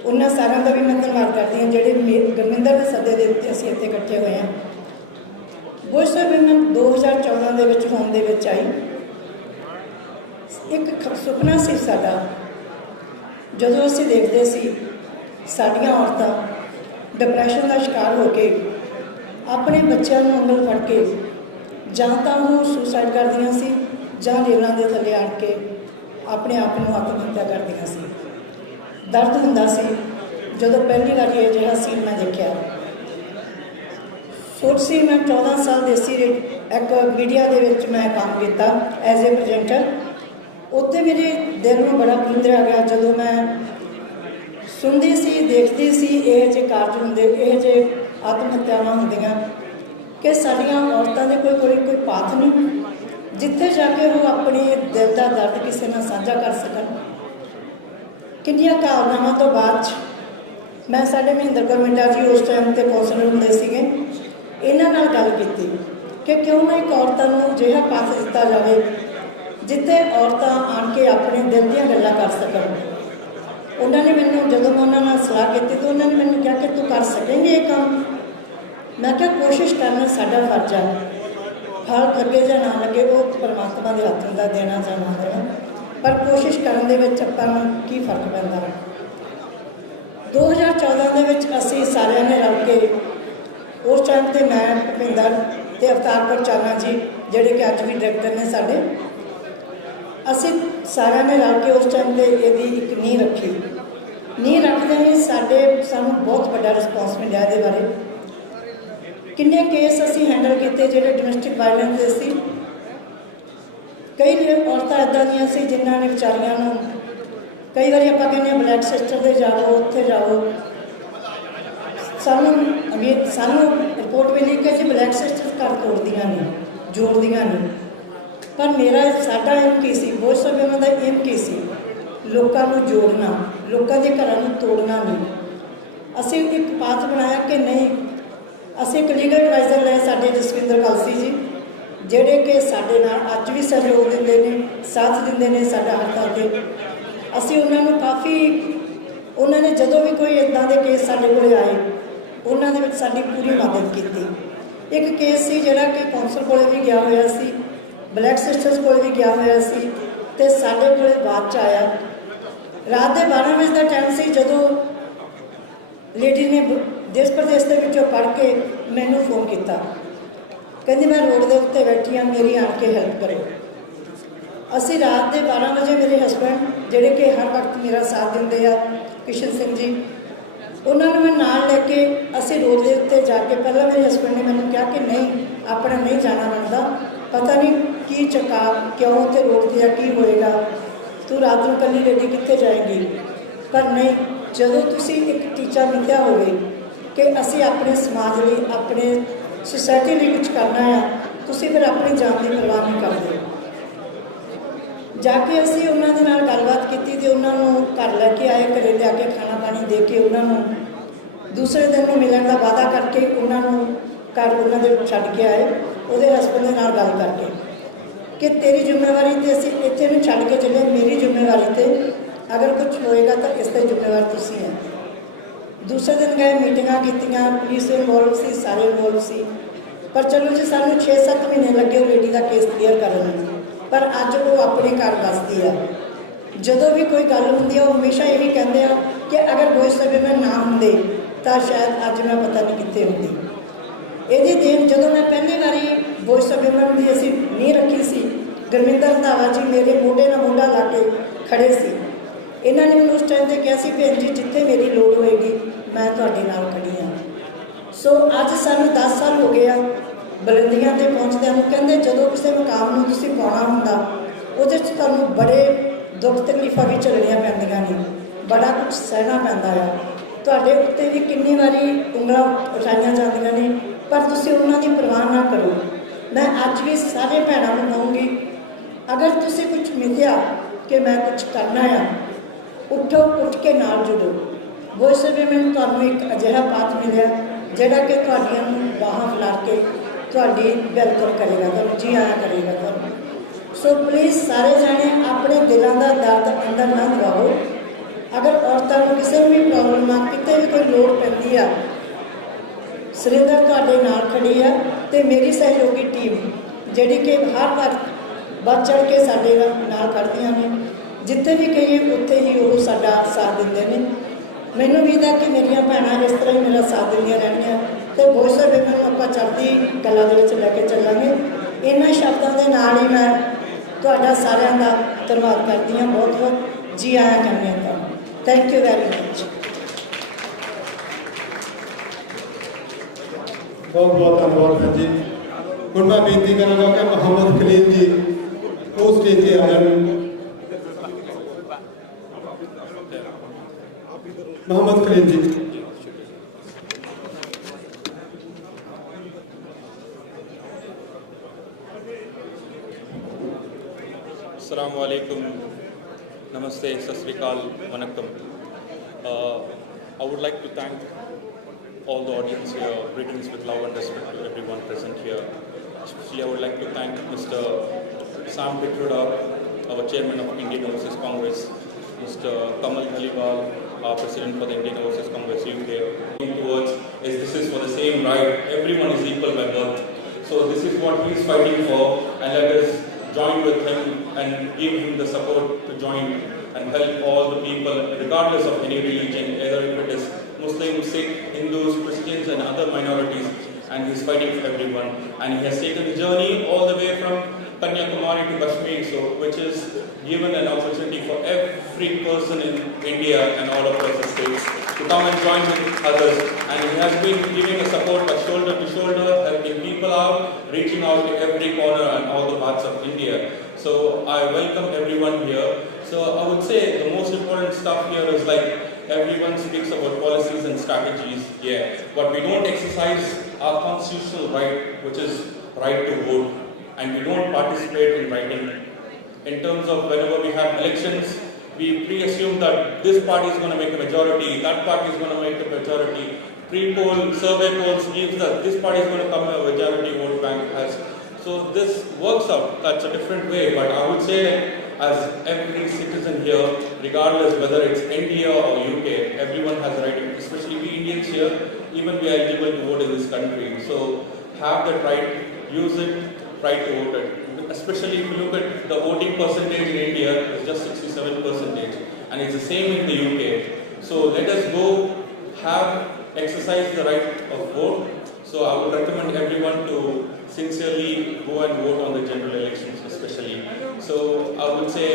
उन्होंने सारिਆਂ का भी मैं धन्यवाद करती हाँ ਜਿਹੜੇ ਗੁਰਵਿੰਦਰ ਦੇ ਸੱਦੇ ਦੇ ਉੱਤੇ ਅਸੀਂ ਇੱਥੇ ਇਕੱਠੇ ਹੋਏ ਹਾਂ। वॉइस ऑफ वूमन 2014 ਦੇ ਵਿੱਚ ਹੋਣ ਦੇ ਵਿੱਚ आई। एक सुपना सी साडा, ਜਦੋਂ ਅਸੀਂ ਦੇਖਦੇ ਸੀ ਸਾਡੀਆਂ ਔਰਤਾਂ डिप्रैशन का शिकार हो के अपने बच्चों को अंगल फड़ के ਜਾਂ ਤਾਂ ਉਹ सुसाइड करदियां सी ਜਾਂ ਰੇਲਾਂ ਦੇ ਥੱਲੇ ਆੜ ਕੇ अपने आप ਨੂੰ आत्म हत्या करदियां सी। दर्द हुंदा सी ਜਦੋਂ पहली बार ये जिहा सीन मैं देखा। सोच सी मैं 14 साल देसी एक मीडिया दे विच मैं काम किया एज ए प्रजेंटर। उत्थे मेरे दिल में बड़ा बुलंदरा गया जदों मैं सुनती सी देखती सी ये जे कारज होंदे, ये जे आत्म हत्यावां होंदियां कि साडियां औरतां दे कोई पाथ नहीं जिथे जाके वो अपने दिल का दर्द किसी नाल साझा कर सकन। किन्नियां कालनावां तो बाद मैं साडे महेंद्र गवर्नमेंट जी उस टाइम ते कौंसलर हुंदे सीगे, इन्हां नाल गल कीती कि क्यों ना एक औरतां नूं जिहा पाथ दिता जाए जिथे औरतां आण के अपने दिल दीयां गल्लां कर सकन। उन्होंने मैनूं जदों मैं उन्हां नाल सलाह कीती तो उन्होंने मैनूं कहा कि तू कर सकेंगे ये काम। मैं क्या कोशिश करना साडा फर्ज है, फल लगे जां ना लगे वो परमात्मा के हत्थ हुंदा, देना जां ना देना, पर कोशिश करने विच आपां नूं की फर्क पैंदा। 2014 दे विच असीं सारिਆਂ ने रल के उस टाइम ते मैं भुपिंदर ते अवतार कौर चाना जी जिहड़े कि अज भी डायरैक्टर ने साडे, असीं सारिਆਂ ने रल के उस टाइम ते इहदी एक नींह रखी। नींह रखदे ही सानूं बहुत बड़ा रिस्पॉन्स मिलिया। इहदे बारे किन्ने केस असीं हैंडल किए जिहड़े डोमैसटिक वायलेंस दे सी। कई औरतां इदां दीयां सी जिन्हां ने विचारियां नूं कई बार आप कहने ब्लैक सिस्टर दे जाओ उत्थे जाओ, सानू रिपोर्ट मिली कि जी ब्लैक सिस्टर घर तोड़दियां नहीं, जोड़दियां नहीं, पर मेरा साडा एम की सी, वॉइस ऑफ वूमन का एम की सी लोगों को जोड़ना, लोगों के घरों को तोड़ना नहीं। असीं एक पाथ बनाया कि नहीं, असीं एक लीगल एडवाइजर लए साडे जसविंदर कलसी जी जिहड़े कि साडे नाल अज भी सहयोग दिंदे ने, साथ दिंदे ने साडा हर तौर ते। असीं उन्होंने काफ़ी उन्होंने जदों भी कोई इदां दे केस साडे कोल आए उन्हां दे विच साडी पूरी मदद की। एक केस सी जिहड़ा कि कौंसल कोल भी गया होया सी, ब्लैक सिस्टर्स कोल भी गया होया सी, ते साडे कोल बाद च आया ਰਾਤ ਦੇ 12 ਵਜੇ ਦਾ ਟਾਈਮ ਸੀ ਜਦੋਂ ਲੇਡੀ ਨੇ ਦੇਸ਼ ਪ੍ਰਦੇਸ਼ ਦੇ ਵਿੱਚੋਂ ਪੜ੍ਹ ਕੇ ਮੈਨੂੰ ਫੋਨ ਕੀਤਾ, ਕਹਿੰਦੀ ਮੈਂ ਰੋਡ ਦੇ ਉੱਤੇ ਬੈਠੀ ਹਾਂ, ਮੇਰੀ ਆਣ ਕੇ ਹੈਲਪ ਕਰੇ। ਅਸੀਂ ਰਾਤ ਦੇ 12 ਵਜੇ ਮੇਰੇ ਹਸਬੈਂਡ ਜਿਹੜੇ ਕਿ ਹਰ ਵਕਤ ਮੇਰਾ ਸਾਥ ਦਿੰਦੇ ਆ, ਕਿਸ਼ਨ ਸਿੰਘ ਜੀ, ਉਹਨਾਂ ਨੂੰ ਮੈਂ ਨਾਲ ਲੈ ਕੇ ਅਸੀਂ ਰੋਡ ਦੇ ਉੱਤੇ ਜਾ ਕੇ, ਪਹਿਲਾਂ ਮੇਰੇ ਹਸਬੈਂਡ ਨੇ ਮੈਨੂੰ ਕਿਹਾ ਕਿ ਨਹੀਂ ਆਪਣਾ ਨਹੀਂ ਜਾਣਾ ਬਣਦਾ, ਪਤਾ ਨਹੀਂ ਕੀ ਚੱਕਾ ਕਿਉਂ ਉੱਥੇ ਰੋਡ 'ਤੇ ਆ, ਕੀ ਹੋਏਗਾ, ਤੂੰ ਰਾਤ ਨੂੰ ਇਕੱਲੀ ਲੇਡੀ ਕਿੱਥੇ ਜਾਏਗੀ। ਪਰ ਨਹੀਂ, ਜਦੋਂ ਤੁਸੀਂ ਇੱਕ ਟੀਚਾ ਮਿਲਿਆ ਹੋਵੇ ਕਿ ਅਸੀਂ ਆਪਣੇ ਸਮਾਜ ਲਈ, ਆਪਣੇ ਸੁਸਾਇਟੀ ਲਈ ਕੁਝ ਕਰਨਾ ਆ, ਤੁਸੀਂ ਫਿਰ ਆਪਣੀ ਜਾਨ ਦੀ ਪਰਵਾਹ ਨਹੀਂ ਕਰਦੇ। ਜਾ ਕੇ ਅਸੀਂ ਉਹਨਾਂ ਦੇ ਨਾਲ ਗੱਲਬਾਤ ਕੀਤੀ ਅਤੇ ਉਹਨਾਂ ਨੂੰ ਘਰ ਲੈ ਕੇ ਆਏ, ਘਰੇ ਲਿਆ ਕੇ ਖਾਣਾ ਪਾਣੀ ਦੇ ਕੇ ਉਹਨਾਂ ਨੂੰ ਦੂਸਰੇ ਦਿਨ ਨੂੰ ਮਿਲਣ ਦਾ ਵਾਅਦਾ ਕਰਕੇ ਉਹਨਾਂ ਨੂੰ ਘਰ ਉਹਨਾਂ ਦੇ ਛੱਡ ਕੇ ਆਏ, ਉਹਦੇ ਹਸਬੈਂਡ ਦੇ ਨਾਲ ਗੱਲ ਕਰਕੇ ਕਿ ਤੇਰੀ ਜ਼ਿੰਮੇਵਾਰੀ ਤੇ ਅਸੀਂ ਇੱਥੇ ਨੂੰ ਛੱਡ ਕੇ ਚੱਲੇ, ਮੇਰੀ ਜ਼ਿੰਮੇਵਾਰੀ ਤੇ ਅਗਰ ਕੁਝ ਹੋਏਗਾ ਤਾਂ ਇਸ ਦੇ ਜ਼ਿੰਮੇਵਾਰ ਤੁਸੀਂ ਹੈ। ਦੂਸਰੇ ਦਿਨ ਗਏ, ਮੀਟਿੰਗਾਂ ਕੀਤੀਆਂ, ਪੁਲਿਸ ਇਨਵੋਲਵ ਸੀ, ਸਾਰੇ ਇਨਵੋਲਵ ਸੀ, ਪਰ ਚਲੋ ਜੀ ਸਾਨੂੰ 6-7 ਮਹੀਨੇ ਲੱਗੇ ਉਹ ਲੇਡੀ ਦਾ ਕੇਸ ਕਲੀਅਰ ਕਰਨ ਨੂੰ, ਪਰ ਅੱਜ ਉਹ ਆਪਣੇ ਘਰ ਵੱਸਦੀ ਆ। ਜਦੋਂ ਵੀ ਕੋਈ ਗੱਲ ਹੁੰਦੀ ਆ ਉਹ ਹਮੇਸ਼ਾ ਇਹੀ ਕਹਿੰਦੇ ਆ ਕਿ ਅਗਰ ਵੌਇਸ ਆਫ ਵਿਮਨ ਨਾ ਹੁੰਦੇ ਤਾਂ ਸ਼ਾਇਦ ਅੱਜ ਮੈਂ ਪਤਾ ਨਹੀਂ ਕਿੱਥੇ ਹੁੰਦੀ। ਇਹਦੀ ਦੇਣ ਜਦੋਂ ਮੈਂ ਪਹਿਲੀ ਵਾਰੀ ਵੌਇਸ ਆਫ ਵਿਮਨ ਦੀ ਅਸੀਂ ਨੀਂਹ ਰੱਖੀ ਸੀ, ਗੁਰਮਿੰਦਰ ਰੰਧਾਵਾ ਜੀ ਮੇਰੇ ਮੋਢੇ ਨਾਲ ਮੋਢਾ ਲਾ ਕੇ ਖੜੇ ਸੀ। ਇਹਨਾਂ ਨੇ ਮੈਨੂੰ ਉਸ ਟਾਈਮ 'ਤੇ ਕਿਹਾ ਸੀ ਭੈਣ ਜੀ ਜਿੱਥੇ ਮੇਰੀ ਲੋੜ ਹੋਏਗੀ ਮੈਂ ਤੁਹਾਡੇ ਨਾਲ ਖੜੀ ਹਾਂ। ਸੋ ਅੱਜ ਸਾਨੂੰ 10 ਸਾਲ ਹੋ ਗਏ ਆ ਬੁਲੰਦੀਆਂ 'ਤੇ ਪਹੁੰਚਦਿਆਂ ਨੂੰ। ਕਹਿੰਦੇ ਜਦੋਂ ਕਿਸੇ ਮੁਕਾਮ ਨੂੰ ਤੁਸੀਂ ਪਾਉਣਾ ਹੁੰਦਾ ਉਹਦੇ 'ਚ ਤੁਹਾਨੂੰ ਬੜੇ ਦੁੱਖ ਤਕਲੀਫਾਂ ਵੀ ਝੱਲਣੀਆਂ ਪੈਂਦੀਆਂ ਨੇ, ਬੜਾ ਕੁਝ ਸਹਿਣਾ ਪੈਂਦਾ ਆ। ਤੁਹਾਡੇ ਉੱਤੇ ਵੀ ਕਿੰਨੀ ਵਾਰੀ ਉਂਗਲਾਂ ਉਠਾਈਆਂ ਜਾਂਦੀਆਂ ਨੇ, ਪਰ ਤੁਸੀਂ ਉਹਨਾਂ ਦੀ ਪਰਵਾਹ ਨਾ ਕਰੋ। ਮੈਂ ਅੱਜ ਵੀ ਸਾਰੇ ਭੈਣਾਂ ਨੂੰ ਕਹੂੰਗੀ, ਅਗਰ ਤੁਸੀਂ ਕੁਝ ਮਿਲਿਆ ਕਿ ਮੈਂ ਕੁਝ ਕਰਨਾ ਆ, ਉੱਠੋ, ਉੱਠ ਕੇ ਨਾਲ ਜੁੜੋ। ਵੌਇਸ ਆਫ ਵਿਮਨ ਤੁਹਾਨੂੰ ਇੱਕ ਅਜਿਹਾ ਪਾਥ ਮਿਲਿਆ ਜਿਹੜਾ ਕਿ ਤੁਹਾਡੀਆਂ ਨੂੰ ਬਾਹਾਂ ਫੈਲਾ ਕੇ ਤੁਹਾਡੀ ਵੈਲਕਮ ਕਰੇਗਾ, ਤੁਹਾਨੂੰ ਜੀ ਆਇਆ ਕਰੇਗਾ ਤੁਹਾਨੂੰ। ਸੋ ਪਲੀਜ਼ ਸਾਰੇ ਜਾਣੇ ਆਪਣੇ ਦਿਲਾਂ ਦਾ ਦਰਦ ਅੰਦਰ ਨਾ ਦਬਾਓ। ਅਗਰ ਔਰਤਾਂ ਨੂੰ ਕਿਸੇ ਵੀ ਪ੍ਰੋਬਲਮ ਆ, ਕਿਤੇ ਵੀ ਕੋਈ ਲੋੜ ਪੈਂਦੀ ਆ, ਸੁਰਿੰਦਰ ਤੁਹਾਡੇ ਨਾਲ ਖੜੀ ਆ ਅਤੇ ਮੇਰੀ ਸਹਿਯੋਗੀ ਟੀਮ ਜਿਹੜੀ ਕਿ ਹਰ ਵਕਤ ਵੱਧ ਚੜ੍ਹ ਕੇ ਸਾਡੇ ਨਾਲ ਖੜ੍ਹਦੀਆਂ ਨੇ। ਜਿੱਥੇ ਵੀ ਕਹੀਏ ਉੱਥੇ ਹੀ ਉਹ ਸਾਡਾ ਸਾਥ ਦਿੰਦੇ ਨੇ। ਮੈਨੂੰ ਉਮੀਦ ਹੈ ਕਿ ਮੇਰੀਆਂ ਭੈਣਾਂ ਇਸ ਤਰ੍ਹਾਂ ਹੀ ਮੇਰਾ ਸਾਥ ਦਿੰਦੀਆਂ ਰਹਿਣਗੀਆਂ ਅਤੇ ਵੌਇਸ ਆਫ ਵਿਮਨ ਨੂੰ ਆਪਾਂ ਚੜ੍ਹਦੀ ਕਲਾ ਦੇ ਵਿੱਚ ਲੈ ਕੇ ਚੱਲਾਂਗੇ। ਇਹਨਾਂ ਸ਼ਬਦਾਂ ਦੇ ਨਾਲ ਹੀ ਮੈਂ ਤੁਹਾਡਾ ਸਾਰਿਆਂ ਦਾ ਧੰਨਵਾਦ ਕਰਦੀ ਹਾਂ। ਬਹੁਤ ਬਹੁਤ ਜੀ ਆਇਆਂ ਕਹਿੰਦੇ ਹਾਂ ਤੁਹਾਨੂੰ। Thank you very much. बहुत बहुत धन्यवाद है जी। ਹੁਣ ਮੈਂ ਬੇਨਤੀ ਕਰਾਂਗਾ ਕਿ ਮੁਹੰਮਦ ਖਲੀਲ ਜੀ ਉਹ ਸਟੇਜ ਤੇ ਆ ਜਾਣ। ਮੁਹੰਮਦ ਖਲੀਲ ਜੀ। अस्सलामु अलैकुम, नमस्ते, सत श्री अकाल, Vanakkam. I would like to thank all the audience here. Greetings with love and respect to everyone present here. Especially I would like to thank Mr. Sam Pitroda, our chairman of Indian Overseas Congress, Mr. Kamal Dhaliwal, our president for the Indian Overseas Congress UK. Towards is this is for the same right. Everyone is equal by birth. So this is what he is fighting for, and let us join with him and give him the support to join and help all the people regardless of any religion, either if it is Muslims, Sikh, Hindus, Christians and other minorities, and he is fighting for everyone. And he has taken the journey all the way from Kanyakumari to Kashmir, so which is given an opportunity for every person in India and all across the states to come and join with others. And he has been giving a support shoulder to shoulder, helping people out, reaching out to every corner and all the parts of India. So I welcome everyone here. So I would say the most important stuff here is like everyone speaks about policies and strategies, yeah, but we don't exercise our constitutional right, which is right to vote, and we don't participate in writing. In terms of whenever we have elections, we pre-assume that this party is going to make a majority, that party is going to make a majority. Pre-poll, survey polls gives that this party is going to come a majority vote bank has. So this works out, that's a different way, but I would say as every citizen here, regardless whether it's India or UK, everyone has a right, especially we Indians here, even we are eligible to vote in this country. So have that right, use it, try to vote it. Especially if you look at the voting percentage in India, it's just 67%. and it's the same in the UK. So let us go exercise the right of vote. So I would recommend everyone to sincerely go and vote on the general elections especially. So I would say,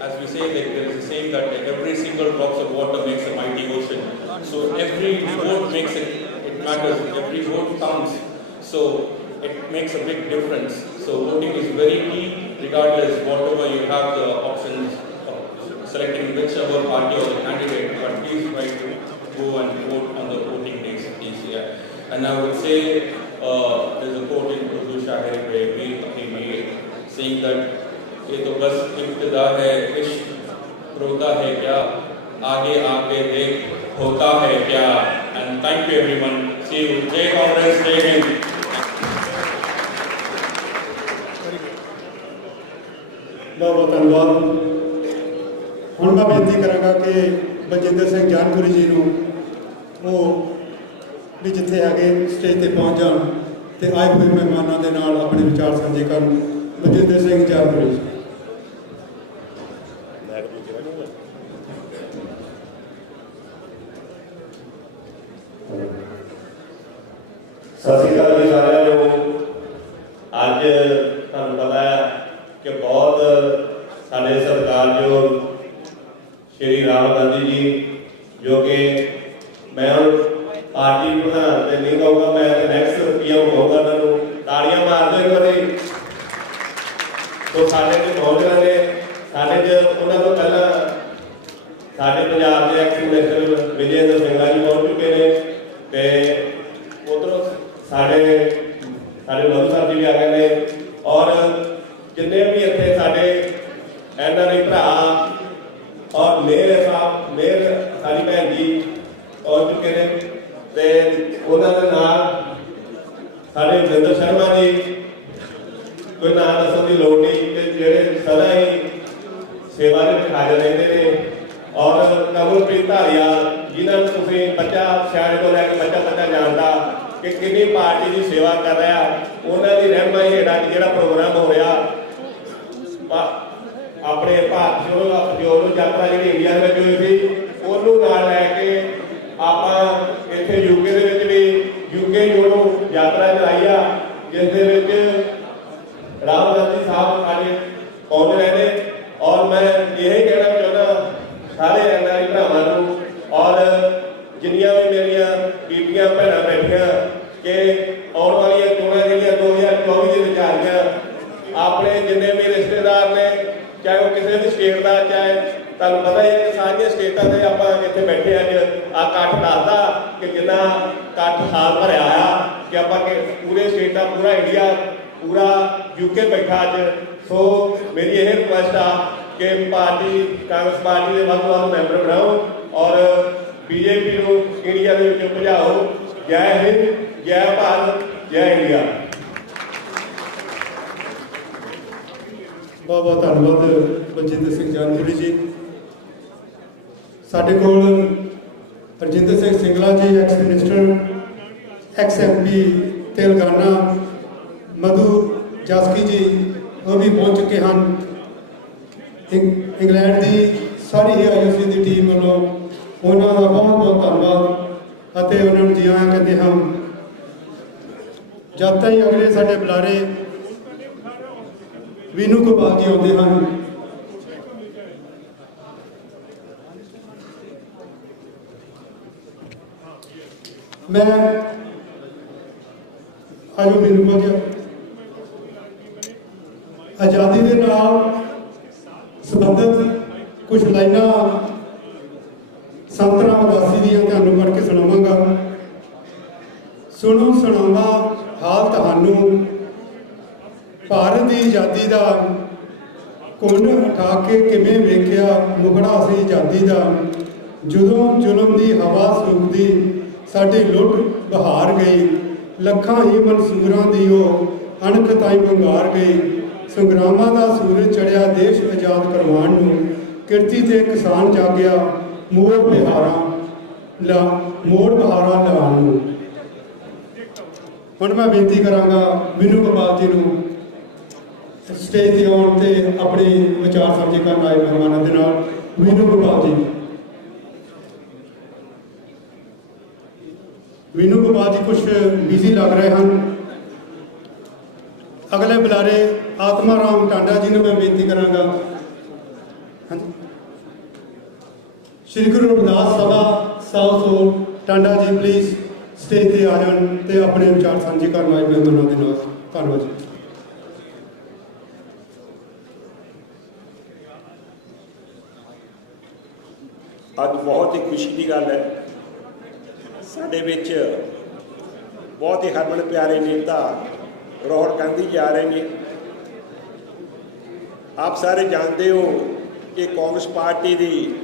as we say, that there is a saying that every single drop of water makes a mighty ocean. So every vote it matters, every vote counts. So it makes a big difference. So voting is very key, regardless whatever you have the options of selecting whichever party or the candidate, but please try to go and vote on the voting days easier. And I would say there's a quote in Urdu Shahir where he made saying that ये तो बस इब्तिदा है इश्क रोता है क्या आगे आके देख होता है क्या. And thank you everyone. See you. Jai Congress, Jai Hind. बहुत धन्यवाद. ਹੁਣ मैं बेनती करांगा कि बलजिंदर सिंह जानपुरी जी ਨੂੰ ਉਹ ਵੀ ਜਿੱਥੇ ਹੈਗੇ ਸਟੇਜ ਤੇ ਪਹੁੰਚ ਜਾਣ ਤੇ ਆਏ ਹੋਏ ਮਹਿਮਾਨਾਂ ਦੇ ਨਾਲ ਆਪਣੇ ਵਿਚਾਰ ਸਾਂਝੇ ਕਰਨ. ਬਲਜਿੰਦਰ ਸਿੰਘ जानपुरी ਜੀ. ਸਤਿ ਸ਼੍ਰੀ ਅਕਾਲ ਜੀ ਸਾਰਿਆਂ ਨੂੰ. ਅੱਜ ਤੁਹਾਨੂੰ ਪਤਾ ਹੈ ਕਿ ਬਹੁਤ ਸਾਡੇ ਸਤਿਕਾਰਯੋਗ ਸ਼੍ਰੀ ਰਾਹੁਲ ਗਾਂਧੀ ਜੀ, ਜੋ ਕਿ ਮੈਂ ਪਾਰਟੀ ਪ੍ਰਧਾਨ ਤੇ ਨਹੀਂ ਕਹੂੰਗਾ, ਮੈਂ ਨੈਕਸਟ ਪੀਐਮ ਕਹੂੰਗਾ, ਉਹਨਾਂ ਨੂੰ ਤਾੜੀਆਂ ਮਾਰ ਦਿਓ ਇੱਕ ਵਾਰੀ. ਸੋ ਸਾਡੇ ਚ ਪਹੁੰਚਣਾ ਨੇ. ਸਾਡੇ ਚ ਉਹਨਾਂ ਤੋਂ ਪਹਿਲਾਂ ਸਾਡੇ ਪੰਜਾਬ ਦੇ ਐਕਸ ਮਿਨਿਸਟਰ ਵਿਜੇ ਸਿੰਗਲਾ ਜੀ ਪਹੁੰਚ ਚੁੱਕੇ ਨੇ ਤੇ ਉਧਰੋਂ ਸਾਡੇ ਮਧੂ ਸਾਹਿਬ ਜੀ ਵੀ ਆ ਗਏ ਨੇ, ਔਰ ਜਿੰਨੇ ਵੀ ਇੱਥੇ ਸਾਡੇ ਐਨਆਰਆਈ ਭਰਾ ਔਰ ਮੇਅਰ ਸਾਡੀ ਭੈਣ ਜੀ ਪਹੁੰਚ ਚੁੱਕੇ ਨੇ ਤੇ ਉਹਨਾਂ ਦੇ ਨਾਲ ਸਾਡੇ ਵਿਜੇਂਦਰ ਸ਼ਰਮਾ ਜੀ, ਕੋਈ ਨਾਂ ਦੱਸਣ ਦੀ ਲੋੜ ਨਹੀਂ, ਕਿ ਜਿਹੜੇ ਸਦਾ ਹੀ ਸੇਵਾ ਦੇ ਵਿੱਚ ਹਾਜ਼ਰ ਰਹਿੰਦੇ ਨੇ, ਔਰ ਕਮਲਪ੍ਰੀਤ ਧਾਲੀਵਾਲ, ਜਿਨ੍ਹਾਂ ਨੂੰ ਤੁਸੀਂ ਬੱਚਾ ਸਿਆਣੇ ਤੋਂ ਲੈ ਕੇ ਬੱਚਾ ਜਾਣਦਾ ਕਿ ਕਿੰਨੀ ਪਾਰਟੀ ਦੀ ਸੇਵਾ ਕਰ ਰਿਹਾ. ਉਹਨਾਂ ਦੀ ਰਹਿਨੁਮਾਈ ਹੇਠਾਂ ਜਿਹੜਾ ਪ੍ਰੋਗਰਾਮ ਹੋ ਰਿਹਾ ਆਪਣੇ ਭਾਰਤ ਜੋੜੋ ਯਾਤਰਾ ਜਿਹੜੀ ਇੰਡੀਆ ਵਿੱਚ ਹੋਈ ਸੀ, ਉਹਨੂੰ ਨਾਲ ਲੈ ਕੇ ਆਪਾਂ ਇੱਥੇ ਯੂਕੇ ਦੇ ਵਿੱਚ ਵੀ ਯੂਕੇ ਜੋੜੋ ਯਾਤਰਾ ਚਲਾਈ ਆ, ਜਿਸ ਦੇ ਵਿੱਚ ਰਾਹੁਲ ਗਾਂਧੀ ਸਾਹਿਬ ਸਾਡੇ ਪਹੁੰਚ ਰਹੇ ਨੇ. ਔਰ ਮੈਂ ਇਹ ਕਹਿਣਾ ਚਾਹੁੰਦਾ ਸਾਰੇ ਐਨਆਰਆਈ ਭਰਾਵਾਂ ਨੂੰ ਔਰ ਜਿੰਨੀਆਂ ਵੀ ਮੇਰੀਆਂ ਬੀਬੀਆਂ ਭੈਣਾਂ ਬੈਠੀਆਂ ਕਿ ਆਉਣ ਵਾਲੀਆਂ ਚੋਣਾਂ ਜਿਹੜੀਆਂ 2024 ਦੇ ਵਿੱਚ ਆ ਰਹੀਆਂ, ਆਪਣੇ ਜਿੰਨੇ ਵੀ ਰਿਸ਼ਤੇਦਾਰ ਨੇ, ਚਾਹੇ ਉਹ ਕਿਸੇ ਵੀ ਸਟੇਟ ਦਾ, ਚਾਹੇ ਤੁਹਾਨੂੰ ਪਤਾ ਹੀ ਹੈ ਕਿ ਸਾਰੀਆਂ ਸਟੇਟਾਂ ਦੇ ਆਪਾਂ ਇੱਥੇ ਬੈਠੇ ਅੱਜ ਆ ਇਕੱਠ ਦੱਸਦਾ ਕਿ ਜਿੰਨਾ ਇਕੱਠ ਹਾਲ ਭਰਿਆ ਆ ਕਿ ਆਪਾਂ ਪੂਰੇ ਸਟੇਟਾਂ, ਪੂਰਾ ਇੰਡੀਆ, ਪੂਰਾ ਯੂਕੇ ਬੈਠਾ ਅੱਜ. ਸੋ ਮੇਰੀ ਇਹ ਰਿਕੁਐਸਟ ਆ ਕਿ ਕਾਂਗਰਸ ਪਾਰਟੀ ਦੇ ਵੱਧ ਤੋਂ ਵੱਧ ਮੈਂਬਰ ਬਣਾਓ ਔਰ ਬੀਜੇਪੀ ਨੂੰ ਇੰਡੀਆ ਦੇ ਵਿੱਚੋਂ ਭਜਾਓ. ਜੈ ਹਿੰਦ, ਜੈ ਭਾਰਤ, ਜੈ ਇੰਡੀਆ. ਬਹੁਤ ਬਹੁਤ ਧੰਨਵਾਦ ਬਲਜਿੰਦਰ ਸਿੰਘ जानपुरी ਜੀ. ਸਾਡੇ ਕੋਲ Rajinder Singh Singla ji, ex minister, ex MP Telangana, Madhu Jaski ji, ਉਹ ਵੀ ਪਹੁੰਚ ਚੁੱਕੇ ਹਨ. ਇੰਗਲੈਂਡ ਦੀ ਸਾਰੀ ਆਈਓਸੀ ਦੀ ਟੀਮ ਵੱਲੋਂ ਉਹਨਾਂ ਦਾ ਬਹੁਤ ਬਹੁਤ ਧੰਨਵਾਦ ਅਤੇ ਉਹਨਾਂ ਨੂੰ ਜੀ ਆਇਆਂ ਕਹਿੰਦੇ ਹਾਂ. ਜਦ ਤਾਈਂ ਅਗਲੇ ਸਾਡੇ ਬੁਲਾਰੇ ਵੀਨੂ ਗੋਪਾਲ ਜੀ ਆਉਂਦੇ ਹਨ, ਮੈਂ ਆਜੋ ਵੀਨੂ ਗੋਪਾਲ ਜੀ ਆਜ਼ਾਦੀ ਦੇ ਨਾਲ ਸੰਬੰਧਿਤ ਕੁਝ ਲਾਈਨਾਂ ਸੰਤ ਰਾਮਦਾਸ ਦੀਆਂ ਤੁਹਾਨੂੰ ਪੜ੍ਹ ਕੇ ਸੁਣਾਵਾਂਗਾ. ਸੁਣੋ ਸੁਣਾਵਾਂ ਹਾਲ ਤੁਹਾਨੂੰ ਭਾਰਤ ਦੀ ਆਜ਼ਾਦੀ ਦਾ, ਕੁੰਨ ਉਠਾ ਕੇ ਕਿਵੇਂ ਵੇਖਿਆ ਮੁਖੜਾ ਸੀ ਆਜ਼ਾਦੀ ਦਾ, ਜਦੋਂ ਜ਼ੁਲਮ ਦੀ ਹਵਾ ਸੂਕਦੀ ਸਾਡੀ ਲੁੱਟ ਬਹਾਰ ਗਈ, ਲੱਖਾਂ ਹੀ ਮਨਸੂਰਾਂ ਦੀ ਉਹ ਅਣਖ ਤਾਈਂ ਵੰਗਾਰ ਗਈ, ਸੰਗਰਾਮਾਂ ਦਾ ਸੂਰਜ ਚੜਿਆ ਦੇਸ਼ ਆਜ਼ਾਦ ਕਰਵਾਉਣ ਨੂੰ, ਕਿਰਤੀ ਤੇ ਕਿਸਾਨ ਜਾਗਿਆ ਮੋੜ ਬਹਾਰਾਂ ਲਾਉਣ ਨੂੰ. ਹੁਣ ਮੈਂ ਬੇਨਤੀ ਕਰਾਂਗਾ ਵੀਨੂ ਗੋਪਾਲ ਜੀ ਨੂੰ ਸਟੇਜ ਤੇ ਆਉਣ ਤੇ ਆਪਣੇ ਵਿਚਾਰ ਸਾਂਝੇ ਕਰਨ ਆਏ ਮਹਿਮਾਨਾਂ ਦੇ ਨਾਲ. मीनू गोपाल जी। मीनू गोपाल जी कुछ बिजी लग रहे हैं। अगले बुलारे आत्मा राम टांडा जी ने मैं बेनती करांगा। हाँ जी। Shri Guru Ravidas Sabha South Tanda ji please stage ते आ जान ते अपने विचार साझे करन आए मेहमानां दे नाल। धन्नवाद जी। ਅੱਜ ਬਹੁਤ ਹੀ ਖੁਸ਼ੀ ਦੀ ਗੱਲ ਹੈ, ਸਾਡੇ ਵਿੱਚ ਬਹੁਤ ਹੀ ਹਰਮਨ ਪਿਆਰੇ ਨੇਤਾ ਰਾਹੁਲ ਗਾਂਧੀ ਜੀ ਆ ਰਹੇ ਨੇ। ਆਪ ਸਾਰੇ ਜਾਣਦੇ ਹੋ ਕਿ ਕਾਂਗਰਸ ਪਾਰਟੀ ਦੀ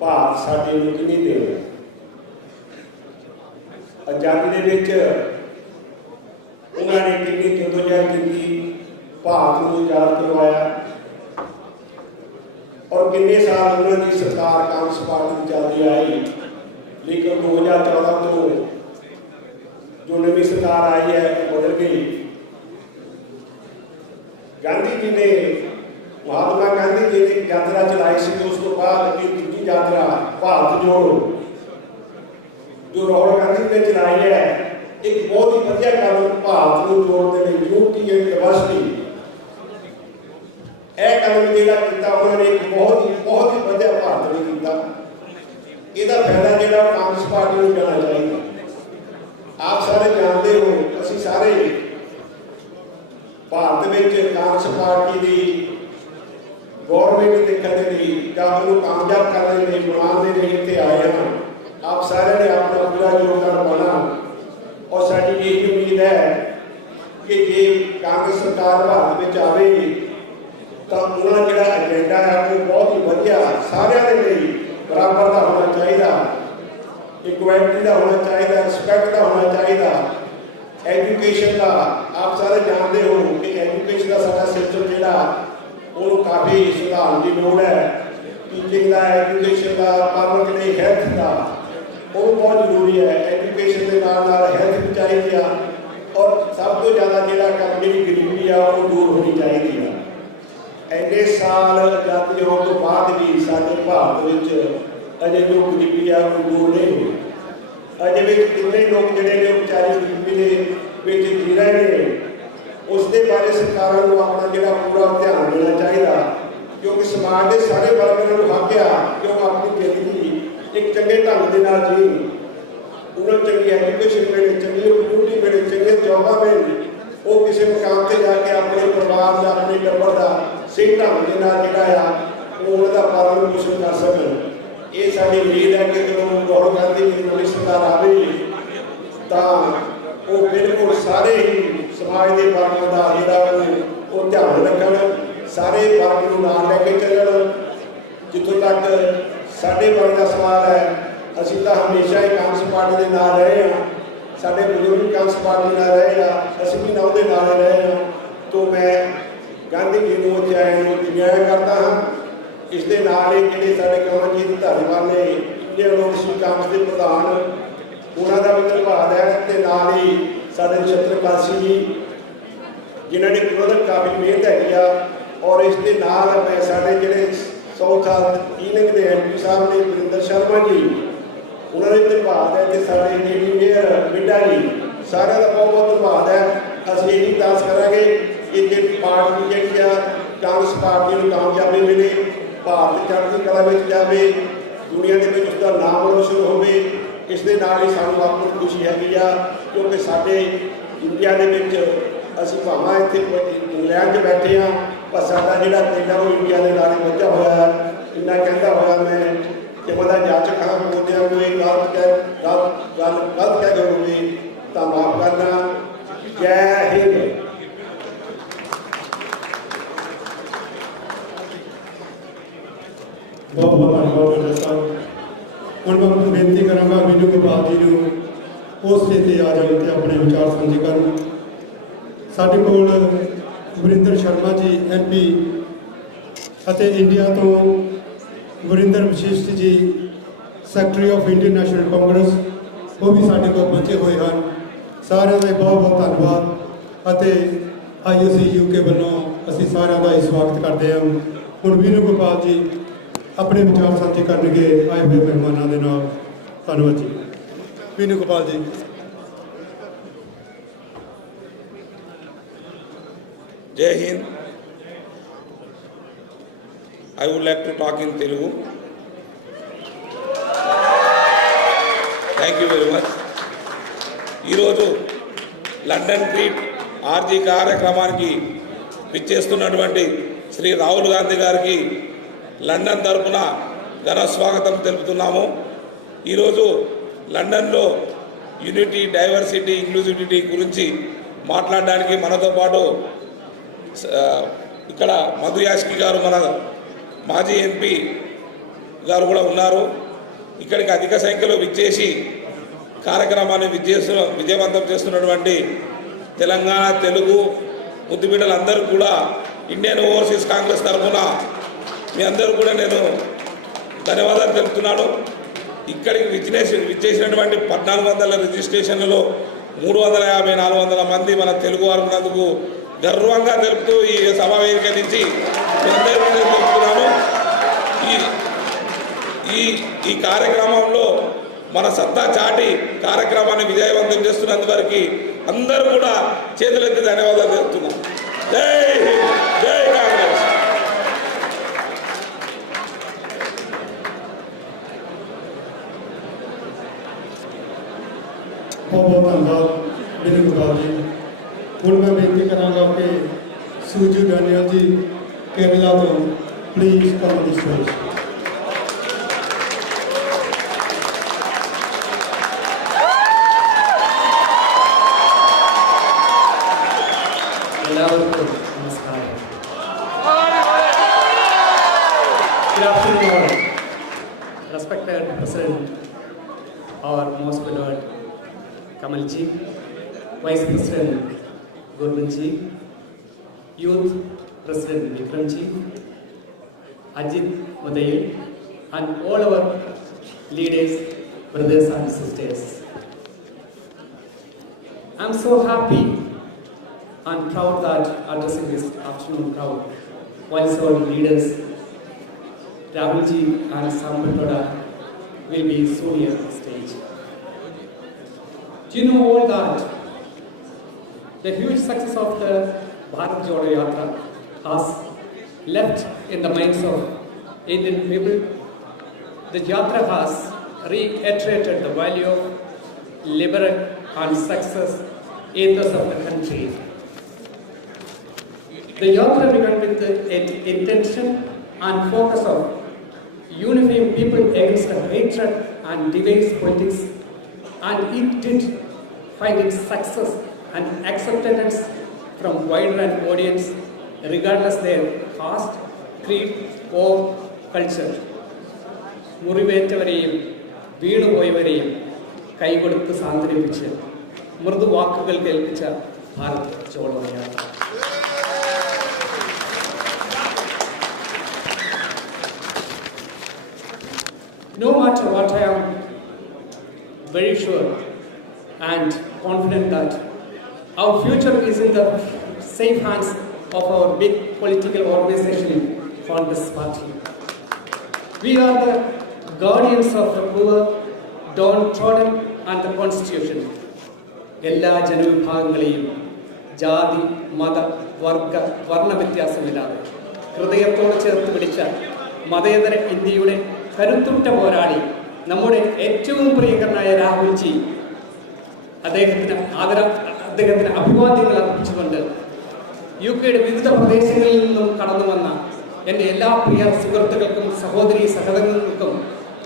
ਭਾਰਤ ਸਾਡੇ ਨੂੰ ਕਿੰਨੀ ਦੇਣ ਹੈ। ਆਜ਼ਾਦੀ ਦੇ ਵਿੱਚ ਉਹਨਾਂ ਨੇ ਕਿੰਨੀ ਜਦੋਜਹਿਦ ਕੀਤੀ, ਭਾਰਤ ਨੂੰ ਆਜ਼ਾਦ ਕਰਵਾਇਆ ਔਰ ਕਿੰਨੇ ਸਾਲ ਉਹਨਾਂ ਦੀ ਸਰਕਾਰ ਕਾਂਗਰਸ ਪਾਰਟੀ ਦੀ ਚੱਲਦੀ ਆਈ। ਲੇਕਿਨ 2014 ਤੋਂ ਜੋ ਨਵੀਂ ਸਰਕਾਰ ਆਈ ਹੈ ਬਦਲ ਗਈ। ਗਾਂਧੀ ਜੀ ਨੇ ਮਹਾਤਮਾ ਗਾਂਧੀ ਜੀ ਨੇ ਯਾਤਰਾ ਚਲਾਈ ਸੀ, ਉਸ ਤੋਂ ਬਾਅਦ ਇੱਕ ਦੂਜੀ ਯਾਤਰਾ ਭਾਰਤ ਜੋੜੋ ਜੋ ਰਾਹੁਲ ਗਾਂਧੀ ਨੇ ਚਲਾਈ ਹੈ, ਇੱਕ ਬਹੁਤ ਹੀ ਵਧੀਆ ਕਦਮ ਭਾਰਤ ਨੂੰ ਜੋੜਨ ਦੇ ਲਈ ਯੂਨਿਟੀ ਐਂਡ ਡਾਇਵਰਸਿਟੀ। ਇਹ ਕਦਮ ਜਿਹੜਾ ਕੀਤਾ ਉਹਨਾਂ ਨੇ ਇੱਕ ਬਹੁਤ ਹੀ ਵਧੀਆ ਭਾਰਤ ਲਈ ਕੀਤਾ। ਇਹਦਾ ਫਾਇਦਾ ਜਿਹੜਾ ਕਾਂਗਰਸ ਪਾਰਟੀ ਨੂੰ ਜਾਣਾ ਚਾਹੀਦਾ। ਆਪ ਸਾਰੇ ਜਾਣਦੇ ਹੋ, ਅਸੀਂ ਸਾਰੇ ਭਾਰਤ ਵਿੱਚ ਕਾਂਗਰਸ ਪਾਰਟੀ ਦੀ ਗੌਰਮੈਂਟ ਦੇਖਣ ਦੇ ਲਈ ਜਾਂ ਉਹਨੂੰ ਕਾਮਯਾਬ ਕਰਨ ਦੇ ਲਈ ਬਣਾਉਣ ਦੇ ਲਈ ਇੱਥੇ ਆਏ ਹਾਂ। ਆਪ ਸਾਰਿਆਂ ਨੇ ਆਪਣਾ ਪੂਰਾ ਯੋਗਦਾਨ ਪਾਉਣਾ ਔਰ ਸਾਡੀ ਇਹ ਉਮੀਦ ਹੈ ਕਿ ਜੇ ਕਾਂਗਰਸ ਸਰਕਾਰ ਭਾਰਤ ਵਿੱਚ ਆਵੇਗੀ ਤਾਂ ਉਹਨਾਂ ਦਾ ਜਿਹੜਾ ਏਜੰਡਾ ਹੈ ਉਹ ਬਹੁਤ ਹੀ ਵਧੀਆ ਸਾਰਿਆਂ ਦੇ ਲਈ ਬਰਾਬਰ ਦਾ ਹੋਣਾ ਚਾਹੀਦਾ, ਇਕੁਐਲਿਟੀ ਦਾ ਹੋਣਾ ਚਾਹੀਦਾ, ਰਿਸਪੈਕਟ ਦਾ ਹੋਣਾ ਚਾਹੀਦਾ, ਐਜੂਕੇਸ਼ਨ ਦਾ। ਆਪ ਸਾਰੇ ਜਾਣਦੇ ਹੋ ਕਿ ਐਜੂਕੇਸ਼ਨ ਦਾ ਸਾਡਾ ਸਿਸਟਮ ਜਿਹੜਾ ਉਹਨੂੰ ਕਾਫੀ ਸੁਧਾਰਨ ਦੀ ਲੋੜ ਹੈ। ਟੀਚਿੰਗ ਦਾ, ਐਜੂਕੇਸ਼ਨ ਦਾ, ਪਬਲਿਕ ਲਈ ਹੈਲਥ ਦਾ ਉਹ ਬਹੁਤ ਜ਼ਰੂਰੀ ਹੈ। ਐਜੂਕੇਸ਼ਨ ਦੇ ਨਾਲ ਨਾਲ ਹੈਲਥ ਵੀ ਚਾਹੀਦੀ ਆ ਔਰ ਸਭ ਤੋਂ ਜ਼ਿਆਦਾ ਜਿਹੜਾ ਕੰਮ ਜਿਹੜੀ ਗਰੀਬੀ ਆ ਉਹ ਦੂਰ ਹੋਣੀ ਚਾਹੀਦੀ ਆ। ਇੰਨੇ ਸਾਲ ਆਜ਼ਾਦੀ ਹੋਣ ਤੋਂ ਬਾਅਦ ਵੀ ਸਾਡੇ ਭਾਰਤ ਵਿੱਚ ਅਜੇ ਜੋ ਗਰੀਬੀ ਆ ਉਹ ਦੂਰ ਨਹੀਂ ਹੋਈ। ਅਜੇ ਵੀ ਕਿੰਨੇ ਲੋਕ ਜਿਹੜੇ ਨੇ ਵਿਚਾਰੇ ਗਰੀਬੀ ਦੇ ਵਿੱਚ ਜੀ ਰਹੇ ਨੇ। ਉਸ ਦੇ ਬਾਰੇ ਸਰਕਾਰਾਂ ਨੂੰ ਆਪਣਾ ਜਿਹੜਾ ਪੂਰਾ ਧਿਆਨ ਦੇਣਾ ਚਾਹੀਦਾ, ਕਿਉਂਕਿ ਸਮਾਜ ਦੇ ਸਾਰੇ ਵਰਗਾਂ ਨੂੰ ਹੱਕ ਆ ਕਿ ਉਹ ਆਪਣੀ ਜ਼ਿੰਦਗੀ ਇੱਕ ਚੰਗੇ ਢੰਗ ਦੇ ਨਾਲ ਜੀਣ। ਉਹਨਾਂ ਨੂੰ ਚੰਗੀ ਐਜੂਕੇਸ਼ਨ ਮਿਲੇ, ਚੰਗੀ ਓਪਰਚੁਨਿਟੀ ਮਿਲੇ, ਚੰਗੇ ਜੋਬਾਂ ਮਿਲਣ, ਉਹ ਕਿਸੇ ਮੁਕਾਮ ਤੇ ਜਾ ਕੇ ਆਪਣੇ ਪਰਿਵਾਰ ਦਾ, ਆਪਣੇ ਟੱਬਰ ਦਾ ਸਹੀ ਢੰਗ ਦੇ ਨਾਲ ਜਿਹੜਾ ਆ ਉਹ ਉਹਦਾ ਪਾਲਣ ਪੋਸ਼ਣ ਕਰ ਸਕਣ। ਇਹ ਸਾਡੀ ਉਮੀਦ ਹੈ ਕਿ ਜਦੋਂ ਰਾਹੁਲ ਗਾਂਧੀ ਦੀ ਨਵੀਂ ਸਰਕਾਰ ਆਵੇਗੀ ਤਾਂ ਉਹ ਬਿਲਕੁਲ ਸਾਰੇ ਹੀ ਸਮਾਜ ਦੇ ਵਰਗਾਂ ਦਾ ਜਿਹੜਾ ਉਹ ਧਿਆਨ ਰੱਖਣ, ਸਾਰੇ ਵਰਗ ਨੂੰ ਨਾਲ ਲੈ ਕੇ ਚੱਲਣ। ਜਿੱਥੋਂ ਤੱਕ ਸਾਡੇ ਵਰਗ ਦਾ ਸਵਾਲ ਹੈ, ਅਸੀਂ ਤਾਂ ਹਮੇਸ਼ਾ ਹੀ ਕਾਂਗਰਸ ਪਾਰਟੀ ਦੇ ਨਾਲ ਰਹੇ ਹਾਂ, ਸਾਡੇ ਬਜ਼ੁਰਗ ਵੀ ਕਾਂਗਰਸ ਪਾਰਟੀ ਨਾਲ ਰਹੇ ਆ, ਅਸੀਂ ਵੀ ਨਾ ਉਹਦੇ ਨਾਲ ਰਹੇ ਹਾਂ। ਤੋਂ ਮੈਂ ਗਾਂਧੀ ਜੀ ਨੂੰ ਉੱਥੇ ਆਏ ਨੂੰ ਨਿਆਂ ਕਰਦਾ ਹਾਂ। ਇਸ ਦੇ ਨਾਲ ਹੀ ਜਿਹੜੇ ਸਾਡੇ ਕਮਲਜੀਤ ਧਾਲੀਵਾਲ ਨੇ ਇੰਡੀਅਨ ਓਵਰਸੀਜ਼ ਕਾਂਗਰਸ ਦੇ ਪ੍ਰਧਾਨ, ਉਹਨਾਂ ਦਾ ਵੀ ਧੰਨਵਾਦ ਹੈ। ਅਤੇ ਨਾਲ ਹੀ ਸਾਡੇ ਨਛੱਤਰ ਕਾਲਸੀ ਜੀ ਜਿਨ੍ਹਾਂ ਨੇ ਕਾਫੀ ਮਿਹਨਤ ਹੈਗੀ ਆ। ਔਰ ਇਸ ਦੇ ਨਾਲ ਮੈਂ ਸਾਡੇ ਜਿਹੜੇ ਸਾਊਥ ਈਨਿੰਗ ਦੇ MP ਸਾਹਿਬ ਨੇ ਵਰਿੰਦਰ ਸ਼ਰਮਾ ਜੀ, ਉਹਨਾਂ ਦੇ ਧੰਨਵਾਦ ਹੈ। ਅਤੇ ਸਾਡੇ ਜਿਹੜੀ ਮੇਅਰ ਬਿੱਡਾ ਜੀ, ਸਾਰਿਆਂ ਦਾ ਬਹੁਤ ਬਹੁਤ ਧੰਨਵਾਦ ਹੈ। ਅਸੀਂ ਇਹੀ ਅਰਦਾਸ ਕਰਾਂਗੇ ਕਿ ਜੇ ਪਾਰਟੀ ਜਿਹੜੀ ਆ ਕਾਂਗਰਸ ਪਾਰਟੀ ਨੂੰ ਕਾਮਯਾਬੀ ਮਿਲੇ, ਭਾਰਤ ਚੜ੍ਹਦੀ ਕਲਾ ਵਿੱਚ ਜਾਵੇ, ਦੁਨੀਆ ਦੇ ਵਿੱਚ ਉਸਦਾ ਨਾਮ ਰੋਸ਼ਨ ਹੋਵੇ। ਇਸ ਦੇ ਨਾਲ ਹੀ ਸਾਨੂੰ ਆਪਣੀ ਖੁਸ਼ੀ ਹੈਗੀ ਆ, ਕਿਉਂਕਿ ਸਾਡੇ ਇੰਡੀਆ ਦੇ ਵਿੱਚ ਅਸੀਂ ਭਾਵਾਂ ਇੱਥੇ ਇੰਗਲੈਂਡ 'ਚ ਬੈਠੇ ਹਾਂ, ਪਰ ਸਾਡਾ ਜਿਹੜਾ ਦਿਲ ਹੈ ਉਹ ਇੰਡੀਆ ਦੇ ਨਾਲ ਹੀ ਬੱਝਾ ਹੋਇਆ ਹੈ। ਇੰਨਾ ਕਹਿੰਦਾ ਹੋਇਆ ਮੈਂ ਕਿ ਉਹਦਾ ਜਾਚਕ ਹਾਂ, ਬੋਲਦਿਆਂ ਕੋਈ ਗਲਤ ਕਹਿ ਕਰੂੰਗੀ ਤਾਂ ਮਾਫ਼ ਕਰਨਾ। ਜੈ ਹਿੰਦ। बहुत बहुत धन्यवाद साहब। ਹੁਣ ਮੈਂ ਬੇਨਤੀ ਕਰਾਂਗਾ मीनू गोपाल जी ਨੂੰ ਉਸ ਸਟੇਜ 'ਤੇ ਆ ਜਾਣ ਅਤੇ ਆਪਣੇ ਵਿਚਾਰ ਸਾਂਝੇ ਕਰਨ। ਸਾਡੇ ਕੋਲ ਵਰਿੰਦਰ ਸ਼ਰਮਾ ਜੀ MP ਅਤੇ ਇੰਡੀਆ ਤੋਂ ਵਰਿੰਦਰ ਵਸ਼ਿਸ਼ਟ ਜੀ secretary of Indian national Congress, ਉਹ ਵੀ ਸਾਡੇ ਕੋਲ ਪਹੁੰਚੇ ਹੋਏ ਹਨ। ਸਾਰਿਆਂ ਦਾ ਬਹੁਤ ਬਹੁਤ ਧੰਨਵਾਦ। ਅਤੇ IOC UK ਵੱਲੋਂ ਅਸੀਂ ਸਾਰਿਆਂ ਦਾ ਹੀ ਸਵਾਗਤ ਕਰਦੇ ਹਾਂ। ਹੁਣ ਵੀਨੂ ਗੋਪਾਲ ਜੀ ਆਪਣੇ ਵਿਚਾਰ ਸਾਂਝੇ ਕਰਨਗੇ ਆਏ ਹੋਏ ਮਹਿਮਾਨਾਂ ਦੇ ਨਾਲ। ਧੰਨਵਾਦ ਜੀ। Veenu Gopal ji. Jai Hind. I would like to talk in Telugu. Thank you very much. ఈరోజు లండన్ ట్రీట్ ఆర్జీ కార్యక్రమానికి విచ్చేస్తున్నటువంటి శ్రీ రాహుల్ గాంధీ గారికి లండన్ తరపున ఘన స్వాగతం తెలుపుతున్నాము. ఈరోజు లండన్లో యూనిటీ, డైవర్సిటీ, ఇంక్లూజివిటీ గురించి మాట్లాడడానికి మనతో పాటు ఇక్కడ మధుయాష్కి గారు, మన మాజీ ఎంపీ గారు కూడా ఉన్నారు. ఇక్కడికి అధిక సంఖ్యలో విచ్చేసి కార్యక్రమాన్ని విజయవంతం చేస్తున్నటువంటి తెలంగాణ తెలుగు ముద్దుబిడ్డలందరూ కూడా ఇండియన్ ఓవర్సీస్ కాంగ్రెస్ తరఫున మీ అందరూ కూడా నేను ధన్యవాదాలు తెలుపుతున్నాను. ఇక్కడికి విచ్చేసినటువంటి 1400 రిజిస్ట్రేషన్లలో 350-400 మంది మన తెలుగు వారు ఉన్నందుకు గర్వంగా తెలుపుతూ ఈ సభా వేదిక నుంచి అందరికీ నేను తెలుపుతున్నాను. ఈ కార్యక్రమంలో మన సత్తా చాటి కార్యక్రమాన్ని విజయవంతం చేస్తున్నందుకు అందరూ కూడా చేతులెత్తి ధన్యవాదాలు తెలుపుతున్నాం. జై హింద్, జై కాంగ్రెస్. बहुत धन्यवाद विनू गोपाल जी। हूँ मैं बेनती कराँगा कि सूजू डैनियल जी केरला तो please come on the stage. Good afternoon, respected President, our most beloved Kamal ji, Vice President Gurban ji, Youth President Vikram ji, Ajit Madayil, and all our leaders, brothers and sisters. I'm so happy and proud that addressing this afternoon crowd, whilst our leaders Rahul ji and Sampatoda will be soon here on stage. Do you know all that? The huge success of the Bharat Jodo Yatra has left in the minds of Indian people. The Yatra has reiterated the value of liberal and success ethos of the country. The Yatra began with the intention and focus of unifying people against the hatred and divisive politics, and it did find its success and acceptance from wider an audience regardless their caste, creed or culture. മുറിവേറ്റവരെയും വീണുപോയവരെയും കൈകൊടുത്ത് സാന്ത്വനിപ്പിച്ച് മൃദു വാക്കുകൾ കേൾപ്പിച്ച ഭാരത് ജോഡോ യാത്ര. No matter what, I am very sure and confident that our future is in the safe hands of our big political organization, Congress Party. We are the guardians of the poor, downtrodden and the Constitution. എല്ലാ ജനവിഭാഗങ്ങളെയും ജാതി, മത, വർഗ, വർണ്ണവ്യത്യാസമില്ലാതെ ഹൃദയത്തോട് ചേർത്ത് പിടിച്ച മതേതര ഇന്ത്യയുടെ കരുത്തുറ്റ പോരാളി നമ്മുടെ ഏറ്റവും പ്രിയങ്കരനായ രാഹുൽജി, അദ്ദേഹത്തിന് അഭിവാദ്യങ്ങൾ അർപ്പിച്ചുകൊണ്ട് UK-യുടെ വിവിധ പ്രദേശങ്ങളിൽ നിന്നും കടന്നു വന്ന എൻ്റെ എല്ലാ പ്രിയ സുഹൃത്തുക്കൾക്കും സഹോദരി സഹോദരങ്ങൾക്കും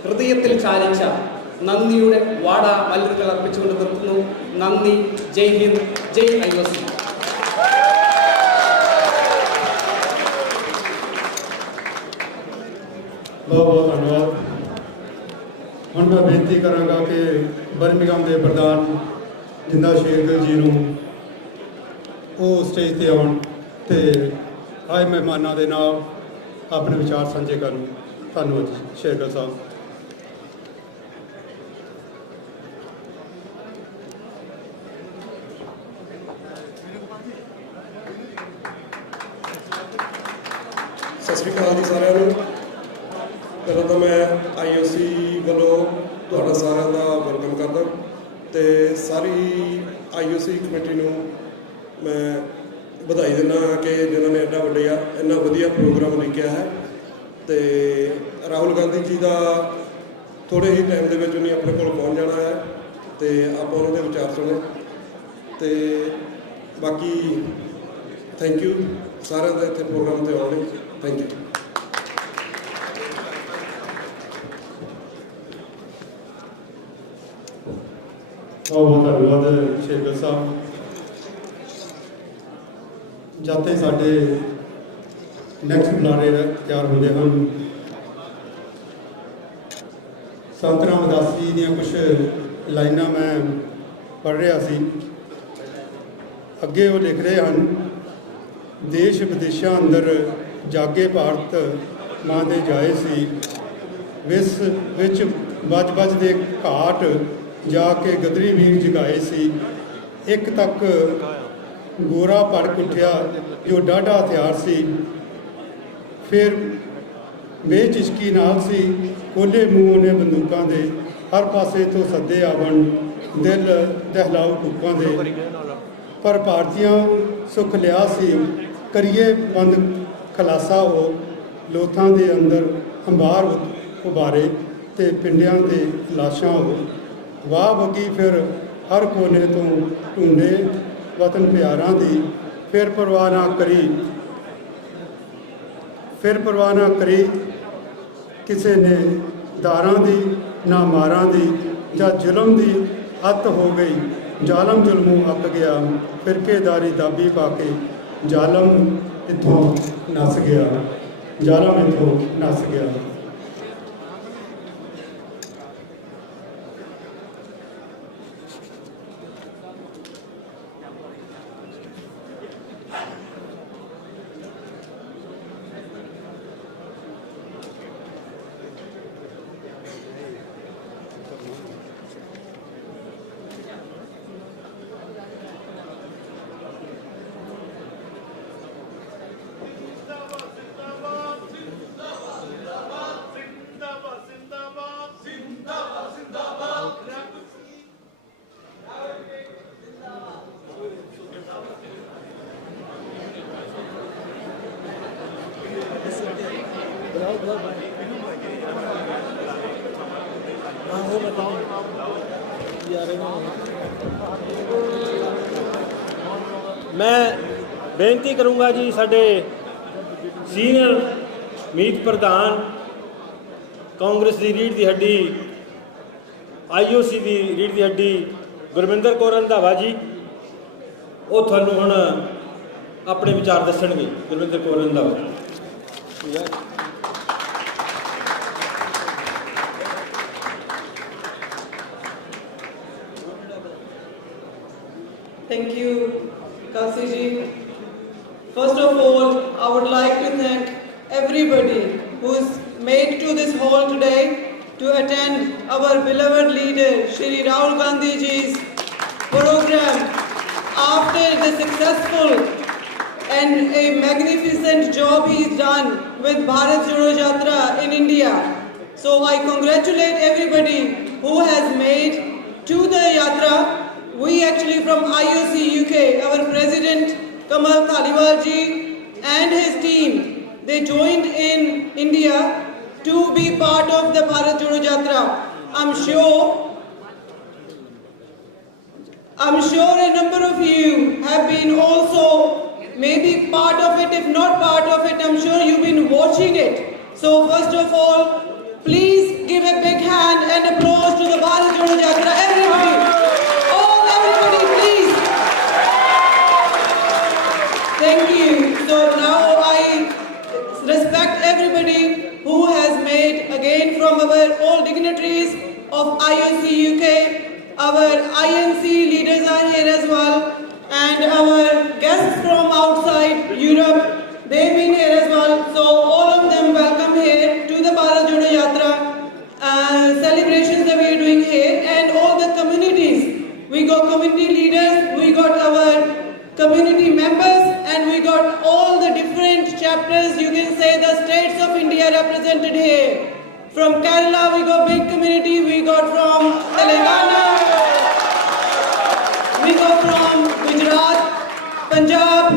ഹൃദയത്തിൽ ചാലിച്ച നന്ദിയുടെ വാടാ മലരുകൾ അർപ്പിച്ചുകൊണ്ട് നിർത്തുന്നു. നന്ദി. ജയ് ഹിന്ദ്, ജയ് IOC. बहुत बहुत धन्यवाद। ਹੁਣ ਮੈਂ ਬੇਨਤੀ ਕਰਾਂਗਾ ਕਿ ਬਰਮਿੰਘਮ ਦੇ ਪ੍ਰਧਾਨ ਜਿੰਦਾ ਸ਼ੇਰਗਿੱਲ ਜੀ ਨੂੰ ਉਹ ਸਟੇਜ ਤੇ ਆਉਣ ਤੇ ਆਏ ਮਹਿਮਾਨਾਂ ਦੇ ਨਾਲ ਆਪਣੇ ਵਿਚਾਰ ਸਾਂਝੇ ਕਰਨ। ਧੰਨਵਾਦ ਜੀ ਸ਼ੇਰਗਿੱਲ ਸਾਹਿਬ। ਪਹਿਲਾਂ ਤਾਂ ਮੈਂ IOC ਵੱਲੋਂ ਤੁਹਾਡਾ ਸਾਰਿਆਂ ਦਾ ਵੈਲਕਮ ਕਰਦਾ ਅਤੇ ਸਾਰੀ IOC ਕਮੇਟੀ ਨੂੰ ਮੈਂ ਵਧਾਈ ਦਿੰਦਾ ਕਿ ਜਿਨ੍ਹਾਂ ਨੇ ਇੰਨਾ ਵਧੀਆ ਪ੍ਰੋਗਰਾਮ ਲਿਖਿਆ ਹੈ। ਅਤੇ ਰਾਹੁਲ ਗਾਂਧੀ ਜੀ ਦਾ ਥੋੜ੍ਹੇ ਹੀ ਟਾਈਮ ਦੇ ਵਿੱਚ ਉਹਨੇ ਆਪਣੇ ਕੋਲ ਪਹੁੰਚ ਜਾਣਾ ਹੈ ਅਤੇ ਆਪਾਂ ਉਹਨਾਂ ਦੇ ਵਿਚਾਰ ਸੁਣੇ। ਅਤੇ ਬਾਕੀ ਥੈਂਕ ਯੂ ਸਾਰਿਆਂ ਦਾ ਇੱਥੇ ਪ੍ਰੋਗਰਾਮ 'ਤੇ ਆਉਣ ਲਈ। Thank you. ਬਹੁਤ ਧੰਨਵਾਦ ਸ਼ੇਖਰ ਸਾਹਿਬ। ਜਦ ਤੱਕ ਸਾਡੇ ਨੈਕਸਟ ਬੁਲਾਰੇ ਤਿਆਰ ਹੁੰਦੇ ਹਨ, ਸੰਤ ਰਾਮਦਾਸ ਜੀ ਦੀਆਂ ਕੁਝ ਲਾਈਨਾਂ ਮੈਂ ਪੜ੍ਹ ਰਿਹਾ ਸੀ। ਅੱਗੇ ਉਹ ਲਿਖ ਰਹੇ ਹਨ, ਦੇਸ਼ ਵਿਦੇਸ਼ਾਂ ਅੰਦਰ ਜਾਗੇ ਭਾਰਤ ਮਾਂ ਦੇ ਜਾਏ ਸੀ, ਵਿਸ ਵਿੱਚ ਵੱਜ ਦੇ ਘਾਟ ਜਾ ਕੇ ਗਦਰੀ ਵੀਰ ਜਗਾਏ ਸੀ। ਇੱਕ ਤੱਕ ਗੋਰਾ ਭੜਕ ਉੱਠਿਆ ਜੋ ਡਾਢਾ ਹਥਿਆਰ ਸੀ, ਫਿਰ ਬੇਚਿਸ਼ਕੀ ਨਾਲ ਸੀ ਖੋਲ੍ਹੇ ਮੂੰਹ ਨੇ ਬੰਦੂਕਾਂ ਦੇ, ਹਰ ਪਾਸੇ ਤੋਂ ਸੱਦੇ ਆਵਣ ਦਿਲ ਦਹਿਲਾਓ ਟੂਕਾਂ ਦੇ। ਪਰ ਭਾਰਤੀਆਂ ਸੁੱਖ ਲਿਆ ਸੀ ਕਰੀਏ ਬੰਦ ਖਲਾਸਾ ਉਹ, ਲੋਥਾਂ ਦੇ ਅੰਦਰ ਅੰਬਾਰ ਉਬਾਰੇ ਤੇ ਪਿੰਡਿਆਂ ਦੇ ਲਾਸ਼ਾਂ ਉਹ। ਵਾਹ ਵਗੀ ਫਿਰ ਹਰ ਕੋਨੇ ਤੋਂ ਢੂੰਡੇ ਵਤਨ ਪਿਆਰਾਂ ਦੀ, ਫਿਰ ਪਰਵਾਹ ਨਾ ਕਰੀ ਕਿਸੇ ਨੇ ਦਾਰਾਂ ਦੀ ਨਾ ਮਾਰਾਂ ਦੀ। ਜਦ ਜ਼ੁਲਮ ਦੀ ਅੱਤ ਹੋ ਗਈ ਜ਼ਾਲਮ ਜ਼ੁਲਮੋਂ ਅੱਕ ਗਿਆ, ਫਿਰਕੇਦਾਰੀ ਦਾਬੀ ਪਾ ਕੇ ਜ਼ਾਲਮ ਇੱਥੋਂ ਨੱਸ ਗਿਆ। मैं बेनती करूँगा जी साडे सीनियर मीत प्रधान कांग्रेस की रीढ़ की हड्डी IOC की रीढ़ की हड्डी गुरविंदर कौर रंधावा जी, वो थानू हुण अपने विचार दसणगे। Gurvinder Kaur Randhawa. Thank you, Kasi ji. First of all, I would like to thank everybody who's made to this hall today to attend our beloved leader, Shri Rahul Gandhi ji's program after the successful and a magnificent job he's done with Bharat Jodo Yatra in India. So I congratulate everybody who has made to the Yatra. We actually from IOC UK, our president Kamal Thaliwal ji and his team, they joined in India to be part of the Bharat Jodo Yatra. I'm sure a number of you have been also maybe part of it. If not part of it, I'm sure you've been watching it. So first of all, please give a big hand and applause to the Bharat Jodo Yatra, everybody. Thank you. So now I respect everybody who has made, again from our all dignitaries of IOC UK, our INC leaders are here as well, and our guests from outside Europe, they've been here as well. So all of them welcome here to the Bharat Jodo Yatra celebrations that we are doing here, and all the communities. We got community leaders, we got our community members, and we got all the different chapters, you can say the states of India represented here. From Kerala, we got big community. We got from Telangana. We got from Gujarat, Punjab,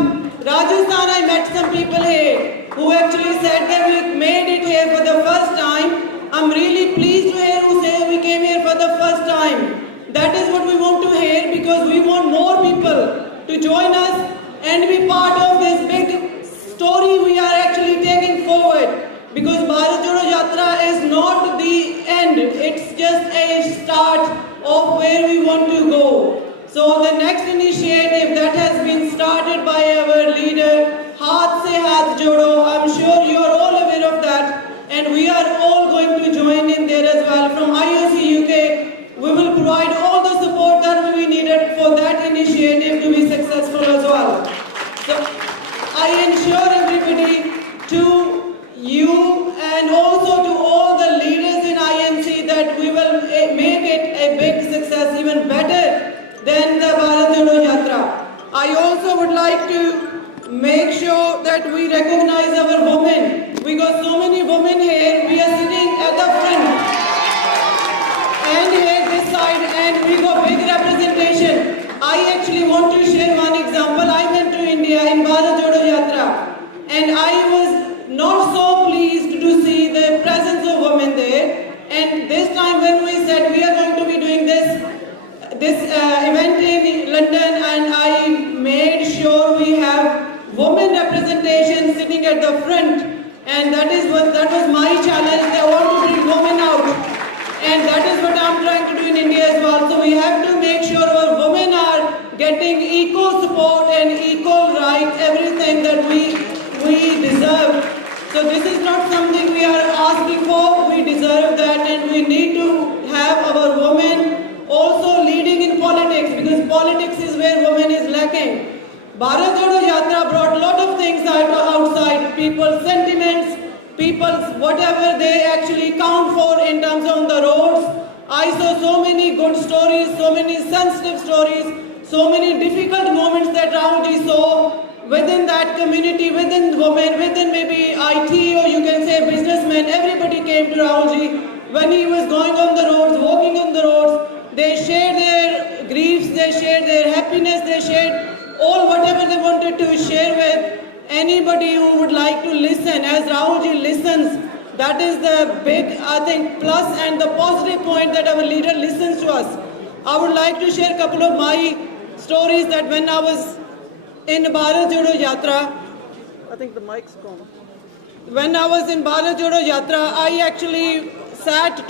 Rajasthan. I met some people here who actually said that we made it here for the first time. I'm really pleased to hear who say we came here for the first time. That is what we want to hear, because we want more people to join us and be part of this big story we are actually taking forward. Because Bharat Jodo Yatra is not the end, it's just a start of where we want to go. So the next initiative that has been started by our leader, Haath Se Haath Jodo, I'm sure you are all aware of that, and we are all going to join in there as well. From IOC UK, we will provide all the support that will be needed for that initiative to be successful as well. So I ensure everybody, to you and also to all the leaders in IMC, that we will make it a big success, even better than the Bharat Jodo Yatra. I also would like to make sure that we recognize our women. We got so many women here. We are sitting at the front and here this side, and we got big representation. I actually want to share one example. I went to India in Bharat Jodo Yatra, and I was not so pleased to see the presence of women there. And this time when we said we are going to be doing this event in London, and I made sure we have women representation sitting at the front, and that was my challenge. I want to bring women out, and that is what I'm trying to do in India as well. So we have to make sure our women are getting equal support and equal rights, everything that we deserve. So this is not something we are asking for, we deserve that, and we need to have our women also leading in politics, because politics is where women is lacking. Bharat Jodo Yatra brought a lot of things outside, people's sentiments, people's whatever they actually count for in terms of the roads. I saw so many good stories, so many sensitive stories, so many difficult moments that Rahulji saw within that community, within women, within maybe IT, or you can say businessmen. Everybody came to Rahulji when he was going on the roads, walking on the roads. They shared their griefs, they shared their happiness, they shared all whatever they wanted to share with anybody who would like to listen. As Rahulji listens, that is the big, I think, plus and the positive point, that our leader listens to us. I would like to share a couple of my stories, that when I was in Bharat Jodo Yatra, I think the mic's gone. When I was in Bharat Jodo Yatra, I actually sat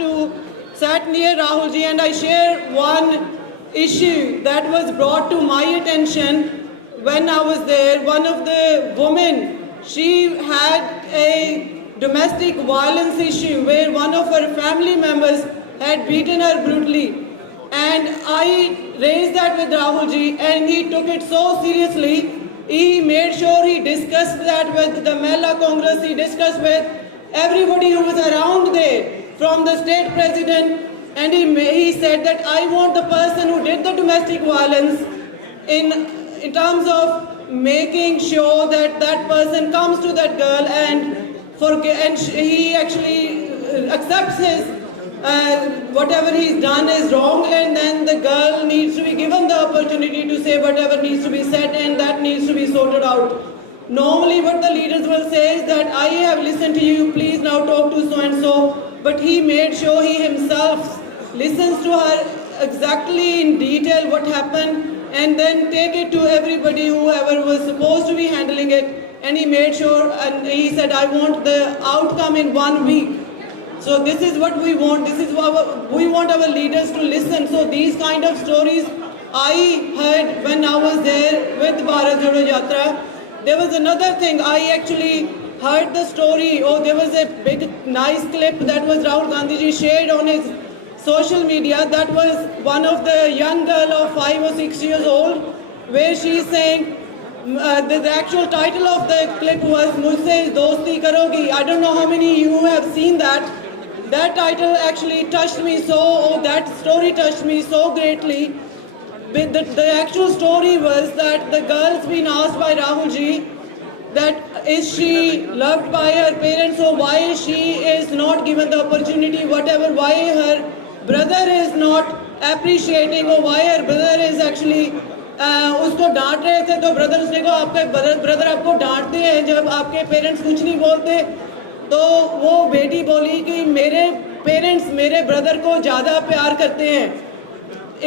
near Rahulji, and I shared one issue that was brought to my attention when I was there. One of the women, she had a domestic violence issue where one of her family members had beaten her brutally. And I raised that with Rahulji, and he took it so seriously. He made sure he discussed that with the Mahila Congress, he discussed with everybody who was around there, from the state president, and he said that I want the person who did the domestic violence, in terms of making sure that that person comes to that girl and he actually accepts his whatever he's done is wrong, and then the girl needs to be given the opportunity to say whatever needs to be said, and that needs to be sorted out. Normally what the leaders will say is that I have listened to you, please now talk to so and so, but he made sure he himself listens to her exactly in detail what happened, and then take it to everybody, whoever was supposed to be handling it, and he made sure, and he said I want the outcome in 1 week. So this is what we want. This is what we want our leaders to listen. So these kind of stories I heard when I was there with Bharat Jodo Yatra. There was another thing. I actually heard the story. Oh, there was a big nice clip that was Rahul Gandhi ji shared on his social media. That was one of the young girl of 5 or 6 years old, where she is saying, the actual title of the clip was Mujhse Dosti Karogi. I don't know how many of you have seen that. That title actually touched me that story touched me so greatly. The actual story was that the girl's been asked by Rahulji that is she loved by her parents, or why she is not given the opportunity, whatever, why her brother is not appreciating, or why her brother is actually उसको डांट रहे थे, तो brother उसने कहा आपके brother आपको डांटते हैं जब आपके पेरेंट्स कुछ नहीं बोलते, तो वो बेटी बोली कि मेरे पेरेंट्स मेरे ब्रदर को ज़्यादा प्यार करते हैं.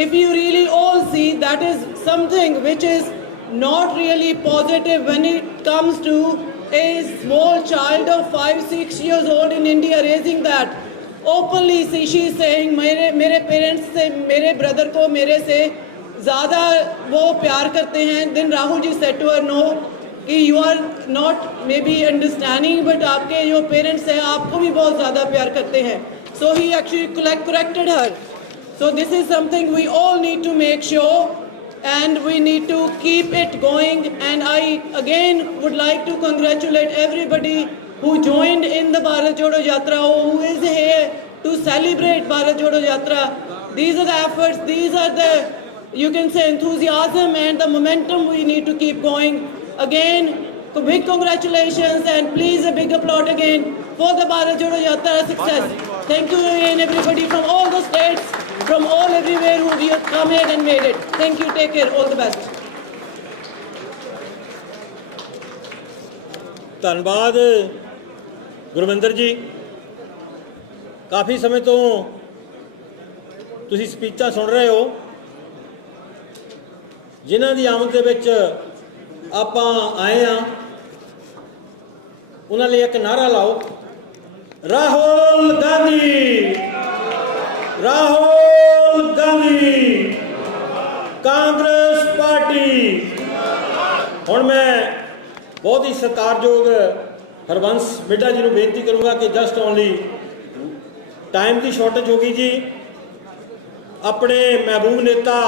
If you really all see, that is something which is not really positive when it comes to a small child of 5-6 years old in India raising that. Openly see, she is saying मेरे parents से मेरे brother को मेरे से ज़्यादा वो प्यार करते हैं. Then Rahul ji said to her, no, कि you are not maybe understanding, but आपके जो पेरेंट्स हैं आपको भी बहुत ज़्यादा प्यार करते हैं. So he actually corrected her. So this is something we all need to make sure, and we need to keep it going. And I again would like to congratulate everybody who joined in the Bharat Jodo Yatra, who is here to celebrate Bharat Jodo Yatra. These are the efforts, these are the, you can say, enthusiasm and the momentum we need to keep going. Again, big congratulations, and please a big applaud again for the Bharat Jodo Yatra success. Thank you again everybody from all the states, from all everywhere who have come here and made it. Thank you, take care, all the best. ਧੰਨਵਾਦ ਗੁਰਵਿੰਦਰ ਜੀ, ਕਾਫੀ ਸਮੇਂ ਤੋਂ ਤੁਸੀਂ ਸਪੀਚਾਂ ਸੁਣ ਰਹੇ ਹੋ, ਜਿਨ੍ਹਾਂ ਦੀ ਆਮਦ ਦੇ ਵਿੱਚ ਆਪਾਂ ਆਏ ਆ. ਉਹਨਾਂ ਲਈ ਇੱਕ ਨਾਰਾ ਲਾਓ, ਰਾਹੁਲ ਗਾਂਧੀ, ਰਾਹੁਲ ਗਾਂਧੀ, ਕਾਂਗਰਸ ਪਾਰਟੀ. ਹੁਣ ਮੈਂ ਬਹੁਤ ਹੀ ਸਤਿਕਾਰਯੋਗ ਹਰਬੰਸ ਮਿੱਡਾ ਜੀ ਨੂੰ ਬੇਨਤੀ ਕਰੂੰਗਾ ਕਿ ਜਸਟ ਓਨਲੀ ਟਾਈਮ ਦੀ ਸ਼ਾਰਟੇਜ ਹੋ ਗਈ ਜੀ. ਆਪਣੇ ਮਹਿਬੂਬ ਨੇਤਾ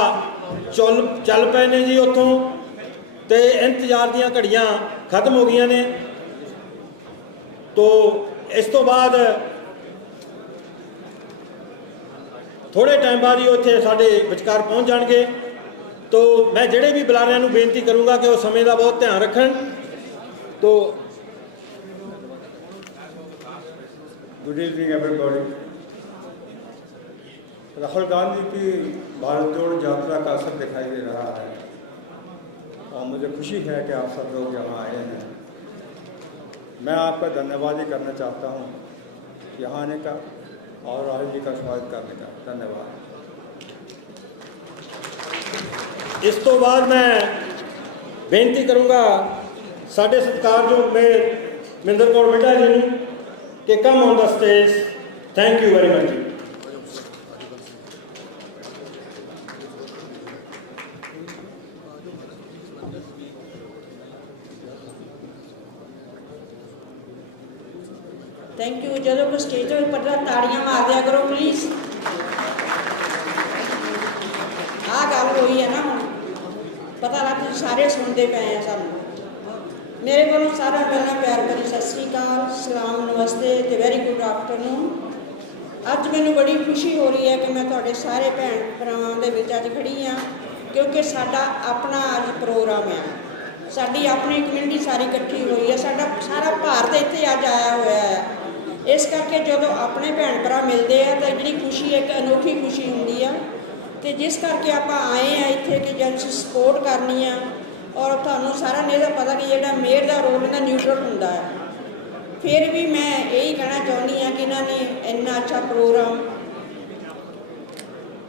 ਚੱਲ ਪਏ ਨੇ ਜੀ ਉੱਥੋਂ, ਤੇ ਇੰਤਜ਼ਾਰ ਦੀਆਂ ਘੜੀਆਂ ਖਤਮ ਹੋ ਗਈਆਂ ਨੇ. ਤੋ ਇਸ ਤੋਂ ਬਾਅਦ ਥੋੜੇ ਟਾਈਮ ਬਾਅਦ ਹੀ ਉੱਥੇ ਸਾਡੇ ਵਿਚਕਾਰ ਪਹੁੰਚ ਜਾਣਗੇ. ਤੋ ਮੈਂ ਜਿਹੜੇ ਵੀ ਬੁਲਾਰਿਆਂ ਨੂੰ ਬੇਨਤੀ ਕਰੂੰਗਾ ਕਿ ਉਹ ਸਮੇਂ ਦਾ ਬਹੁਤ ਧਿਆਨ ਰੱਖਣ. ਤੋ good evening everybody. Rahul Gandhi की भारत जोड़ो यात्रा का असर दिखाई दे रहा है, और मुझे खुशी है कि आप सब लोग यहाँ आए हैं. मैं आपका धन्यवाद ही करना चाहता हूँ यहाँ आने का और राहुल जी का स्वागत करने का. धन्यवाद. ਇਸ ਤੋਂ ਬਾਅਦ ਮੈਂ ਬੇਨਤੀ ਕਰੂੰਗਾ ਸਾਡੇ ਸਤਿਕਾਰਯੋਗ ਮੇਅਰ ਮਹਿੰਦਰ ਕੌਰ ਮਿੱਡਾ ਜੀ ਨੂੰ ਕਿ come on the stage. Thank you very much ਜੀ. Thank you. जो लोग स्टेज पर पढ़ ताड़ियां मार दिया करो प्लीज. आ गल हुई है ना, पता लग सारे सुनते पे हैं सानू. मेरे को सारा पहला प्यार भरी सत श्री अकाल, सलाम, नमस्ते ते वेरी गुड आफ्टरनून. अज मैनू बड़ी खुशी हो रही है कि मैं तुहाडे सारे भैन भरावां दे विच अज खड़ी हाँ, क्योंकि साडा अपना अज प्रोग्राम है. साडी अपनी कम्यूनिटी सारी इकट्ठी हुई है, साडा सारा भारत इत्थे अज आया होया है. इस करके जो अपने भैन भरा मिलते हैं तो जी खुशी एक अनोखी खुशी होंगी है. तो जिस करके आप आए हैं इत्थे कि जन सपोर्ट करनी है. और तुहानू सारा ने तो पता कि जो मेयर का रोल इन्हें न्यूट्रल होंदा है. फिर भी मैं यही कहना चाहती हाँ कि इन्होंने इन्ना अच्छा प्रोग्राम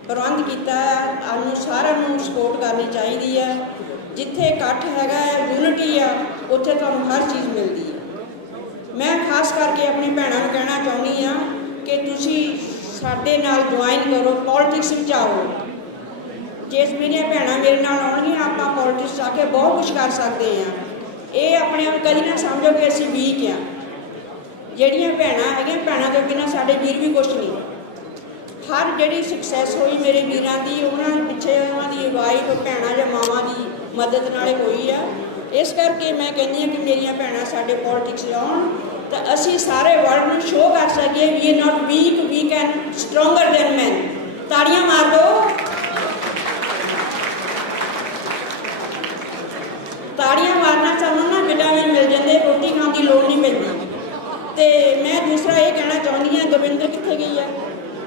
प्रबंध किया है. सानू सारा सपोर्ट करनी चाहिए है. जिथे इकट्ठ हैगा यूनिटी है उत्थे तुहानू हर चीज़ मिलती है. मैं खास करके अपनी भैनों को कहना चाहती हाँ कि तुसी साडे नाल ज्वाइन करो, पॉलिटिक्स में आओ. जिस मेरिया भैन मेरे नाल आउणगियां आप पॉलिटिक्स आके बहुत कुछ कर सकते हैं. ये अपने आप कभी ना समझो कि असीं वीक हाँ. जिहड़ियां भैनां हैगियां भैनां तो बिना साडे वीर भी कुछ नहीं. हर जिहड़ी सक्सैस हुई मेरे वीरां दी उन्हां पिछे उन्हां दी वाइफ भैनां जां मावां दी मदद नाल होई है. इस करके मैं कहनी हाँ कि मेरिया भैनां साडे पॉलिटिक्स आउण तो असीं सारे वर्ल्ड नूं शो कर सकीए we are not weak, we can stronger than man. ताड़ियां मार दो. ताड़ियां मारना चाहूँ ना विटामिन मिल जाए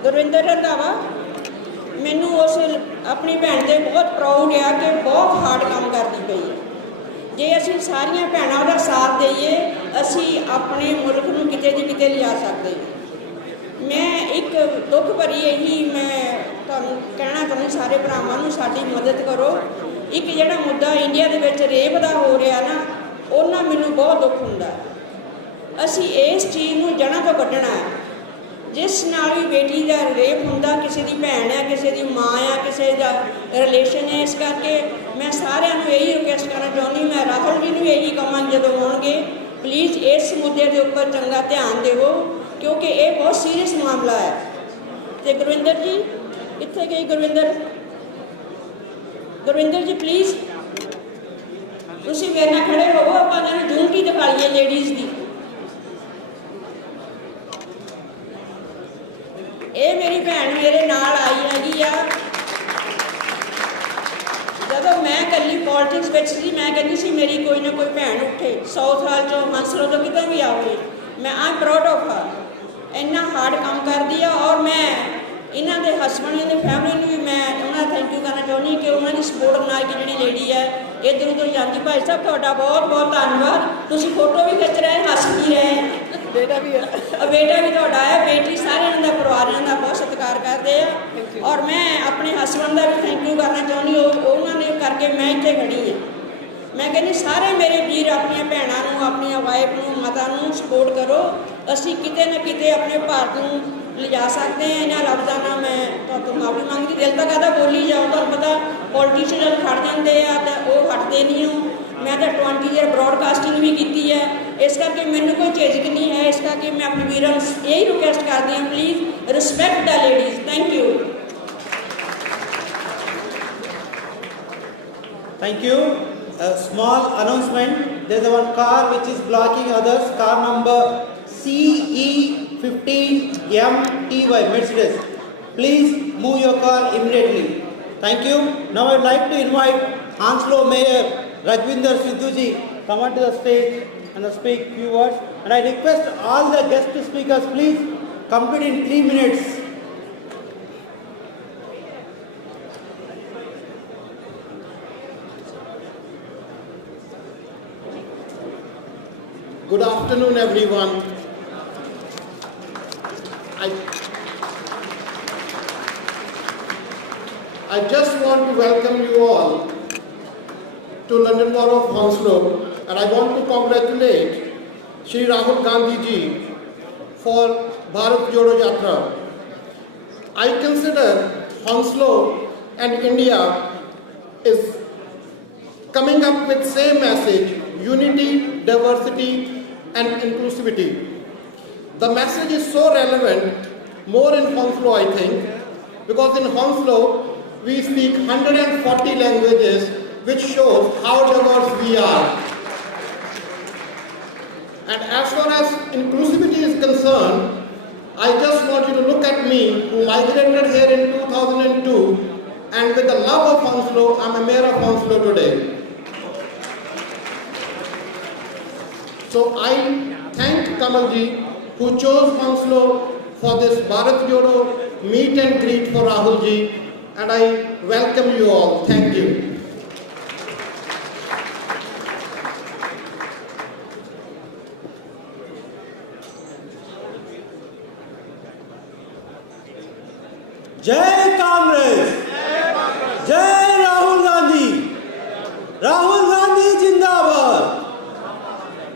ਗੁਰਵਿੰਦਰ ਰੰਧਾਵਾ, ਮੈਨੂੰ ਉਸ ਆਪਣੀ ਭੈਣ 'ਤੇ ਬਹੁਤ ਪ੍ਰਾਊਡ ਆ ਕਿ ਬਹੁਤ ਹਾਰਡ ਕੰਮ ਕਰਦੀ ਪਈ ਹੈ। ਜੇ ਅਸੀਂ ਸਾਰੀਆਂ ਭੈਣਾਂ ਉਹਦਾ ਸਾਥ ਦੇਈਏ, ਅਸੀਂ ਆਪਣੇ ਮੁਲਕ ਨੂੰ ਕਿਤੇ ਦੀ ਕਿਤੇ ਲਿਜਾ ਸਕਦੇ ਹਾਂ। ਮੈਂ ਇੱਕ ਦੁੱਖ ਭਰੀ ਇਹੀ ਮੈਂ ਤੁਹਾਨੂੰ ਕਹਿਣਾ ਚਾਹੁੰਦੀ, ਸਾਰੇ ਭਰਾਵਾਂ ਨੂੰ ਸਾਡੀ ਮਦਦ ਕਰੋ। ਇੱਕ ਜਿਹੜਾ ਮੁੱਦਾ ਇੰਡੀਆ ਦੇ ਵਿੱਚ ਰੇਪ ਦਾ ਹੋ ਰਿਹਾ ਨਾ, ਉਹਨਾਂ ਮੈਨੂੰ ਬਹੁਤ ਦੁੱਖ ਹੁੰਦਾ। ਅਸੀਂ ਇਸ ਚੀਜ਼ ਨੂੰ ਜੜ੍ਹਾਂ ਤੋਂ ਕੱਢਣਾ ਹੈ। ਜਿਸ ਨਾਲ ਵੀ ਬੇਟੀ ਦਾ ਰੇਪ ਹੁੰਦਾ, ਕਿਸੇ ਦੀ ਭੈਣ ਆ, ਕਿਸੇ ਦੀ ਮਾਂ ਆ, ਕਿਸੇ ਦਾ ਰਿਲੇਸ਼ਨ ਹੈ। ਇਸ ਕਰਕੇ ਮੈਂ ਸਾਰਿਆਂ ਨੂੰ ਇਹੀ ਰਿਕੁਐਸਟ ਕਰਨਾ ਚਾਹੁੰਦੀ, ਮੈਂ ਰਾਹੁਲ ਜੀ ਨੂੰ ਇਹੀ ਕਹਾਂਗੀ ਜਦੋਂ ਆਉਣਗੇ, ਪਲੀਜ਼ ਇਸ ਮੁੱਦੇ ਦੇ ਉੱਪਰ ਚੰਗਾ ਧਿਆਨ ਦੇਵੋ, ਕਿਉਂਕਿ ਇਹ ਬਹੁਤ ਸੀਰੀਅਸ ਮਾਮਲਾ ਹੈ। ਅਤੇ ਗੁਰਵਿੰਦਰ ਜੀ, ਕਿੱਥੇ ਗਈ ਗੁਰਵਿੰਦਰ ਜੀ, ਪਲੀਜ਼ ਤੁਸੀਂ ਮੇਰੇ ਨਾਲ ਖੜੇ ਹੋਵੋ, ਆਪਾਂ ਇਹਨਾਂ ਨੂੰ ਯੂਨਿਟੀ ਦਿਖਾਈਏ ਲੇਡੀਜ਼ ਦੀ। ਇਹ ਮੇਰੀ ਭੈਣ ਮੇਰੇ ਨਾਲ ਆਈ ਹੈਗੀ ਆ। ਜਦੋਂ ਮੈਂ ਇਕੱਲੀ ਪੋਲਿਟਿਕਸ ਵਿੱਚ ਸੀ, ਮੈਂ ਕਹਿੰਦੀ ਸੀ ਮੇਰੀ ਕੋਈ ਨਾ ਕੋਈ ਭੈਣ ਉੱਠੇ, ਸਾਊਥਹਾਲ ਚੋਂ, ਹੰਸਲੋ ਤੋਂ, ਕਿਤੋਂ ਵੀ ਆਵੇ। ਮੈਂ ਆਮ ਪ੍ਰਾਊਡ ਆਫ ਹਰ। ਇੰਨਾ ਹਾਰਡ ਕੰਮ ਕਰਦੀ ਆ। ਔਰ ਮੈਂ ਇਹਨਾਂ ਦੇ ਹਸਬੈਂਡ, ਇਹਨਾਂ ਦੀ ਫੈਮਿਲੀ ਨੂੰ ਵੀ ਮੈਂ ਉਹਨਾਂ ਦਾ ਥੈਂਕ ਯੂ ਕਰਨਾ ਚਾਹੁੰਦੀ ਕਿ ਉਹਨਾਂ ਦੀ ਸਪੋਰਟ ਨਾਲ ਕਿ ਜਿਹੜੀ ਲੇਡੀ ਹੈ ਇੱਧਰ ਉੱਧਰ ਜਾਂਦੀ। ਭਾਈ ਸਾਹਿਬ, ਤੁਹਾਡਾ ਬਹੁਤ ਬਹੁਤ ਧੰਨਵਾਦ। ਤੁਸੀਂ ਫੋਟੋ ਵੀ ਖਿੱਚ ਰਹੇ, ਹੱਸ ਵੀ ਰਹੇ। ਬੇਟਾ ਵੀ ਤੁਹਾਡਾ ਹੈ, ਬੇਟੀ, ਸਾਰੇ ਇਹਨਾਂ ਦਾ ਪਰਿਵਾਰ ਇਹਨਾਂ ਦਾ ਬਹੁਤ ਸਤਿਕਾਰ ਕਰਦੇ ਆ। ਔਰ ਮੈਂ ਆਪਣੇ ਹਸਬੈਂਡ ਦਾ ਵੀ ਥੈਂਕ ਯੂ ਕਰਨਾ ਚਾਹੁੰਦੀ, ਉਹਨਾਂ ਨੇ ਕਰਕੇ ਮੈਂ ਇੱਥੇ ਖੜੀ ਹਾਂ। ਮੈਂ ਕਹਿੰਦੀ ਸਾਰੇ ਮੇਰੇ ਵੀਰ ਆਪਣੀਆਂ ਭੈਣਾਂ ਨੂੰ, ਆਪਣੀਆਂ ਵਾਈਫ ਨੂੰ, ਮਾਤਾ ਨੂੰ ਸਪੋਰਟ ਕਰੋ। ਅਸੀਂ ਕਿਤੇ ਨਾ ਕਿਤੇ ਆਪਣੇ ਭਾਰਤ ਨੂੰ ਲਿਜਾ ਸਕਦੇ ਹਾਂ। ਇਹਨਾਂ ਲਫ਼ਜ਼ਾਂ ਨਾਲ ਮੈਂ ਤੁਹਾਨੂੰ ਮਾਫੀ ਮੰਗਦੀ। ਦਿਲ ਤਾਂ ਕਹਦਾ ਬੋਲੀ ਜਾਓ, ਤੁਹਾਨੂੰ ਪਤਾ ਪੋਲੀਟੀਸ਼ੀਅਨ ਜਦ ਖੜ ਜਾਂਦੇ ਆ ਤਾਂ ਉਹ ਹਟਦੇ ਨਹੀਂ ਹੋ। ਮੈਂ ਤਾਂ 20 ਈਅਰ ਬ੍ਰੌਡਕਾਸਟਿੰਗ ਵੀ ਕੀਤੀ ਹੈ, ਇਸ ਕਰਕੇ ਮੈਨੂੰ ਕੋਈ ਝਿਜਕ ਨਹੀਂ ਹੈ। ਇਸ ਕਰਕੇ ਮੈਂ ਆਪਣੇ ਵੀਰਾਂ ਨੂੰ ਇਹੀ ਰਿਕੁਐਸਟ ਕਰਦੀ ਹਾਂ, please respect the ladies. Thank you. Thank you. A small announcement. There's one car which is blocking others. Car number CE15MTY Mercedes. Please move your car immediately. Thank you. Now I'd like to invite Hounslow Mayor Rajvinder Sidhuji come onto the stage and speak few words. And I request all the guest speakers, please complete in 3 minutes. Good afternoon, everyone. I just want to welcome you all to London Borough of Hounslow, and I want to congratulate Shri Rahul Gandhi ji for Bharat Jodo Yatra. I consider Hounslow and India is coming up with same message: unity, diversity, and inclusivity. The message is so relevant, more in Hounslow I think, because in Hounslow we speak 140 languages, which shows how diverse we are. And as far as inclusivity is concerned, I just want you to look at me, who migrated here in 2002, and with the love of Hounslow, I'm a mayor of Hounslow today. So I thank Kamal ji, who chose Hounslow for this Bharat Jodo meet and greet for Rahul ji, and I welcome you all. Thank you. Jai Congress! Jai Rahul Gandhi! Rahul Gandhi Jindabad!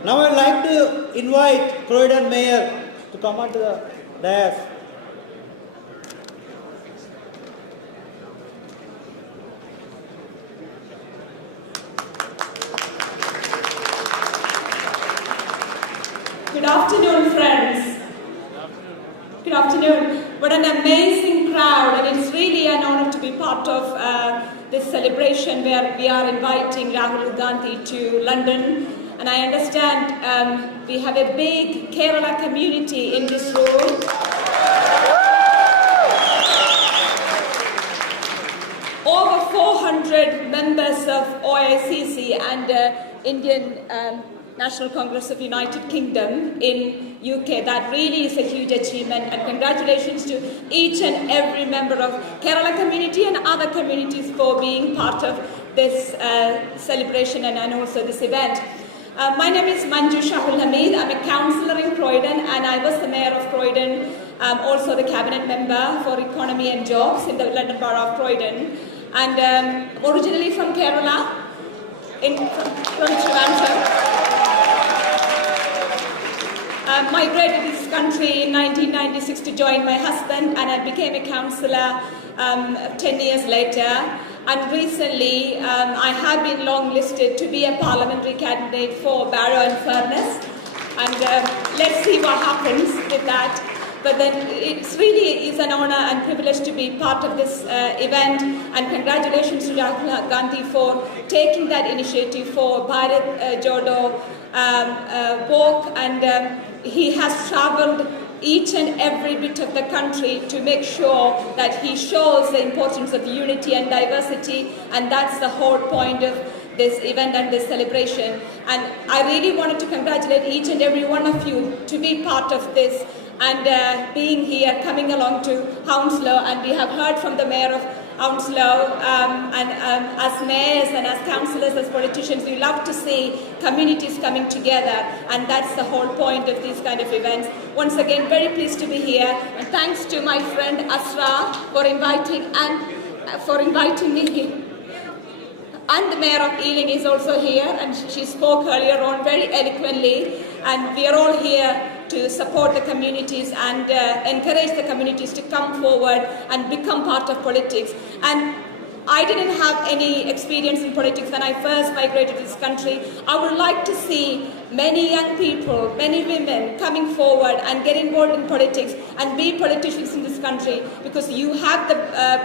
Now I'd like to invite Croydon Mayor to come onto the dais. Good afternoon, friends. Good afternoon. What an amazing crowd, and it's really an honor to be part of this celebration where we are inviting Rahul Gandhi to London. And I understand we have a big Kerala community in this room. Over 400 members of OICC and Indian National Congress of United Kingdom in UK. That really is a huge achievement, and congratulations to each and every member of Kerala community and other communities for being part of this celebration and also this event. My name is Manju Shahul Hamid. I'm a councillor in Croydon, and I was the mayor of Croydon, also the cabinet member for economy and jobs in the London Borough of Croydon, and originally from Kerala, from Trivandrum. Migrated to this country in 1996 to join my husband, and I became a councillor 10 years later. And recently, I have been long-listed to be a parliamentary candidate for Barrow and Furness. And let's see what happens with that. But then it really is an honour and privilege to be part of this event. And congratulations to Rahul Gandhi for taking that initiative for Bharat Jodo walk. And he has travelled each and every bit of the country to make sure that he shows the importance of unity and diversity, and that's the whole point of this event and this celebration. And I really wanted to congratulate each and every one of you to be part of this and being here, coming along to Hounslow. And we have heard from the mayor of Hounslow, and as mayors and as councillors, as politicians, we love to see communities coming together, and that's the whole point of these kind of events. Once again, very pleased to be here, and thanks to my friend Asra for inviting me. And the mayor of Ealing is also here, and she spoke earlier on very eloquently, and we are all here to support the communities and encourage the communities to come forward and become part of politics. And I didn't have any experience in politics when I first migrated to this country. I would like to see many young people, many women coming forward and get involved in politics and be politicians in this country, because you have the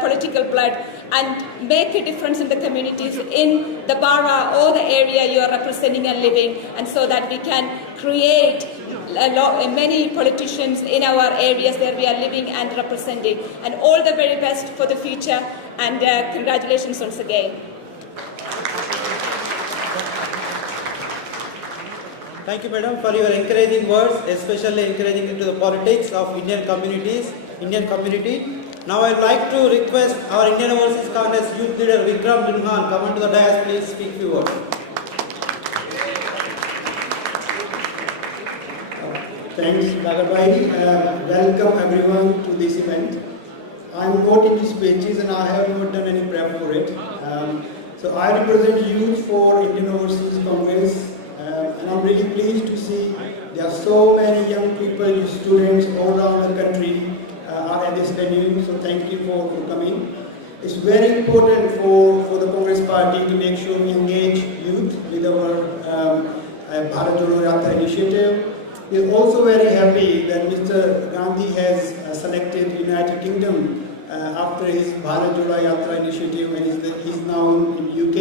political blood, and make a difference in the communities, in the borough or the area you are representing and living, and so that we can create many politicians in our areas where we are living and representing. And all the very best for the future, and congratulations once again. Thank you, madam, for your encouraging words, especially encouraging into the politics of Indian community. Now I would like to request our Indian Overseas Congress Youth Leader Vikram Dunhan come onto the dais, please speak few words. Thanks, Bhagabhai. Welcome everyone to this event. I'm not in these speeches and I have not done any prep for it. So I represent youth for Indian Overseas Congress, and I'm really pleased to see there are so many young people, students all around the country are at this venue. So thank you for coming. It's very important for the Congress Party to make sure we engage youth with our Bharat Jodo Yatra initiative. We are also very happy that Mr. Gandhi has selected United Kingdom after his Bharat Jodo Yatra initiative, and he's now in UK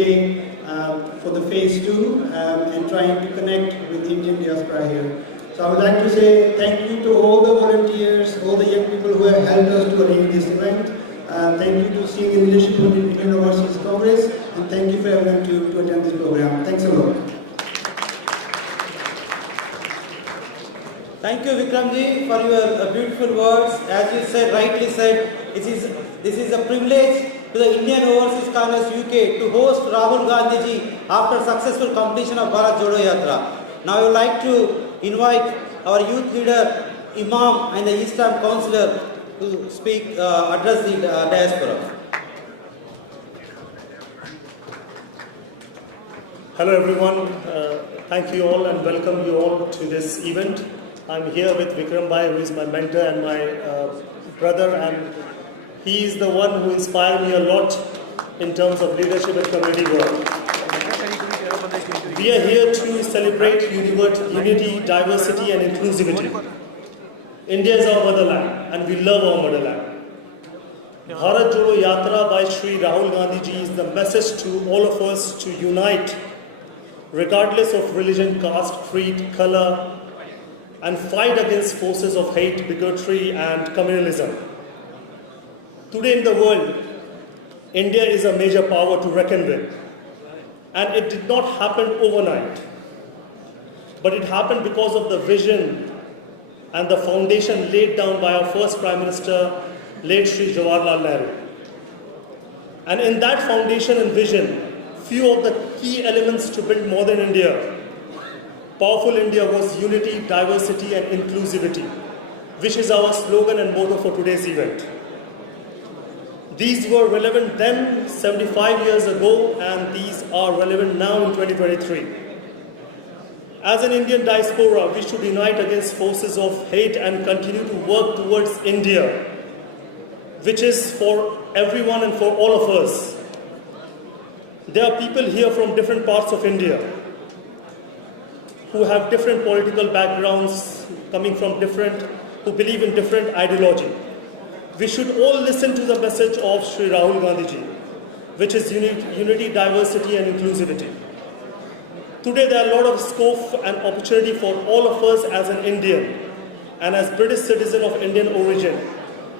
for the phase 2 and trying to connect with Indian diaspora here. So I would like to say thank you to all the volunteers, all the young people who have helped us to arrange this event. Thank you to senior leadership of the Indian Overseas Congress, and thank you for everyone to attend this program. Thanks a lot. Thank you, Vikramji, for your beautiful words. As you said, rightly said, this is a privilege to the Indian Overseas Congress UK to host Rahul Gandhi ji after successful completion of Bharat Jodo Yatra. Now I would like to invite our youth leader, Imam, and the Eastern Councillor to speak, address the diaspora. Hello everyone, thank you all and welcome you all to this event. I'm here with Vikram Bhai, who is my mentor and my brother, and he is the one who inspired me a lot in terms of leadership and community work. We are here to celebrate unity, diversity and inclusivity. India is our motherland and we love our motherland. Bharat Jodo Yatra by Shri Rahul Gandhi ji is the message to all of us to unite regardless of religion, caste, creed, color, and fight against forces of hate, bigotry and communalism. Today in the world, India is a major power to reckon with, and it did not happen overnight. but it happened because of the vision and the foundation laid down by our first Prime Minister, late Shri Jawaharlal Nehru. And in that foundation and vision, few of the key elements to build modern India, powerful India, was unity, diversity and inclusivity, which is our slogan and motto for today's event. These were relevant then, 75 years ago, and these are relevant now in 2023. As an Indian diaspora, we should unite against forces of hate and continue to work towards India, which is for everyone and for all of us. There are people here from different parts of India who have different political backgrounds, coming from who believe in different ideology. We should all listen to the message of Shri Rahul Gandhi ji, which is unity, diversity and inclusivity. Today there are a lot of scope and opportunity for all of us as an Indian and as British citizen of Indian origin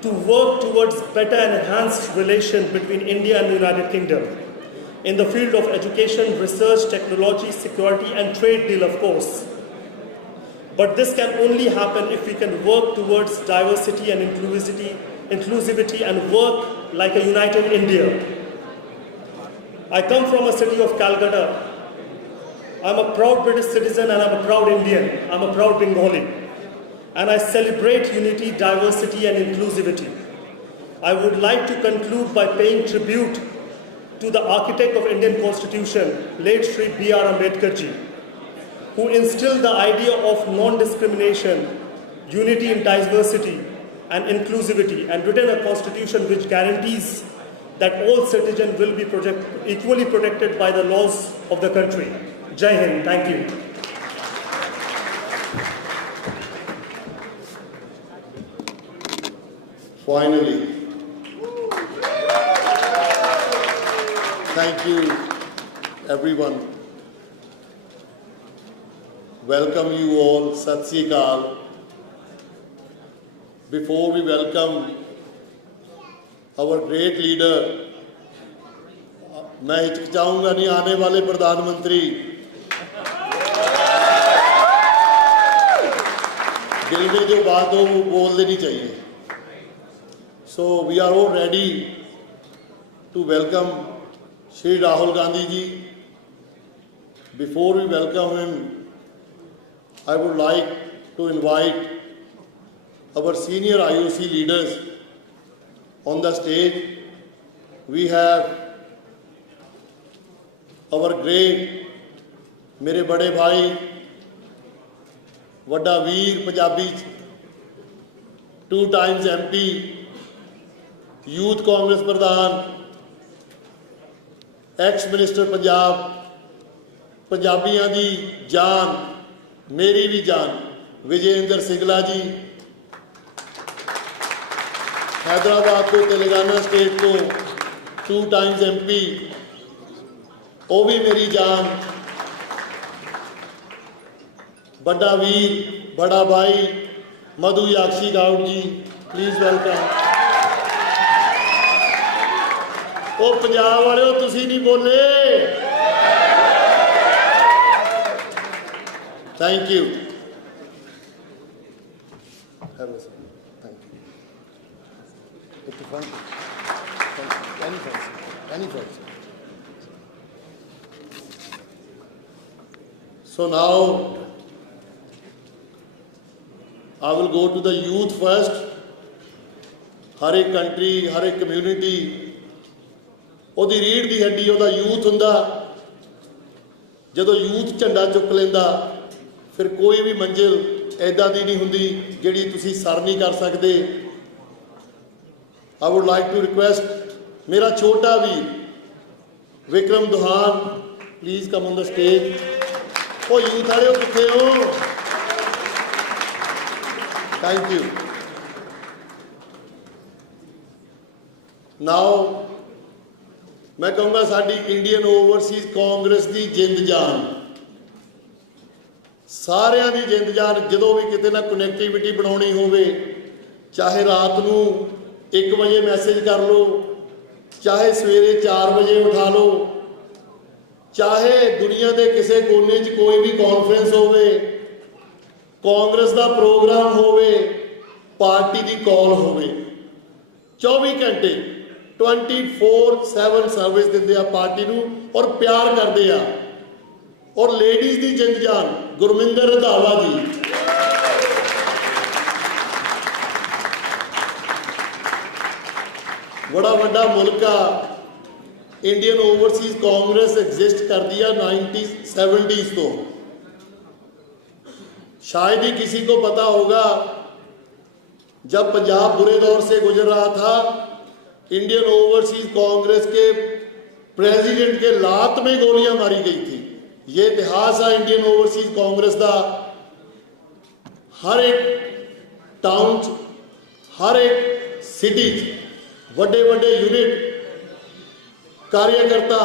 to work towards better and enhanced relation between India and the United Kingdom in the field of education, research, technology, security and trade deal, of course. But this can only happen if we can work towards diversity and inclusivity and work like a united India. I come from a city of Calcutta. I'm a proud British citizen and I'm a proud Indian. I'm a proud Bengali. And I celebrate unity, diversity and inclusivity. I would like to conclude by paying tribute to the architect of Indian Constitution, late Shri B.R. Ambedkar ji, who instilled the idea of non-discrimination, unity in diversity and inclusivity, and written a constitution which guarantees that all citizens will be equally protected by the laws of the country. Jai Hind. Thank you. Finally, thank you everyone. Welcome you all. Sat Sri Akal. Before we welcome our great leader, मैं हिचकिचाऊंगा नहीं, आने वाले प्रधानमंत्री दिल में जो बात हो वो बोल देनी चाहिए. So we are all ready to welcome Shri Rahul Gandhi ji. Before we welcome him, I would like to invite our senior IOC leaders on the stage. We have our great, मेरे बड़े भाई, वड्डा वीर Punjabi, 2 times MP, youth Congress प्रधान, ex minister Punjab, पंजाबियों की जान, मेरी भी जान, विजयेंद्र सिंगला जी, हैदराबाद को, तेलंगाना स्टेट को 2 times MP, वो भी मेरी जान, बड़ा वीर, बड़ा भाई मधु याक्षी गाउड जी, प्लीज वेलकम. वो पंजाब वाले हो, तुसी नहीं बोले. Thank you. So now I will go to the youth first. हर एक country, हर एक community, ਉਹਦੀ ਰੀੜ ਦੀ ਹੱਡੀ ਉਹਦਾ youth ਹੁੰਦਾ. ਜਦੋਂ youth ਝੰਡਾ ਚੁੱਕ ਲੈਂਦਾ ਫਿਰ ਕੋਈ ਵੀ ਮੰਜ਼ਿਲ ਐਦਾਂ ਦੀ ਨਹੀਂ ਹੁੰਦੀ ਜਿਹੜੀ ਤੁਸੀਂ ਸਰ ਨਹੀਂ ਕਰ ਸਕਦੇ. I would like to request ਮੇਰਾ ਛੋਟਾ ਵੀਰ Vikram ਦੁਹਾਨ, please come on the stage. ਉਹ youth ਵਾਲਿਓ ਕਿੱਥੇ ਹੋ? Thank you. Now मैं कहूँगा साड़ी इंडियन ओवरसीज कांग्रेस की जिंद जान, सारिਆਂ ਦੀ जिंद जान, ਜਦੋਂ भी किते ना कनैक्टिविटी बनानी होवे, चाहे रात नूं 1 बजे मैसेज कर लो, चाहे सवेरे 4 बजे उठा लो, चाहे दुनिया के किसी कोने 'ਚ कोई भी कॉन्फ्रेंस होवे, ਕਾਂਗਰਸ ਦਾ ਪ੍ਰੋਗਰਾਮ ਹੋਵੇ, ਪਾਰਟੀ ਦੀ ਕਾਲ ਹੋਵੇ, 24 ਘੰਟੇ 24/7 ਸਰਵਿਸ ਦਿੰਦੇ ਆ ਪਾਰਟੀ ਨੂੰ ਔਰ ਪਿਆਰ ਕਰਦੇ ਆ। ਔਰ ਲੇਡੀਜ਼ ਦੀ ਜਿੰਦ ਜਾਨ ਗੁਰਮਿੰਦਰ ਰੰਧਾਵਾ ਜੀ, बड़ा वड्डा मुल्क आ। इंडियन ओवरसीज कांग्रेस एग्जिस्ट करती है 1970s तो। शायद ही किसी को पता होगा जब पंजाब बुरे दौर से गुजर रहा था, इंडियन ओवरसीज कांग्रेस के प्रेसिडेंट के लात में गोलियां मारी गई थी। ये इतिहास है इंडियन ओवरसीज कांग्रेस का। हर एक टाउन, हर एक सिटी वड्डे वड्डे यूनिट कार्यकर्ता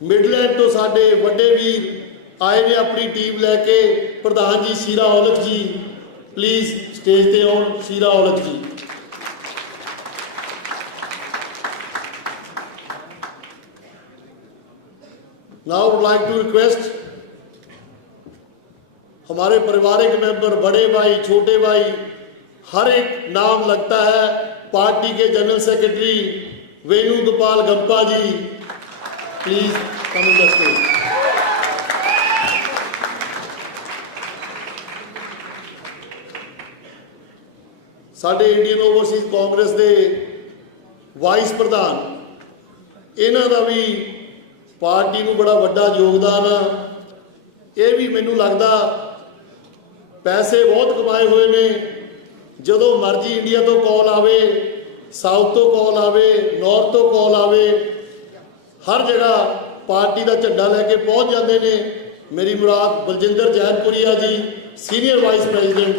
मिडलैंड तो साडे वड्डे वीर आए ने अपनी टीम लैके। प्रधान जी शीरा औलख जी प्लीज स्टेज ते आउण। Sheera Aulakh ji, now would like to request हमारे पारिवारिक मेंबर, बड़े भाई, छोटे भाई, हर एक नाम लगता है। पार्टी के general secretary Venugopal Gappa ji please come on the stage. साडे इंडियन ओवरसीज कांग्रेस के वाइस प्रधान, इन्हां दा भी पार्टी नूं बड़ा वड्डा योगदान आ। ये भी मैनूं लगदा पैसे बहुत कमाए हुए ने। जदों मर्जी इंडिया तो कॉल आवे, साउथ तो कॉल आवे, नॉर्थ तो कॉल आवे, हर जगह पार्टी का झंडा लैके पहुँच जाते हैं। मेरी मुराद Baljinder Jainpuria ji, senior vice president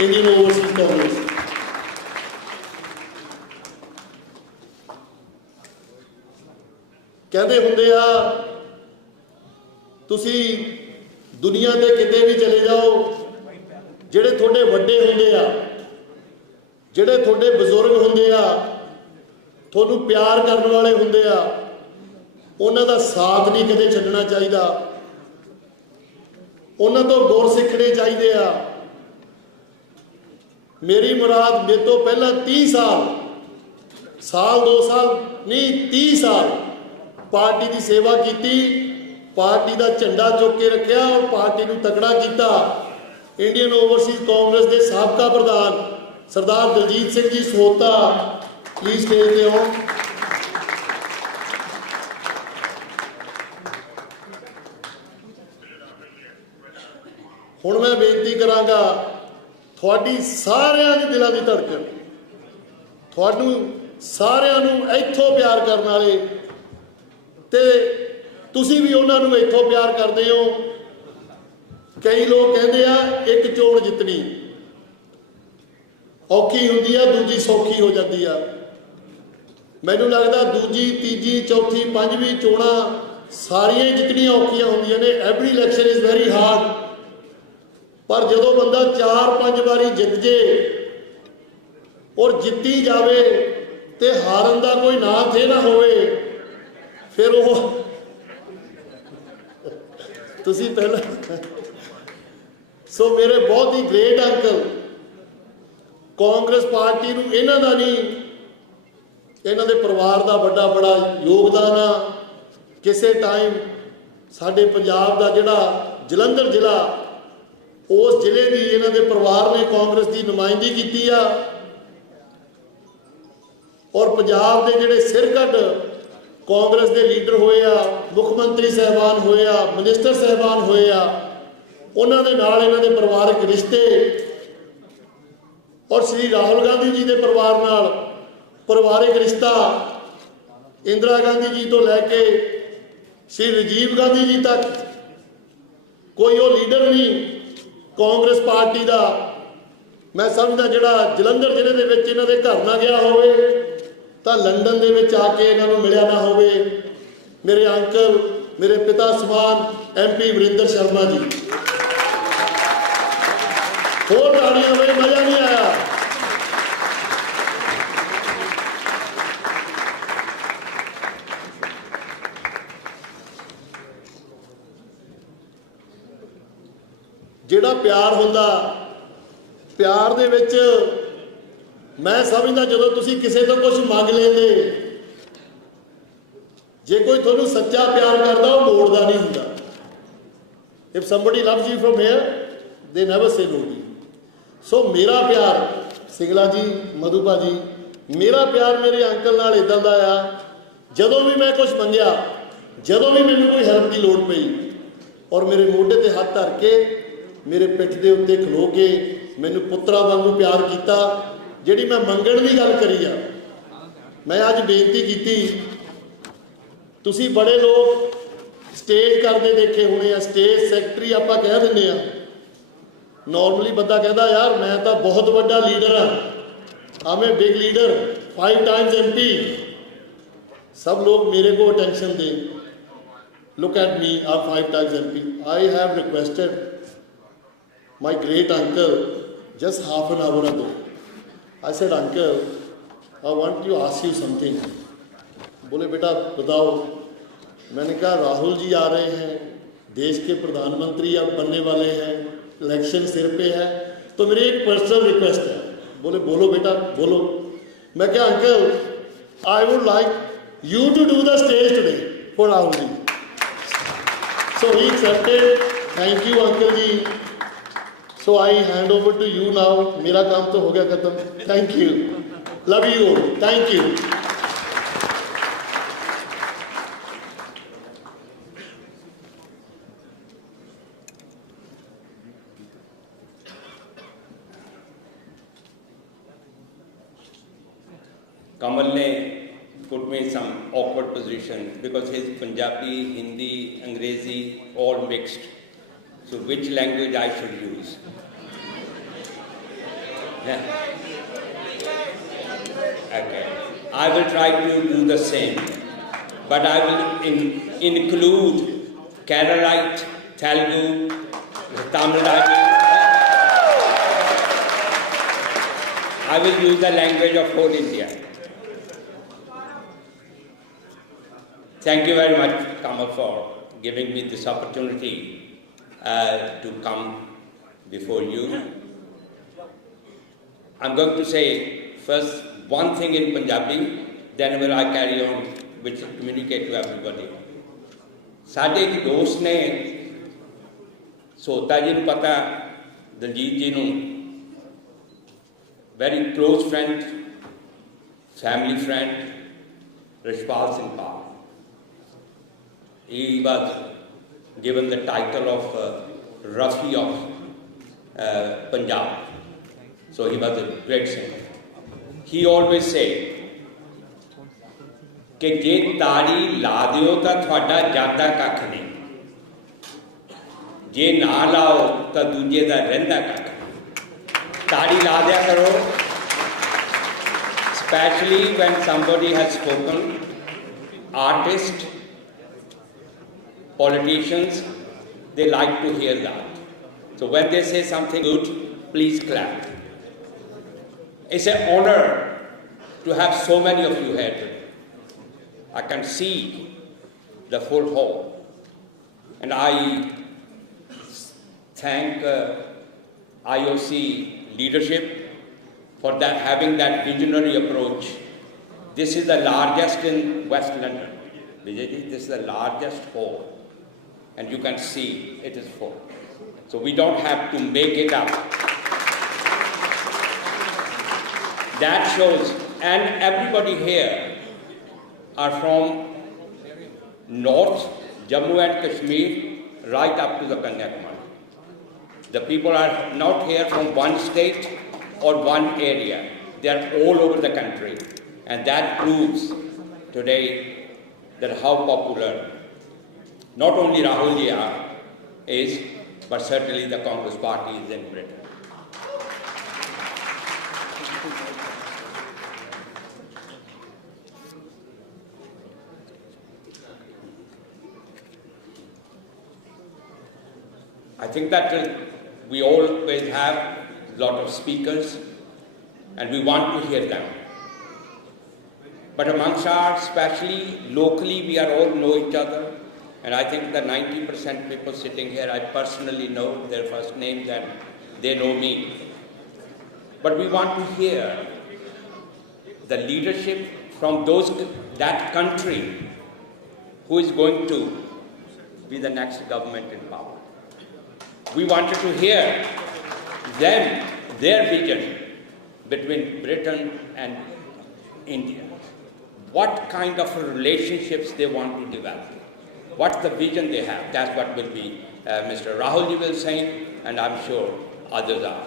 Indian overseas Congress. कहते होंदे आ तुसी दुनिया के किते भी चले जाओ, जिहड़े थोड़े वड्डे होंदे आ, जिहड़े थोड़े बजुर्ग होंदे आ, थोनू प्यार करने वाले होंदे आ, उन्हां दा साथ नहीं कदे छड्डना चाहिदा। उन्हां तो गुर सिੱਖਣੇ चाहिए आ। मेरी मुराद मेरे तो पहला 30 साल 2 साल नहीं 30 साल पार्टी की सेवा की, पार्टी का झंडा चुक के रखा और पार्टी को तकड़ा किया। इंडियन ओवरसीज कांग्रेस के साबका प्रधान सरदार दलजीत सिंह जी सोता प्लीज स्टेज पे आओ। हुण मैं बेनती करांगा, थोड़ी सारियां दी दिलां दी धड़कन, थोड़ू सारियां नूं इत्थों प्यार करने वाले ते तुसी भी उन्होंने इत्थों प्यार करते हो। कई लोग कहते हैं एक चोण जितनी औखी होंदी है, दूजी सौखी हो जाती है। मैनू लगता दूजी, तीजी, चौथी, पंजवीं चोणां सारियां जितनियां औखियां होंदियां ने। Every election is very hard, पर जदों बंदा 4-5 बारी जित जे और जित्ती जावे ते हारन का कोई ना थे ना होवे, फिर वो तुसी पहला सो मेरे बहुत ही ग्रेट अंकल कांग्रेस पार्टी नूं इन्हां दा नहीं, इन्हां दे परिवार दा बड़ा बड़ा योगदान आ। किसी टाइम साडे पंजाब दा जिहड़ा जलंधर जिला, उस जिले की इन्हां दे परिवार ने कांग्रेस की नुमाइंदगी की आ। और पंजाब के जिहड़े सिरकट कांग्रेस के लीडर होए आ, मुख्यमंत्री साहबान होए आ, मिनिस्टर साहबान होए आ, उन्हां दे नाल इन्हां दे परिवारक रिश्ते और श्री राहुल गांधी जी के परिवार नाल परिवारिक रिश्ता इंदिरा गांधी जी तो लैके श्री राजीव गांधी जी तक कोई वो लीडर नहीं कांग्रेस पार्टी का। मैं समझदा जिहड़ा जलंधर जिले दे विच इन्हां दे घर ना गया होवे तो लंडन दे विच आके इन्हां नूं मिलिया ना होवे। मेरे अंकल, मेरे पिता समान MP वरिंदर शर्मा जी, होर ताड़ियां बड़े मजा नहीं आया। ਜਿਹੜਾ ਪਿਆਰ ਹੁੰਦਾ, ਪਿਆਰ ਦੇ ਵਿੱਚ ਮੈਂ ਸਮਝਦਾ ਜਦੋਂ ਤੁਸੀਂ ਕਿਸੇ ਤੋਂ ਕੁਝ ਮੰਗ ਲੈਂਦੇ, ਜੇ ਕੋਈ ਤੁਹਾਨੂੰ ਸੱਚਾ ਪਿਆਰ ਕਰਦਾ ਉਹ ਮੋੜਦਾ ਨਹੀਂ ਹੁੰਦਾ। If somebody loves you from here, they never say no to you. ਸੋ ਮੇਰਾ ਪਿਆਰ ਸਿੰਗਲਾ ਜੀ, ਮਧੂ ਭਾਜੀ, ਮੇਰਾ ਪਿਆਰ ਮੇਰੇ ਅੰਕਲ ਨਾਲ ਇਦਾਂ ਦਾ ਆ, ਜਦੋਂ ਵੀ ਮੈਂ ਕੁਝ ਮੰਗਿਆ, ਜਦੋਂ ਵੀ ਮੈਨੂੰ ਕੋਈ ਹੈਲਪ ਦੀ ਲੋੜ ਪਈ, ਔਰ ਮੇਰੇ ਮੋਢੇ ਤੇ ਹੱਥ ਧਰ ਕੇ ਮੇਰੇ ਪਿੱਠ ਦੇ ਉੱਤੇ ਖਲੋ ਕੇ ਮੈਨੂੰ ਪੁੱਤਰਾ ਵਾਂਗੂ ਪਿਆਰ ਕੀਤਾ। ਜਿਹੜੀ ਮੈਂ ਮੰਗਣ ਦੀ ਗੱਲ ਕਰੀ ਆ, ਮੈਂ ਅੱਜ ਬੇਨਤੀ ਕੀਤੀ, ਤੁਸੀਂ ਬੜੇ ਲੋਕ ਸਟੇਜ ਕਰਦੇ ਦੇਖੇ ਹੋਣੇ ਆ, ਸਟੇਜ ਸੈਕਟਰੀ ਆਪਾਂ ਕਹਿ ਦਿੰਦੇ ਆ। ਨੋਰਮਲੀ ਬੰਦਾ ਕਹਿੰਦਾ ਯਾਰ ਮੈਂ ਤਾਂ ਬਹੁਤ ਵੱਡਾ ਲੀਡਰ ਆ, ਆਮ ਏ ਬਿਗ ਲੀਡਰ, 5 times MP। सब लोग मेरे को अटेंशन दें, look at me, I'm 5 times MP। I have requested my great uncle just half an hour ago। I said, uncle, I want to ask you something। बोले बेटा बताओ। मैंने कहा राहुल जी आ रहे हैं, देश के प्रधानमंत्री अब बनने वाले हैं, इलेक्शन सिर पे है, तो मेरी एक पर्सनल रिक्वेस्ट है। बोले बोलो बेटा बोलो। मैं क्या uncle, I would like you to do the stage today for Rahul ji। So he accepted। Thank you uncle ji। So I hand over to you now। मेरा काम तो हो गया खत्म। Thank you, love you all, thank you। Kamal ne put me in some awkward position because his Punjabi, Hindi, Angrezi all mixed. So which language I should use? Yeah. Okay. I will try to do the same, but I will include Keralite, Telugu, Tamil. I will use the language of whole India. Thank you very much, Kamal, for giving me this opportunity to come before you. I'm going to say first one thing in Punjabi, then will I carry on, which will communicate to everybody. साडे एक दोस्त ने सोता जी नूं पता, दलजीत जी नूं, very close friend, family friend, Rishpal Singh Pal। He was given the title of Rafi of Punjab, so he was a great singer। He always said कि जे ताड़ी ला दिओ तां तुहाडा जांदा कख नहीं, जे ना लाओ तां दूजे दा रहिंदा कख। ताड़ी ला दिया करो, especially when somebody has spoken, artist, politicians, they like to hear that। So when they say something good, please clap। It's an honor to have so many of you here today। I can see the full hall, and I thank IOC leadership for that, having that visionary approach। This is the largest in West London, Vijayji, this is the largest hall, and you can see it is full, so we don't have to make it up। That shows, and everybody here are from North Jammu and Kashmir right up to the Kanyakumari। The people are not here from one state or one area, they are all over the country, and that proves today that how popular not only Rahul ji is, but certainly the Congress party is in Britain। I think that we always have a lot of speakers and we want to hear them. But amongst our, especially locally, we are all know each other, And I think the 90% people sitting here, I personally know their first names and they know me. But we want to hear the leadership from that country who is going to be the next government in power. We wanted to hear them, their vision between Britain and India. What kind of relationships they want to develop. What's the vision they have? That's what will be Mr. Rahul ji will say, and I'm sure others are.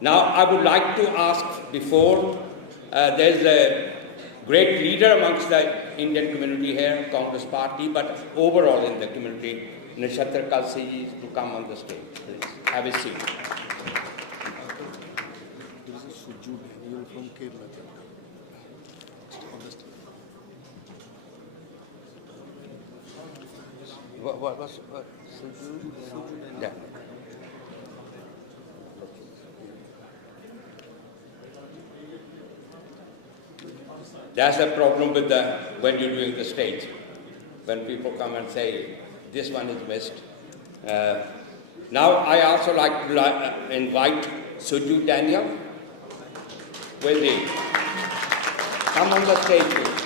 Now, I would like to ask before, there's a great leader amongst the Indian community here, Congress Party, but overall in the community, Nishathar Kalsi ji to come on the stage, please. Have a seat. From Kerala. What was yeah. That's the problem with when you're doing the stage. When people come and say, this one is missed. Now I also like to invite Suju Daniel. Where is he? Come on the stage, please.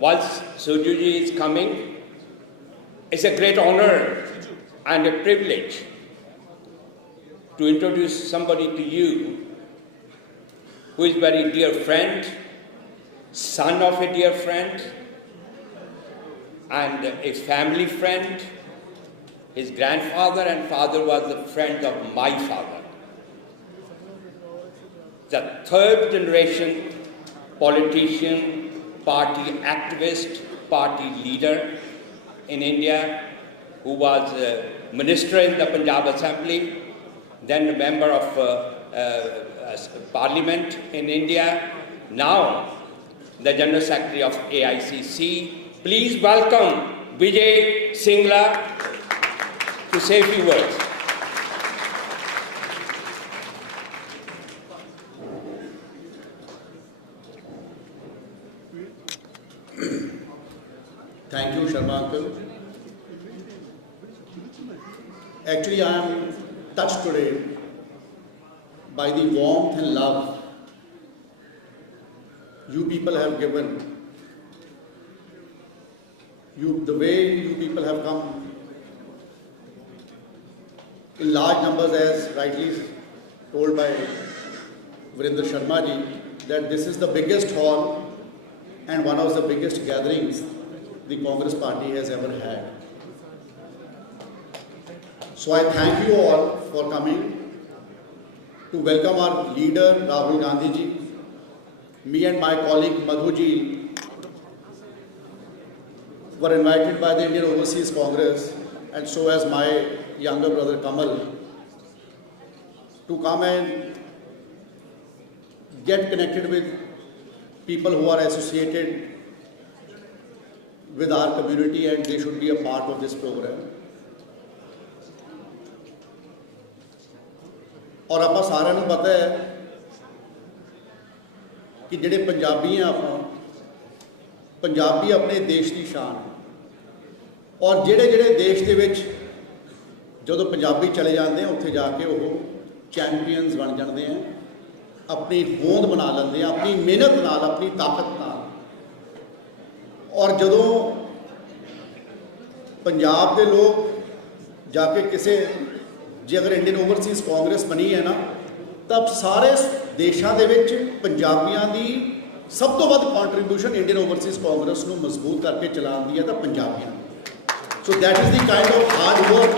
Whilst Sujuji is coming, it's a great honor and a privilege to introduce somebody to you who is a very dear friend, son of a dear friend, and a family friend. His grandfather and father was a friend of my father. The third generation politician, party activist, party leader in India, who was a minister in the Punjab Assembly, then a member of Parliament in India, now the General Secretary of AICC. Please welcome Vijay Singla to say a few words. Thank you, Sharma uncle. Actually, I am touched today by the warmth and love you people have given. The way you people have come in large numbers, as rightly told by Virendra Sharma ji, that this is the biggest hall and one of the biggest gatherings the Congress Party has ever had. So I thank you all for coming to welcome our leader Rahul Gandhi ji. Me and my colleague Madhu ji were invited by the Indian Overseas Congress, and so as my younger brother Kamal, to come and get connected with people who are associated with our community, and they should be a part of this program. और ਆਪਾਂ ਸਾਰਿਆਂ ਨੂੰ ਪਤਾ ਹੈ ਕਿ ਜਿਹੜੇ ਪੰਜਾਬੀ ਆ ਆਪਾਂ, ਪੰਜਾਬੀ ਆਪਣੇ ਦੇਸ਼ ਦੀ ਸ਼ਾਨ, ਔਰ ਜਿਹੜੇ ਦੇਸ਼ ਦੇ ਵਿੱਚ ਜਦੋਂ ਪੰਜਾਬੀ ਚਲੇ ਜਾਂਦੇ ਆ ਉੱਥੇ ਜਾ ਕੇ ਉਹ ਚੈਂਪੀਅਨਸ ਬਣ ਜਾਂਦੇ ਆ, ਆਪਣੀ ਹੋਂਦ ਬਣਾ ਲੈਂਦੇ ਆ, ਆਪਣੀ ਮਿਹਨਤ ਨਾਲ, ਆਪਣੀ ਤਾਕਤ ਨਾਲ। ਔਰ ਜਦੋਂ ਪੰਜਾਬ ਦੇ ਲੋਕ ਜਾ ਕੇ ਕਿਸੇ, ਜੇ ਅਗਰ ਇੰਡੀਅਨ ਓਵਰਸੀਜ਼ ਕਾਂਗਰਸ ਬਣੀ ਹੈ ਨਾ, ਤਾਂ ਸਾਰੇ ਦੇਸ਼ਾਂ ਦੇ ਵਿੱਚ ਪੰਜਾਬੀਆਂ ਦੀ ਸਭ ਤੋਂ ਵੱਧ ਕੰਟਰੀਬਿਊਸ਼ਨ ਇੰਡੀਅਨ ਓਵਰਸੀਜ਼ ਕਾਂਗਰਸ ਨੂੰ ਮਜ਼ਬੂਤ ਕਰਕੇ ਚਲਾਉਣ ਦੀ ਹੈ, ਤਾਂ ਪੰਜਾਬੀਆਂ ਦੀ। So that is the kind of hard work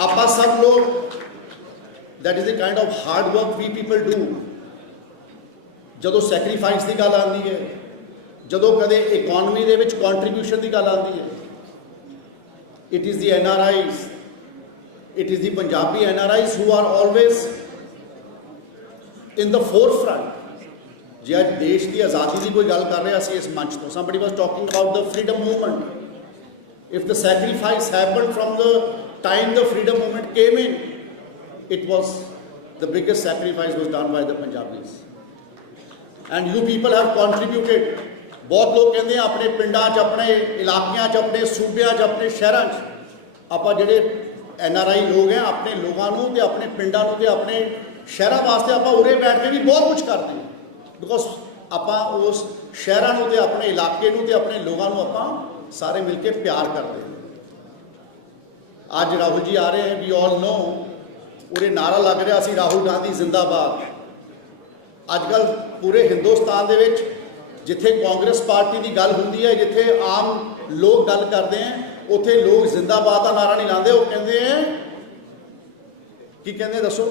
ਆਪਾਂ ਸਭ ਲੋਕ, that is the kind of hard work we people do. ਜਦੋਂ ਸੈਕਰੀਫਾਈਸ ਦੀ ਗੱਲ ਆਉਂਦੀ ਹੈ, ਜਦੋਂ ਕਦੇ ਇਕਨੋਮੀ ਦੇ ਵਿੱਚ ਕੰਟਰੀਬਿਊਸ਼ਨ ਦੀ ਗੱਲ ਆਉਂਦੀ ਹੈ, it is the NRIs, it is the Punjabi NRIs who are always in the forefront. ਜੇ ਅੱਜ ਦੇਸ਼ ਦੀ ਆਜ਼ਾਦੀ ਦੀ ਕੋਈ ਗੱਲ ਕਰ ਰਿਹਾ ਸੀ ਇਸ ਮੰਚ ਤੋਂ, somebody was talking about the freedom movement. If the sacrifice happened from the time the freedom movement came in, it was the biggest sacrifice was done by the Punjabis. and you people have contributed. बहुत लोग कहते हैं अपने पिंडां च, अपने इलाकियां च, अपने सूबियां च, अपने शहरां च आपां जिहड़े NRI लोग हैं अपने लोगों को ते अपने पिंडां नूं ते अपने शहरां वास्ते आपां उरे बैठ के भी बहुत कुछ करते हैं, बिकॉज आपां उस शहरां नूं ते अपने इलाके नूं ते अपने लोगों को आपां सारे मिलके प्यार करते हैं। आज राहुल जी आ रहे हैं, वी ऑल नो उरे नारा लग रहा सी राहुल गांधी जिंदाबाद। अजकल पूरे हिंदुस्तान दे विच जिथे कांग्रेस पार्टी की गल होंदी है, जिथे आम लोग गल करते हैं, उत्थे लोग जिंदाबाद का नारा नहीं लाते, वो कहते हैं की कहते दसो,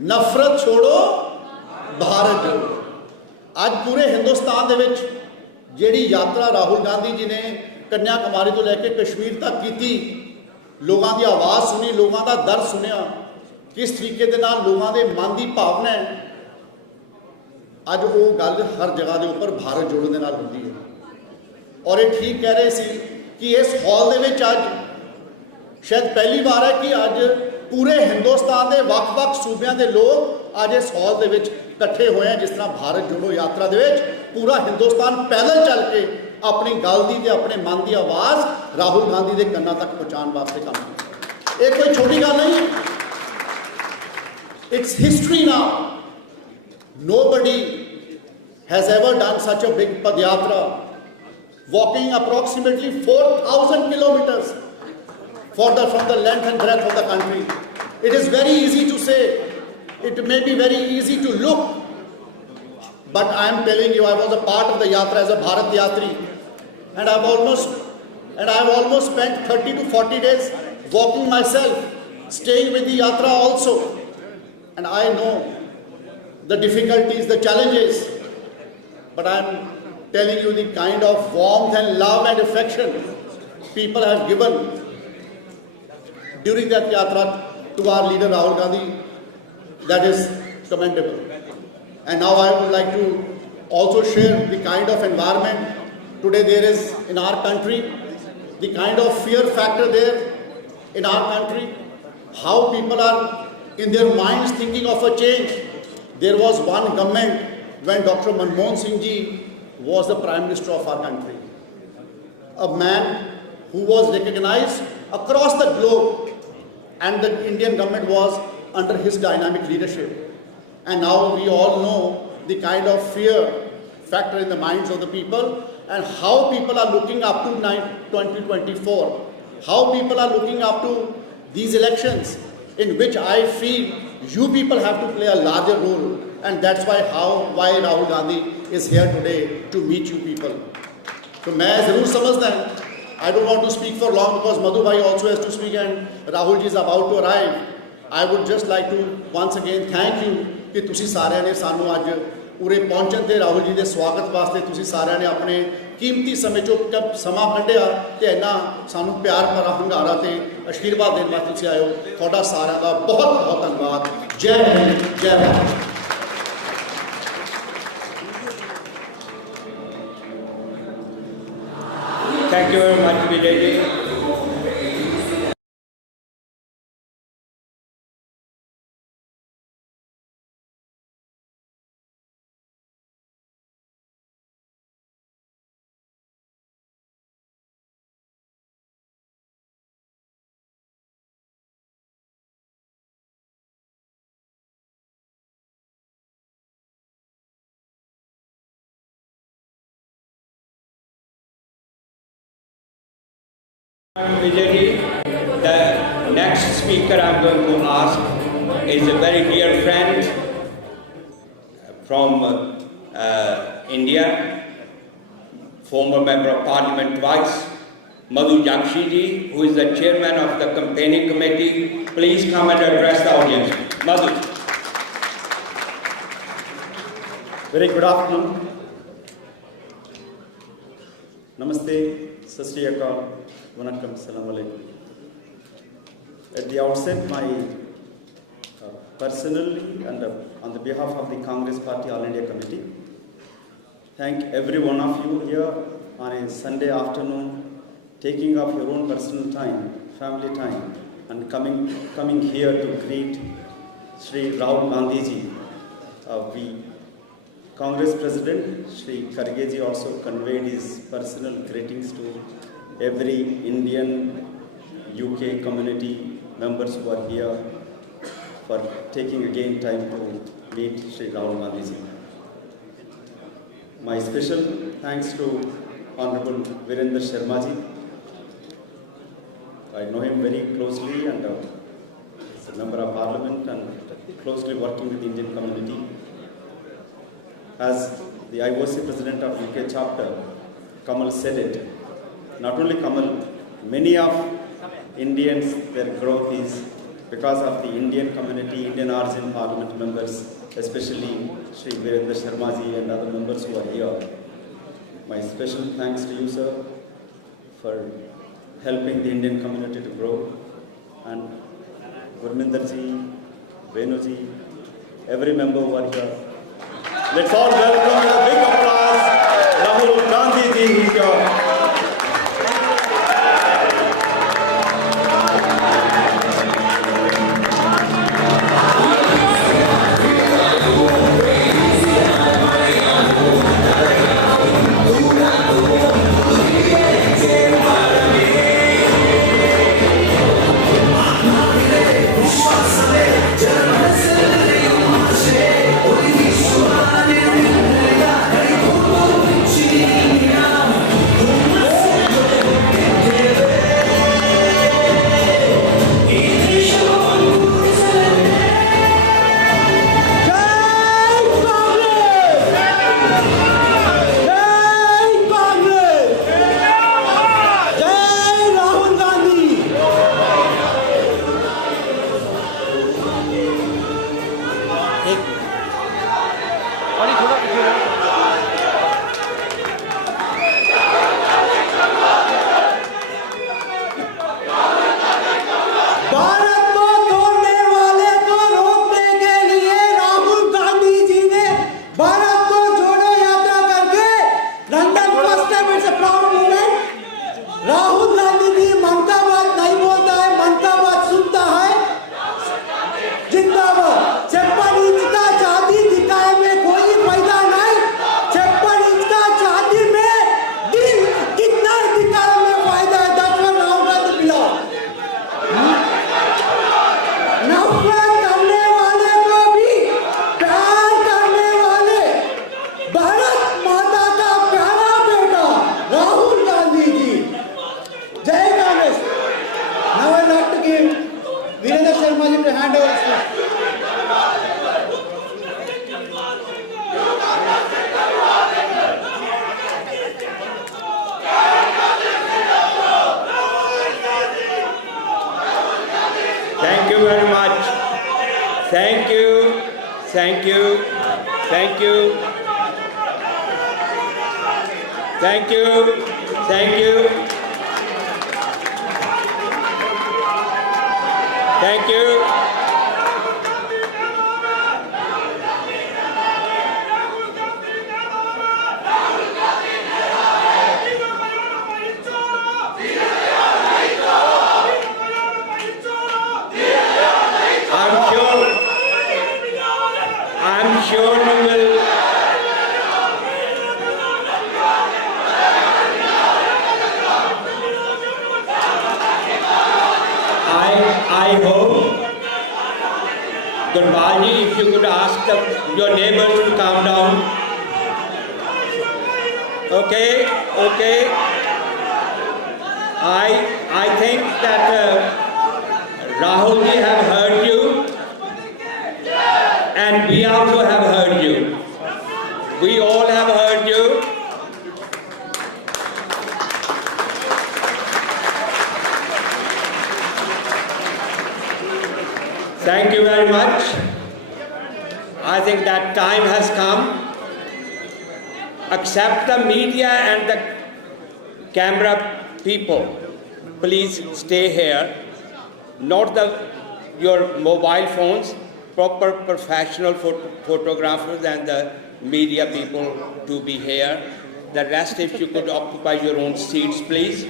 नफरत छोड़ो भारत जोड़ो। आज पूरे हिंदुस्तान दे विच जिहड़ी यात्रा राहुल गांधी जी ने कन्याकुमारी तो लैके कश्मीर तक की, लोगों की आवाज़ सुनी, लोगों का दर्द सुनिया, किस तरीके के नाल लोगों के मन की भावना है, अज वो गल हर जगह के उपर भारत जोड़ो के नाल होंदी है। और ये ठीक कह रहे सी कि इस हॉल दे विच अज शायद पहली बार है कि अज पूरे हिंदुस्तान के वक्-वक् सूबियां के लोग अज इस हॉल दे विच इकट्ठे हुए हैं, जिस तरह भारत जोड़ो यात्रा दे विच पूरा हिंदुस्तान पैदल चल के अपनी गल दी ते अपने मन की आवाज़ राहुल गांधी के कन्ना तक पहुँचाने वास्ते काम किया। ये कोई छोटी गल नहीं, it's history now. Nobody has ever done such a big padyatra, walking approximately 4,000 kilometers from the length and breadth of the country. It is very easy to say, it may be very easy to look, but I am telling you, I was a part of the yatra as a Bharat Yatri, and I have almost spent 30 to 40 days walking myself, staying with the yatra also, and I know the difficulties, the challenges, but I am telling you the kind of warmth and love and affection people have given during that yatra to our leader Rahul Gandhi, that is commendable. And now I would like to also share the kind of environment today there is in our country, the kind of fear factor there in our country, how people are in their minds thinking of a change. There was one government when Dr. Manmohan Singh ji was the Prime Minister of our country. A man who was recognized across the globe, and the Indian government was under his dynamic leadership. And now we all know the kind of fear factor in the minds of the people, and how people are looking up to 2024, how people are looking up to these elections, in which I feel you people have to play a larger role, and that's why Rahul Gandhi is here today to meet you people. So मैं ज़रूर समझता हूँ, I don't want to speak for long because Madhu bhai also has to speak and Rahul ji is about to arrive. I would just like to once again thank you कि तुसी सारे ने सानू आज उरे पहुंचन ते राहुल जी के स्वागत वास्ते तुसी सारे ने अपने कीमती समय जो कब समा कढ़िया ते इन्ना सानू प्यार भरा हंगारा ते आशीर्वाद देने वास्ते तुसी आए हो। तुहाडा सारा का बहुत बहुत धन्यवाद। जय हिंद, जय Bharat. Thank you very much, Vijay ji. Vijay ji, the next speaker I'm going to ask is a very dear friend from India, former member of parliament twice, Madhu Jakshi ji, who is the chairman of the campaigning committee. Please come and address the audience. Madhu. Very good afternoon. Namaste, Sat Shri Akal. Vanakkam, Assalamu alaikum. At the outset, my personally and on the behalf of the Congress Party All India Committee, thank every one of you here on a Sunday afternoon, taking off your own personal time, family time, and coming here to greet Shri Rahul Gandhi ji. Congress President Shri Kharge also conveyed his personal greetings to every Indian UK community members who are here for taking again time to meet Shri Rahul Gandhi ji. My special thanks to Honorable Virendra Sharma ji. I know him very closely and is a member of Parliament and closely working with the Indian community. As the IOC President of UK chapter, Kamal said it, not only Kamal, many of Indians, their growth is because of the Indian community, Indian origin Parliament members, especially Shri Virendra Sharma ji and other members who are here. My special thanks to you, sir, for helping the Indian community to grow. And Gurminder ji, Venu ji, every member who are here. Let's all welcome with a big applause Rahul Gandhi ji, who is here. Thank you very much. Thank you. Thank you. Thank you. Thank you. Thank you. Thank you. I'm sure you will. I hope, Gurbalji, if you could ask your neighbors to calm down. Okay, okay. I think that Rahulji have heard you, and we also have heard you. We all have heard you. Thank you very much. I think that time has come. Accept the media and the camera people. Please stay here. Not your mobile phones. Proper professional photographers and the media people to be here. The rest, if you could occupy your own seats, please.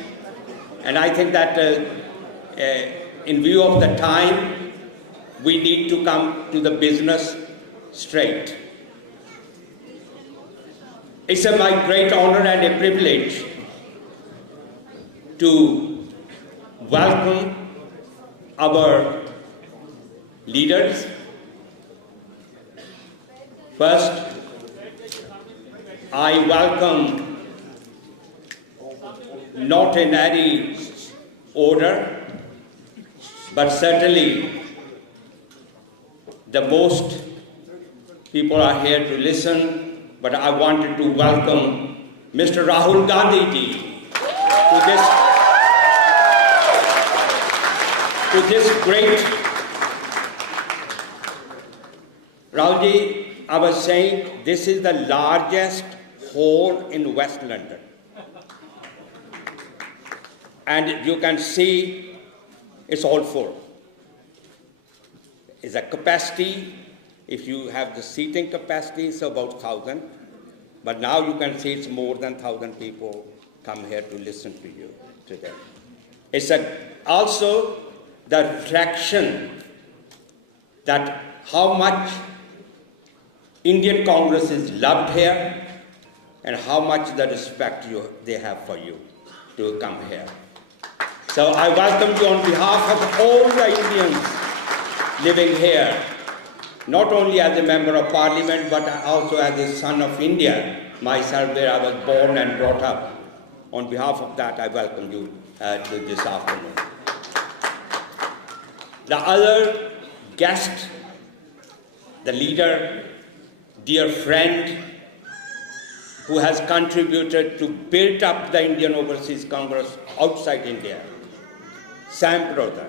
And I think that in view of the time, we need to come to the business straight. It's my great honor and a privilege to welcome our leaders. First, I welcome, not in any order, but certainly the most people are here to listen, but I wanted to welcome Mr. Rahul Gandhi ji to this great. Rahul ji, I was saying this is the largest hall in West London. And you can see it's all full. It's a capacity, if you have the seating capacity, it's about 1,000. But now you can see it's more than 1,000 people come here to listen to you today. It's also the reflection that how much Indian Congress is loved here and how much the respect they have for you to come here. So I welcome you on behalf of all the Indians living here, not only as a member of parliament, but also as a son of India, myself, where I was born and brought up. On behalf of that, I welcome you to this afternoon. The other guest, the leader, dear friend, who has contributed to build up the Indian Overseas Congress outside India, Sam brother.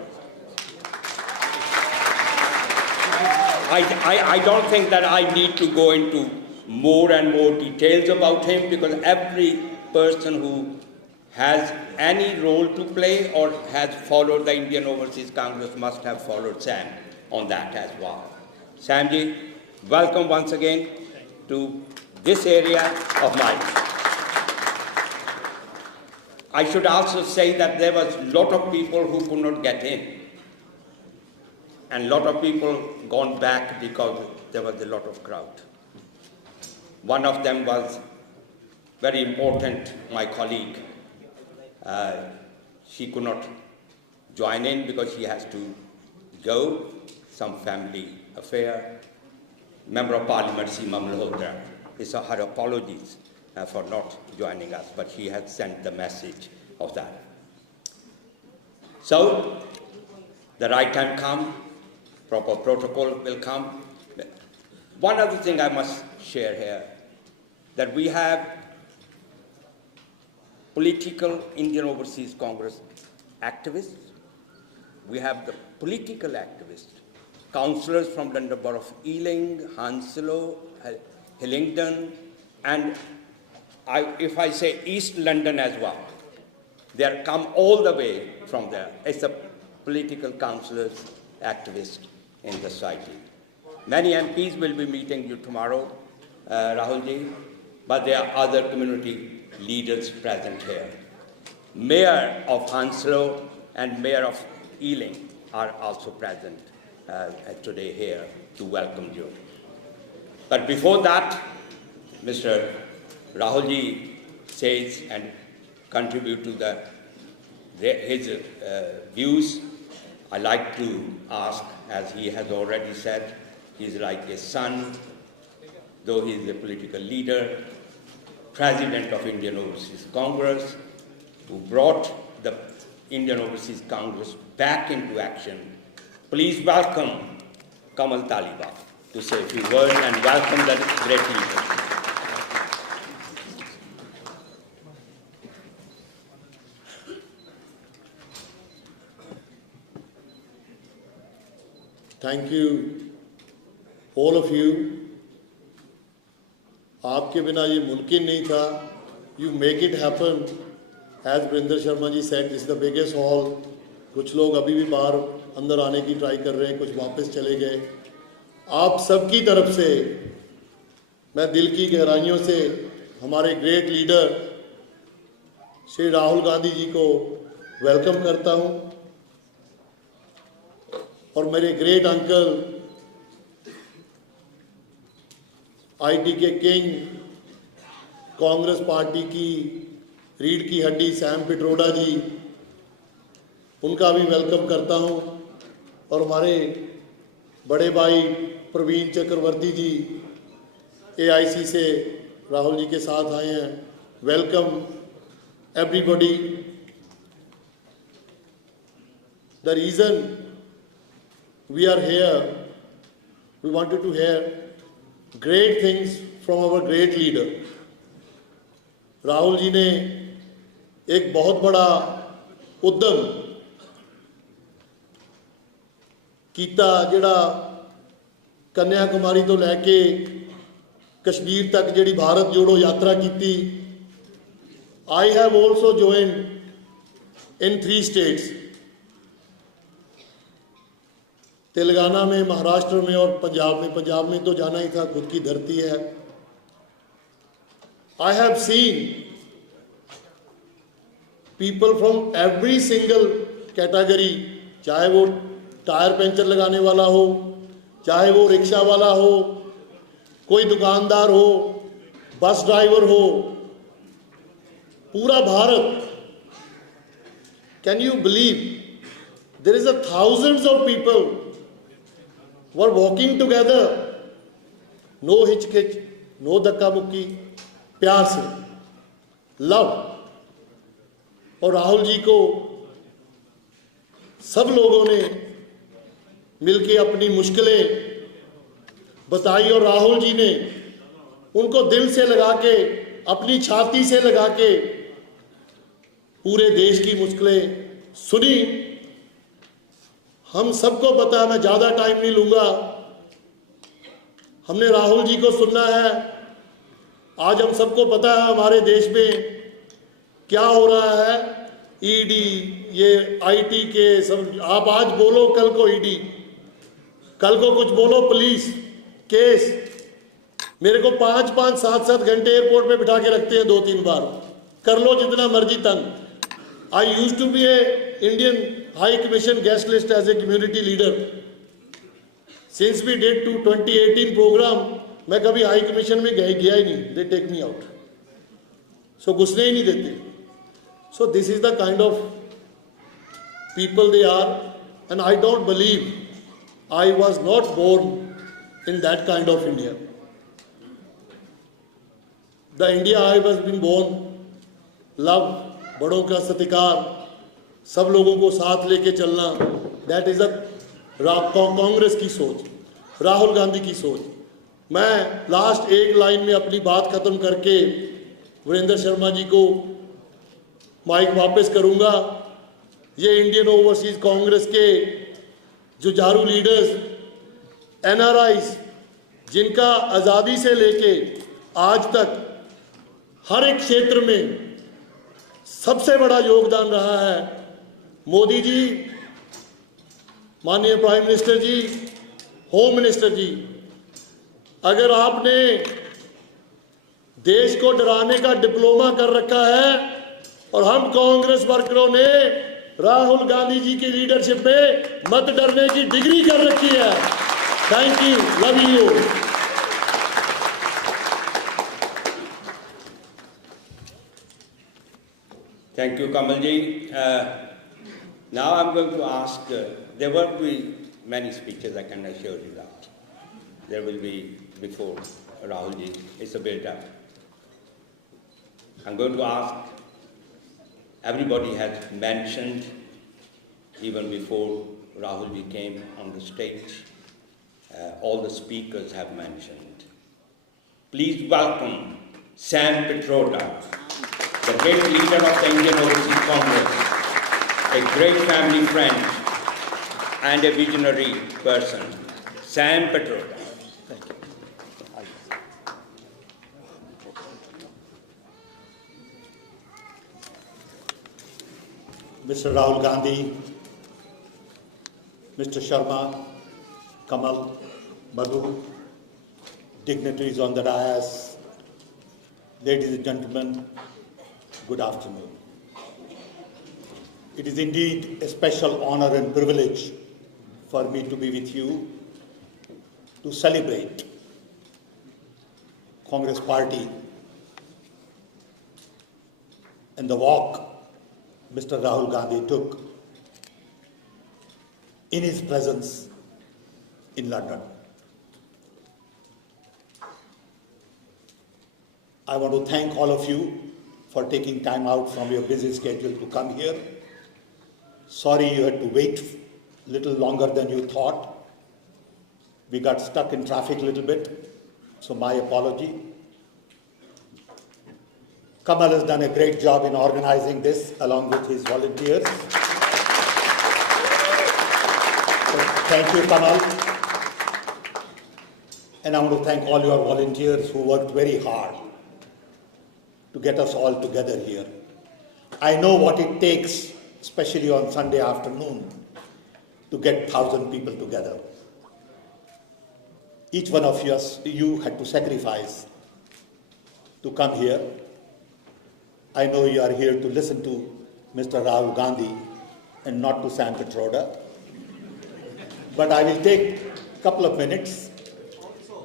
I don't think that I need to go into more and more details about him, because every person who has any role to play or has followed the Indian Overseas Congress must have followed Sam on that as well. Samji, welcome once again to this area of mine. I should also say that there was a lot of people who could not get in, and a lot of people gone back because there was a lot of crowd. One of them was very important, my colleague. She could not join in because she has to go, some family affair. Member of Parliament Seema Malhotra, it's her apologies for not joining us, but she has sent the message of that. So, the right time come, proper protocol will come. One other thing I must share here, that we have political Indian Overseas Congress activists, we have the political activists, councillors from London Borough of Ealing, Hounslow, Hillingdon, and if I say East London as well, they are come all the way from there. It's a political councillors, activists in the society. Many MPs will be meeting you tomorrow, Rahulji, but there are other community leaders present here. Mayor of Hounslow and Mayor of Ealing are also present today here to welcome you. But before that, Mr. Rahulji says and contribute to his views. I like to ask, as he has already said, he's like a son, though he is a political leader, President of Indian Overseas Congress, who brought the Indian Overseas Congress back into action. Please welcome Kamal Taliban to say a few words and welcome the great leader. Thank you, all of you. आपके बिना ये मुमकिन नहीं था. You make it happen. As Brinder Sharma ji said, this is the biggest hall. कुछ लोग अभी भी बाहर अंदर आने की ट्राई कर रहे हैं, कुछ वापस चले गए. आप सबकी तरफ से मैं दिल की गहराइयों से हमारे ग्रेट लीडर श्री राहुल गांधी जी को वेलकम करता हूं, और मेरे ग्रेट अंकल आईटी के किंग कांग्रेस पार्टी की रीढ़ की हड्डी सैम पिट्रोडा जी, उनका भी वेलकम करता हूं, और हमारे बड़े भाई प्रवीण चक्रवर्ती जी AIC से राहुल जी के साथ आए हैं। Welcome everybody. The reason we are here, we wanted to hear great things from our great leader. Rahul ji ने एक बहुत बड़ा उद्यम कीता, जिहड़ा कन्याकुमारी तो लैके कश्मीर तक जिहड़ी भारत जोड़ो यात्रा कीती। I have also joined in 3 states, Telangana में, महाराष्ट्र में और पंजाब में। पंजाब में तो जाना ही था, खुद की धरती है। I have seen people from every single category, चाहे वो टायर पंचर लगाने वाला हो, चाहे वो रिक्शा वाला हो, कोई दुकानदार हो, बस ड्राइवर हो, पूरा Bharat. Can you believe there is a thousands of people were walking together, no hitch-kitch, no धक्का-मुक्की, प्यार से, लव। और राहुल जी को सब लोगों ने मिलके अपनी मुश्किलें बताई, और राहुल जी ने उनको दिल से लगा के, अपनी छाती से लगा के पूरे देश की मुश्किलें सुनी। हम सबको पता है, मैं ज़्यादा टाइम नहीं लूँगा, हमने राहुल जी को सुनना है। आज हम सबको पता है हमारे देश में क्या हो रहा है। ईडी, ये IT के सब, आप आज बोलो कल को ईडी, कल को कुछ बोलो पुलिस केस। मेरे को 5-5, 7-7 घंटे एयरपोर्ट पे बिठा के रखते हैं 2-3 बार। कर लो जितना मर्जी तंग। I used to be a Indian High Commission guest list as a community leader. Since we did 2018 program, मैं कभी हाई कमीशन में गया ही नहीं। They take me out. So घुसने ही नहीं देते। So this is the kind of people they are, and I don't believe I was not born in that kind of India. The India I was been born, love, बड़ों का सत्कार, सब लोगों को साथ लेके चलना, दैट इज कांग्रेस की सोच, राहुल गांधी की सोच। मैं लास्ट एक लाइन में अपनी बात खत्म करके वीरेंद्र शर्मा जी को माइक वापस करूंगा। ये इंडियन ओवरसीज कांग्रेस के जुझारू लीडर्स, NRIs, जिनका आज़ादी से लेके आज तक हर एक क्षेत्र में सबसे बड़ा योगदान रहा है। मोदी जी, माननीय प्राइम मिनिस्टर जी, होम मिनिस्टर जी, अगर आपने देश को डराने का डिप्लोमा कर रखा है, और हम कांग्रेस वर्करों ने राहुल गांधी जी की लीडरशिप में मत डरने की डिग्री कर रखी है। Thank you, love you. Thank you, Kamal ji. Now I'm going to ask, there will be many speeches, I can assure you that. There will be before Rahul ji, it's a build-up. I'm going to ask, everybody has mentioned, even before Rahul ji came on the stage, all the speakers have mentioned. Please welcome Sam Pitroda, the great leader of the Indian Overseas Congress, a great family friend and a visionary person, Sam Pitroda. Thank you. Mr. Rahul Gandhi, Mr. Sharma, Kamal, Madhu, dignitaries on the dais, ladies and gentlemen, good afternoon. It is indeed a special honor and privilege for me to be with you to celebrate Congress Party and the walk Mr. Rahul Gandhi took in his presence in London. I want to thank all of you for taking time out from your busy schedule to come here. Sorry you had to wait a little longer than you thought. We got stuck in traffic a little bit, so my apology. Kamal has done a great job in organizing this along with his volunteers. So thank you, Kamal. And I want to thank all your volunteers who worked very hard to get us all together here. I know what it takes, especially on Sunday afternoon, to get 1,000 people together. Each one of you had to sacrifice to come here. I know you are here to listen to Mr. Rahul Gandhi and not to Sam Petroda. But I will take a couple of minutes.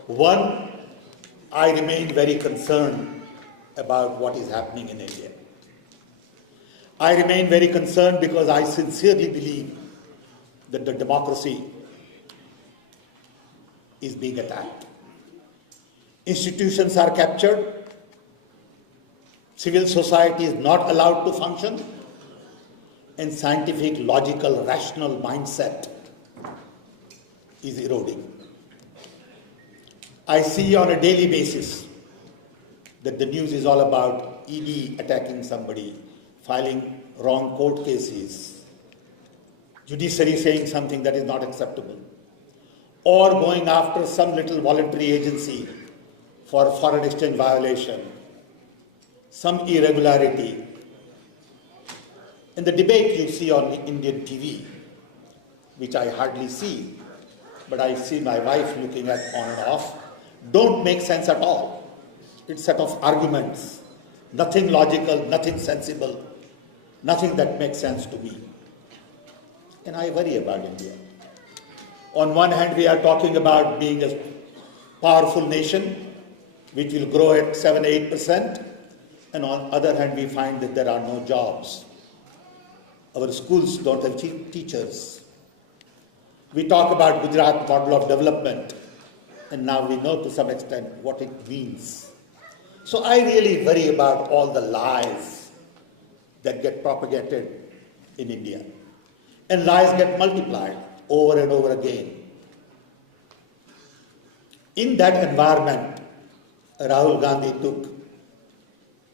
One, I remain very concerned about what is happening in India. I remain very concerned because I sincerely believe that the democracy is being attacked. Institutions are captured. Civil society is not allowed to function. And scientific, logical, rational mindset is eroding. I see on a daily basis that the news is all about ED attacking somebody, filing wrong court cases, judiciary saying something that is not acceptable, or going after some little voluntary agency for foreign exchange violation, some irregularity. In the debate you see on Indian TV, which I hardly see, but I see my wife looking at on and off, don't make sense at all. It's a set of arguments, nothing logical, nothing sensible, nothing that makes sense to me. And I worry about India. On one hand, we are talking about being a powerful nation, which will grow at 7-8%, and on the other hand, we find that there are no jobs. Our schools don't have teachers. We talk about Gujarat model of development, and now we know to some extent what it means. So I really worry about all the lies that get propagated in India. And lies get multiplied over and over again. In that environment, Rahul Gandhi took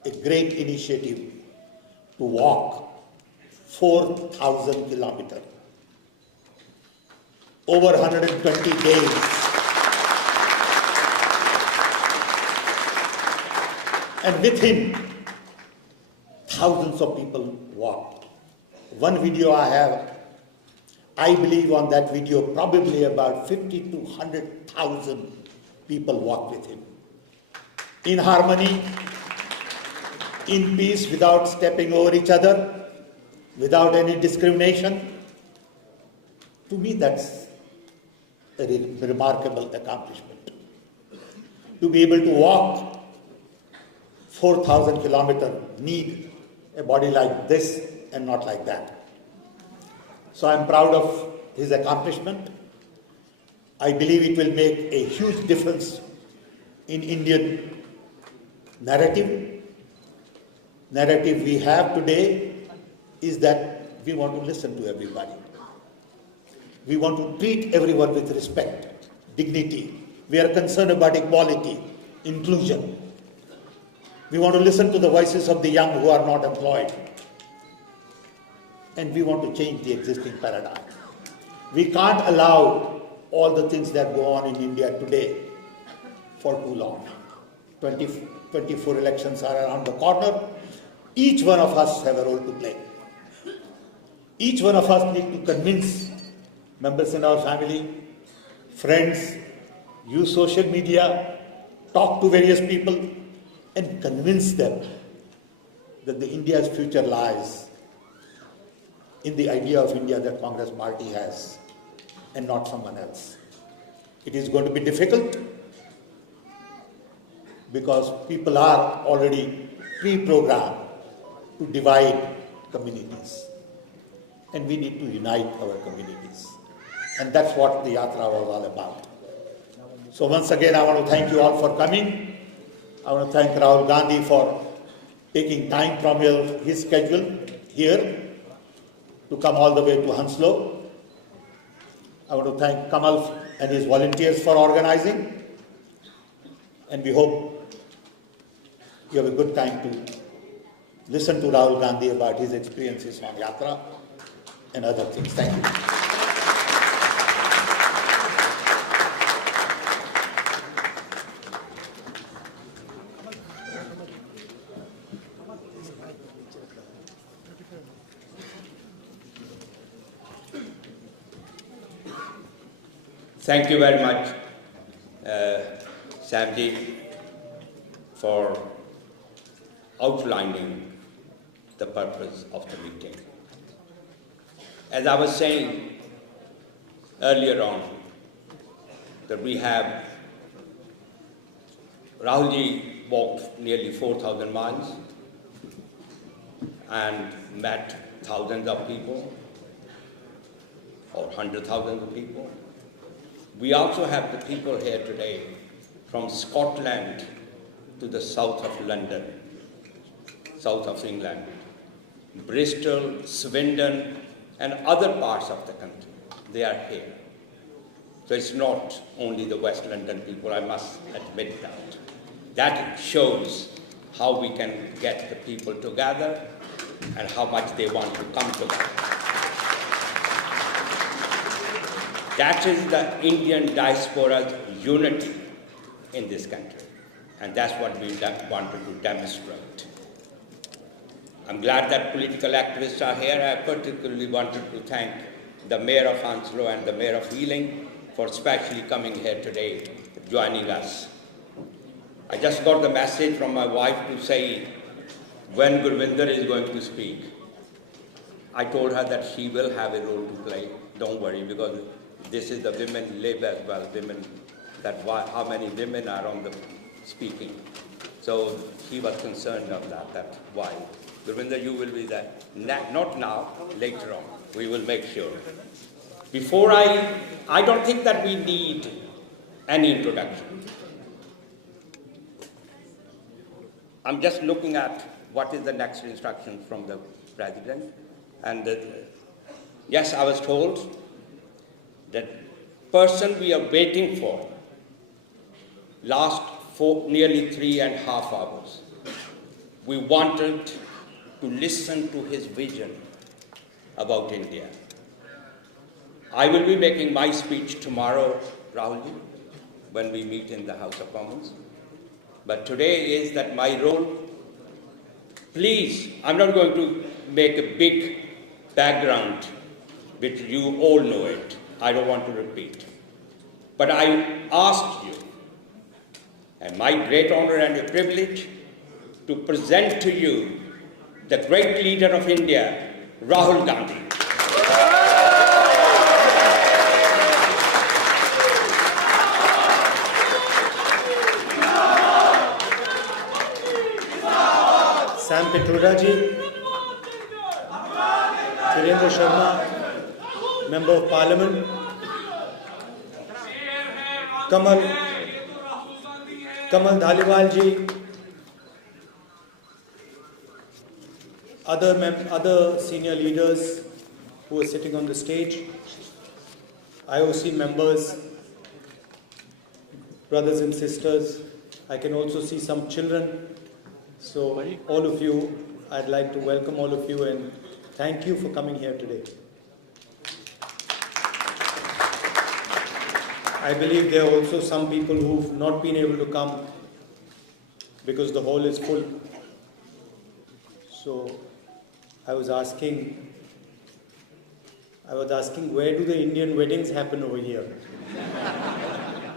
a great initiative to walk 4,000 kilometers, over 120 days. And with him, thousands of people walked. One video I have, I believe on that video, probably about 50 to 100,000 people walked with him. In harmony, in peace, without stepping over each other, without any discrimination. To me, that's a remarkable accomplishment. To be able to walk 4,000 kilometers, need a body like this and not like that. So I'm proud of his accomplishment. I believe it will make a huge difference in Indian narrative. Narrative we have today is that we want to listen to everybody. We want to treat everyone with respect, dignity. We are concerned about equality, inclusion. We want to listen to the voices of the young who are not employed. And we want to change the existing paradigm. We can't allow all the things that go on in India today for too long. 24 elections are around the corner. Each one of us have a role to play. Each one of us need to convince members in our family, friends, use social media, talk to various people, and convince them that India's future lies in the idea of India that Congress party has and not someone else. It is going to be difficult because people are already pre-programmed to divide communities. And we need to unite our communities. And that's what the Yatra was all about. So once again, I want to thank you all for coming. I want to thank Rahul Gandhi for taking time from his schedule here to come all the way to Hounslow. I want to thank Kamal and his volunteers for organizing. And we hope you have a good time to listen to Rahul Gandhi about his experiences on Yatra and other things. Thank you. Thank you very much, Samji, for outlining the purpose of the meeting. As I was saying earlier on, that we have, Rahulji walked nearly 4,000 miles and met thousands of people or hundreds of thousands of people. We also have the people here today from Scotland to the south of London, south of England, Bristol, Swindon, and other parts of the country. They are here. So it's not only the West London people, I must admit that. That shows how we can get the people together and how much they want to come together. That is the Indian diaspora's unity in this country. And that's what we wanted to demonstrate. I'm glad that political activists are here. I particularly wanted to thank the Mayor of Hounslow and the Mayor of Ealing for specially coming here today, joining us. I just got the message from my wife to say when Gurvinder is going to speak. I told her that she will have a role to play. Don't worry, because this is the women lib as well, women, how many women are on the speaking. So she was concerned of that why. Gurvinder, you will be there. Not now, later on. We will make sure. Before I don't think that we need any introduction. I'm just looking at what is the next instruction from the President. And yes, I was told that person we are waiting for last nearly 3.5 hours. We wanted to listen to his vision about India. I will be making my speech tomorrow, Rahulji, when we meet in the House of Commons. But today is that my role. Please, I'm not going to make a big background, which you all know it. I don't want to repeat. But I asked you, and my great honor and a privilege, to present to you the great leader of India, Rahul Gandhi. Sam Petroda-ji, Surendra Sharma, Member of Parliament, Kamal Dhaliwal-ji, other senior leaders who are sitting on the stage, IOC members, brothers and sisters. I can also see some children. So all of you, I'd like to welcome all of you and thank you for coming here today. I believe there are also some people who've not been able to come because the hall is full. So I was asking, where do the Indian weddings happen over here?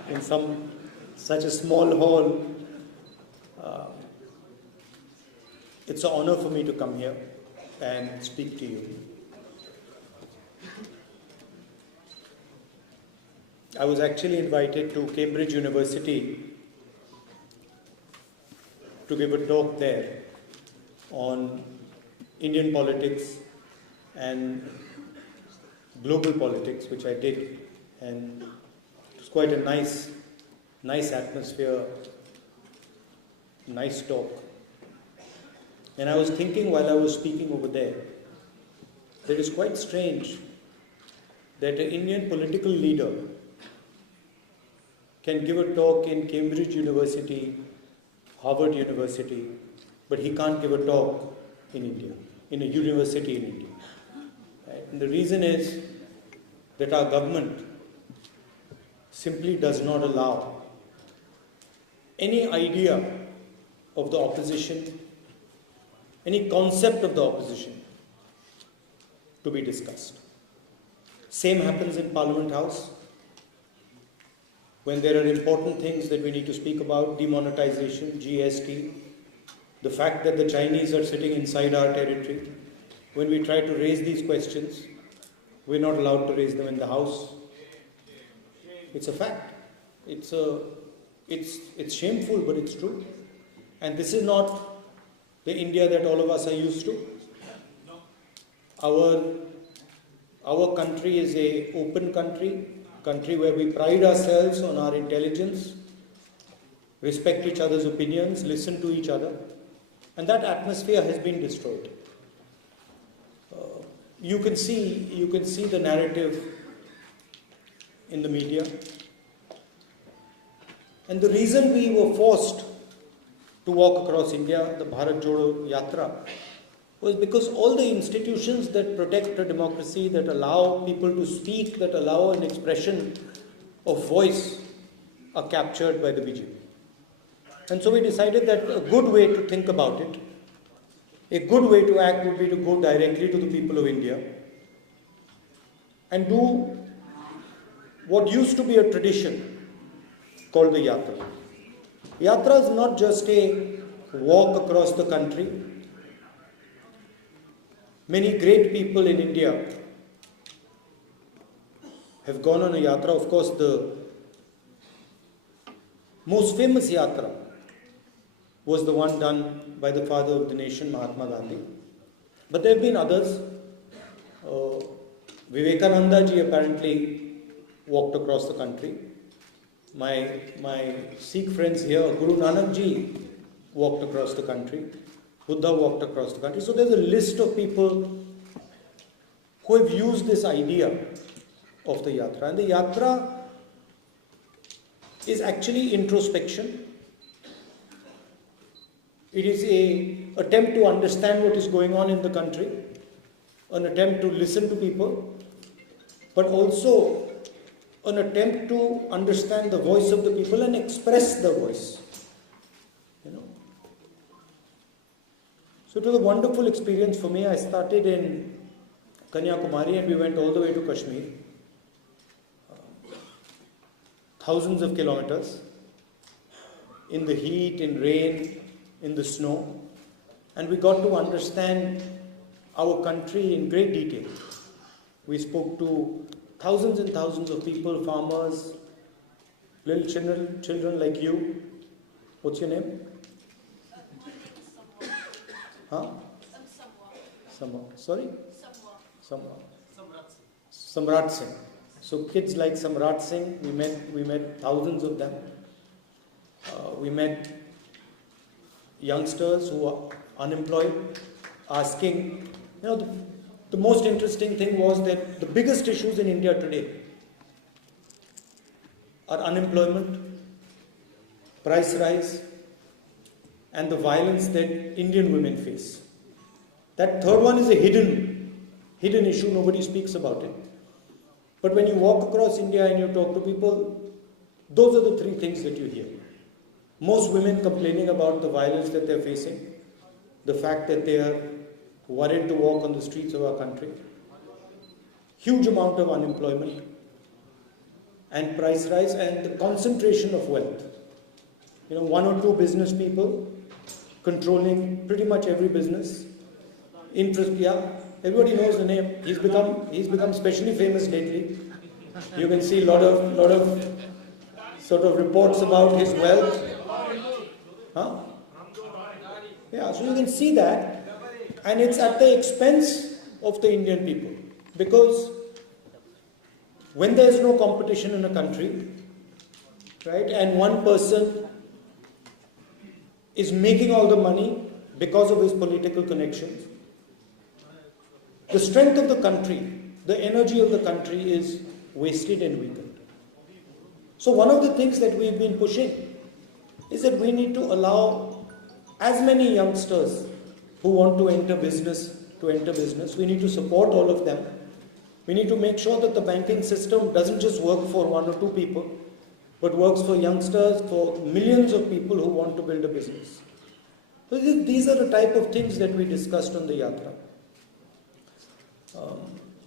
In such a small hall. It's an honor for me to come here and speak to you. I was actually invited to Cambridge University to give a talk there on Indian politics and global politics, which I did, and it was quite a nice atmosphere, nice talk. And I was thinking while I was speaking over there, that it's quite strange that an Indian political leader can give a talk in Cambridge University, Harvard University, but he can't give a talk in India, in a university in India. Right? And the reason is that our government simply does not allow any idea of the opposition, any concept of the opposition to be discussed. Same happens in Parliament House. When there are important things that we need to speak about, demonetization, GST, the fact that the Chinese are sitting inside our territory, when we try to raise these questions, we're not allowed to raise them in the House. It's a fact. It's shameful, but it's true. And this is not the India that all of us are used to. Our country is an open country where we pride ourselves on our intelligence, respect each other's opinions, listen to each other, and that atmosphere has been destroyed. You can see the narrative in the media, and the reason we were forced to walk across India, the Bharat Jodo Yatra, was because all the institutions that protect a democracy, that allow people to speak, that allow an expression of voice, are captured by the BJP. And so we decided that a good way to think about it, a good way to act would be to go directly to the people of India and do what used to be a tradition called the Yatra. Yatra is not just a walk across the country. Many great people in India have gone on a yatra. Of course, the most famous yatra was the one done by the father of the nation, Mahatma Gandhi. But there have been others. Vivekananda ji apparently walked across the country. My Sikh friends here, Guru Nanak ji walked across the country. Buddha walked across the country. So there's a list of people who have used this idea of the yatra. And the yatra is actually introspection. It is an attempt to understand what is going on in the country, an attempt to listen to people, but also an attempt to understand the voice of the people and express the voice. So it was a wonderful experience for me. I started in Kanyakumari and we went all the way to Kashmir. Thousands of kilometers in the heat, in rain, in the snow. And we got to understand our country in great detail. We spoke to thousands and thousands of people, farmers, little children like you. What's your name? Huh? Sorry? Samrat Singh. So kids like Samrat Singh, we met thousands of them. We met youngsters who are unemployed, asking, the most interesting thing was that the biggest issues in India today are unemployment, price rise, and the violence that Indian women face. That third one is a hidden issue, nobody speaks about it. But when you walk across India and you talk to people, those are the three things that you hear. Most women complaining about the violence that they're facing, the fact that they are worried to walk on the streets of our country, huge amount of unemployment, and price rise, and the concentration of wealth. One or two business people controlling pretty much every business. Everybody knows the name. He's become especially famous lately. You can see a lot of sort of reports about his wealth. Huh? Yeah, so you can see that. And it's at the expense of the Indian people. Because when there's no competition in a country, right, and one person is making all the money because of his political connections, the strength of the country, the energy of the country is wasted and weakened. So one of the things that we've been pushing is that we need to allow as many youngsters who want to enter business. We need to support all of them. We need to make sure that the banking system doesn't just work for one or two people, but works for youngsters, for millions of people who want to build a business. So these are the type of things that we discussed on the Yatra.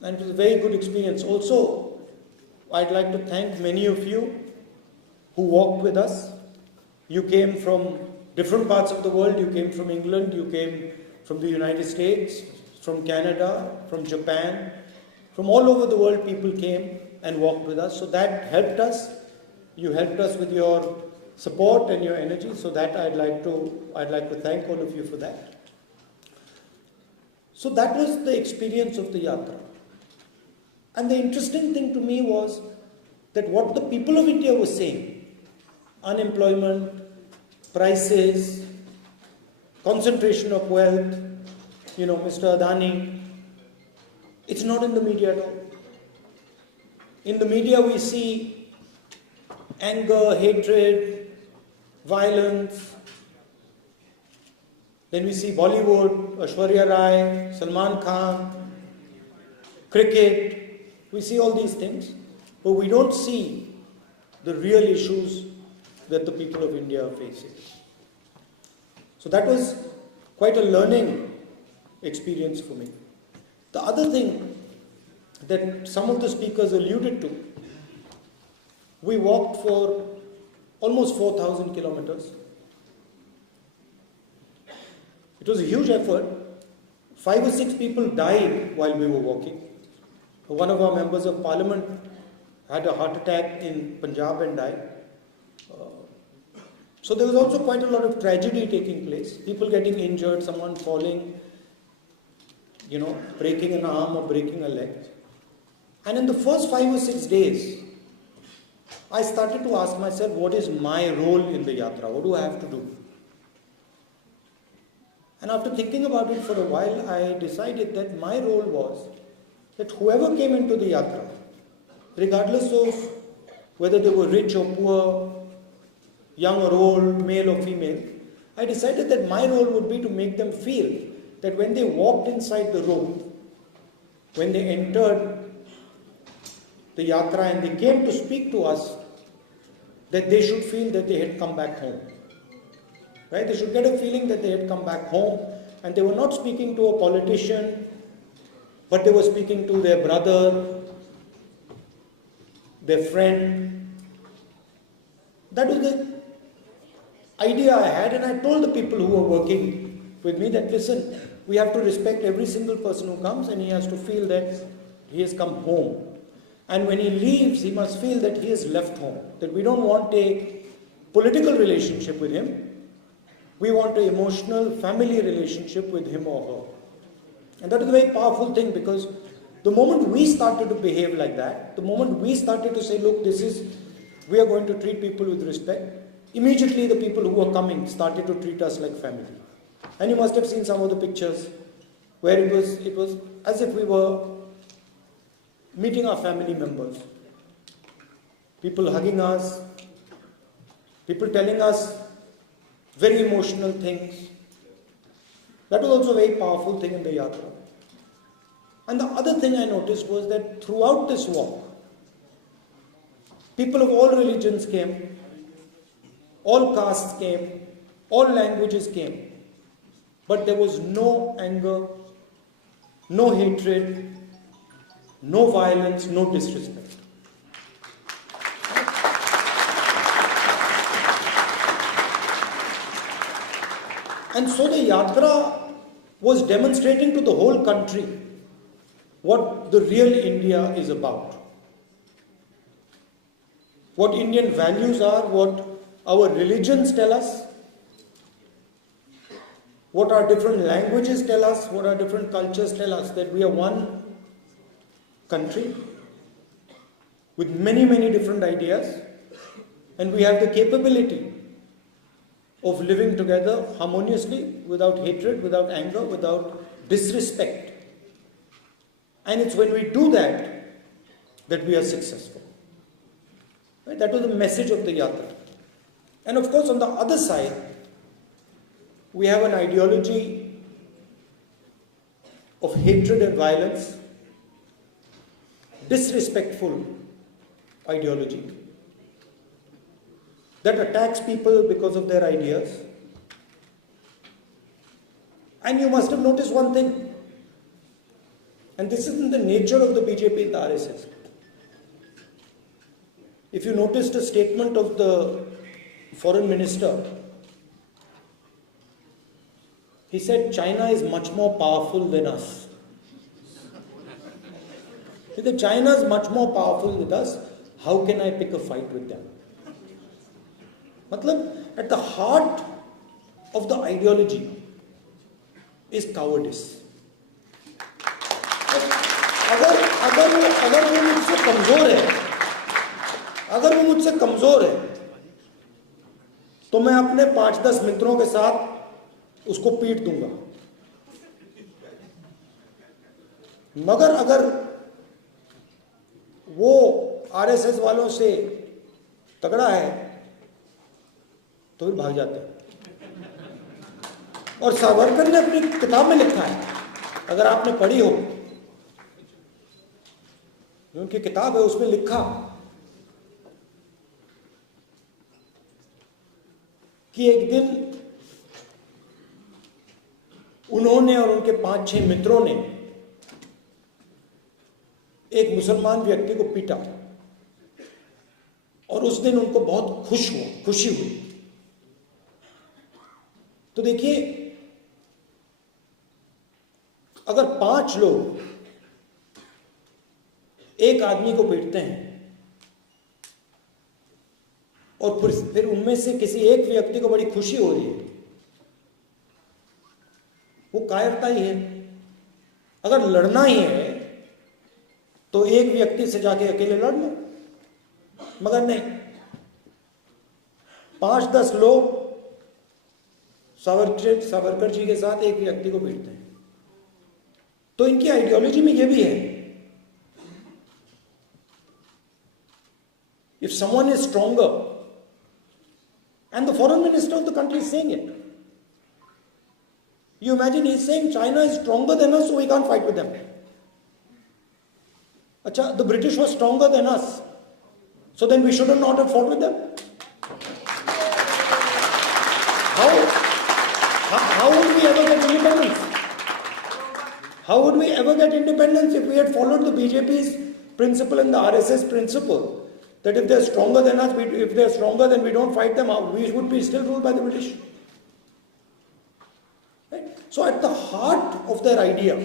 And it was a very good experience. Also, I'd like to thank many of you who walked with us. You came from different parts of the world. You came from England, you came from the United States, from Canada, from Japan. From all over the world, people came and walked with us. So that helped us. You helped us with your support and your energy. So that I'd like to thank all of you for that. So that was the experience of the Yatra. And the interesting thing to me was that what the people of India were saying, unemployment, prices, concentration of wealth, Mr. Adani, it's not in the media at all. In the media we see anger, hatred, violence. Then we see Bollywood, Aishwarya Rai, Salman Khan, cricket. We see all these things, but we don't see the real issues that the people of India are facing. So that was quite a learning experience for me. The other thing that some of the speakers alluded to, we walked for almost 4,000 kilometers. It was a huge effort. 5 or 6 people died while we were walking. One of our members of parliament had a heart attack in Punjab and died. So there was also quite a lot of tragedy taking place. People getting injured, someone falling, breaking an arm or breaking a leg. And in the first 5 or 6 days, I started to ask myself, what is my role in the Yatra? What do I have to do? And after thinking about it for a while, I decided that my role was that whoever came into the Yatra, regardless of whether they were rich or poor, young or old, male or female, I decided that my role would be to make them feel that when they walked inside the room, when they entered the Yatra and they came to speak to us, that they should feel that they had come back home. Right? They should get a feeling that they had come back home and they were not speaking to a politician, but they were speaking to their brother, their friend. That was the idea I had, and I told the people who were working with me that, listen, we have to respect every single person who comes and he has to feel that he has come home. And when he leaves, he must feel that he has left home. That we don't want a political relationship with him. We want an emotional, family relationship with him or her. And that is a very powerful thing, because the moment we started to behave like that, the moment we started to say, look, we are going to treat people with respect, immediately the people who were coming started to treat us like family. And you must have seen some of the pictures where it was as if we were meeting our family members. People hugging us, people telling us very emotional things. That was also a very powerful thing in the Yatra. And the other thing I noticed was that throughout this walk, people of all religions came, all castes came, all languages came. But there was no anger, no hatred, no violence, no disrespect. And so the Yatra was demonstrating to the whole country what the real India is about. What Indian values are, what our religions tell us. what our different languages tell us, what our different cultures tell us, that we are one country with many, many different ideas, and we have the capability of living together harmoniously, without hatred, without anger, without disrespect. And it's when we do that that we are successful. Right? That was the message of the Yatra. And of course, on the other side, we have an ideology of hatred and violence, disrespectful ideology that attacks people because of their ideas. And you must have noticed one thing, and this isn't the nature of the BJP and the RSS. If you noticed a statement of the foreign minister, he said China is much more powerful than us. He said China is much more powerful than us. How can I pick a fight with them? Matlab, at the heart of the ideology is cowardice. अगर वो मुझसे कमजोर है तो मैं अपने 5-10 मित्रों के साथ उसको पीट दूंगा, मगर अगर वो आरएसएस वालों से तगड़ा है तो फिर भाग जाते हैं। और सावरकर ने अपनी किताब में लिखा है, अगर आपने पढ़ी हो, उनकी किताब है, उसमें लिखा कि एक दिन उन्होंने और उनके 5-6 मित्रों ने एक मुसलमान व्यक्ति को पीटा और उस दिन उनको बहुत खुशी हुई। तो देखिए, अगर 5 लोग एक आदमी को पीटते हैं और फिर उनमें से किसी एक व्यक्ति को बड़ी खुशी हो रही है, वो कायरता ही है। अगर लड़ना ही है तो एक व्यक्ति से जाके अकेले लड़ लो, मगर नहीं, 5-10 लोग सावरकर जी के साथ एक व्यक्ति को पीटते हैं। तो इनकी आइडियोलॉजी में यह भी है, if someone is stronger, and the foreign minister of the country is saying it, you imagine he's saying China is stronger than us, so we can't fight with them. Acha, the British were stronger than us, so then we should not have fought with them. How would we ever get independence? How would we ever get independence if we had followed the BJP's principle and the RSS principle that if they're stronger than us, if they're stronger then we don't fight them, we would be still ruled by the British. Right? So at the heart of their idea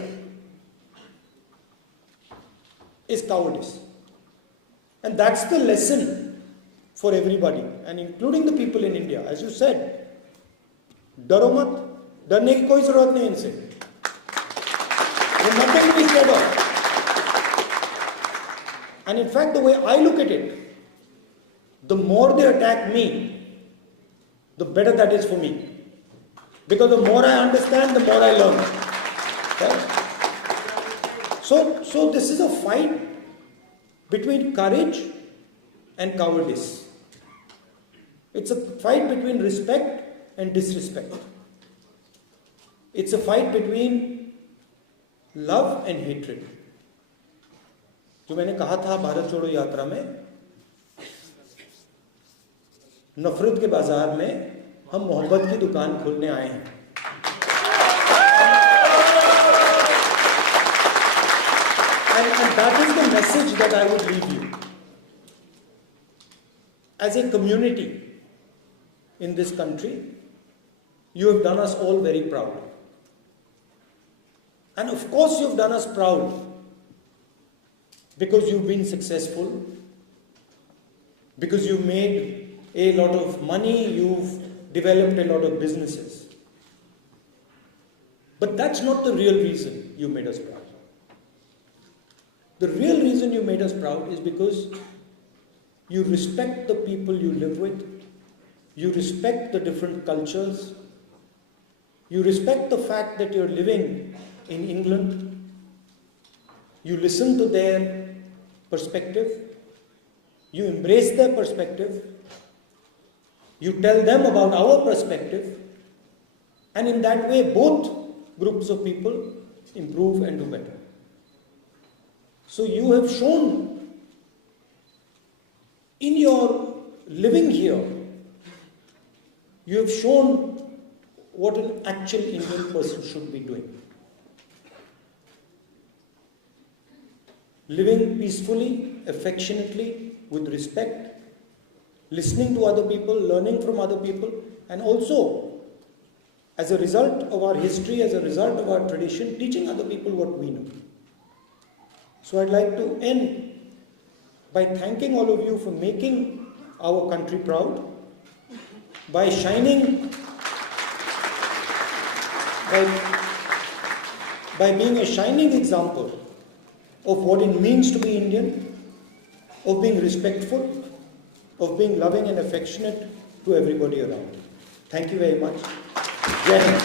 is cowardice. And that's the lesson for everybody, and including the people in India. As you said, डरो मत, डरने की कोई जरूरत नहीं इनसे, nothing to be scared of. And in fact, the way I look at it, the more they attack me, the better that is for me. Because the more I understand, the more I learn. Right? So this is a fight between courage and cowardice. It's a fight between respect and disrespect. It's a fight between love and hatred. जो मैंने कहा था भारत छोड़ो यात्रा में, नफरत के बाजार में हम मोहब्बत की दुकान खोलने आए हैं। And that is the message that I would leave you. As a community in this country, you have done us all very proud. And of course you've done us proud because you've been successful, because you've made a lot of money, you've developed a lot of businesses. But that's not the real reason you made us proud. The real reason you made us proud is because you respect the people you live with, you respect the different cultures, you respect the fact that you're living in England, you listen to their perspective, you embrace their perspective, you tell them about our perspective, and in that way both groups of people improve and do better. So you have shown in your living here, you have shown what an actual Indian person should be doing. Living peacefully, affectionately, with respect, listening to other people, learning from other people, and also, as a result of our history, as a result of our tradition, teaching other people what we know. So I'd like to end by thanking all of you for making our country proud, by shining, by being a shining example of what it means to be Indian, of being respectful, of being loving and affectionate to everybody around. Thank you very much. Jai Hind.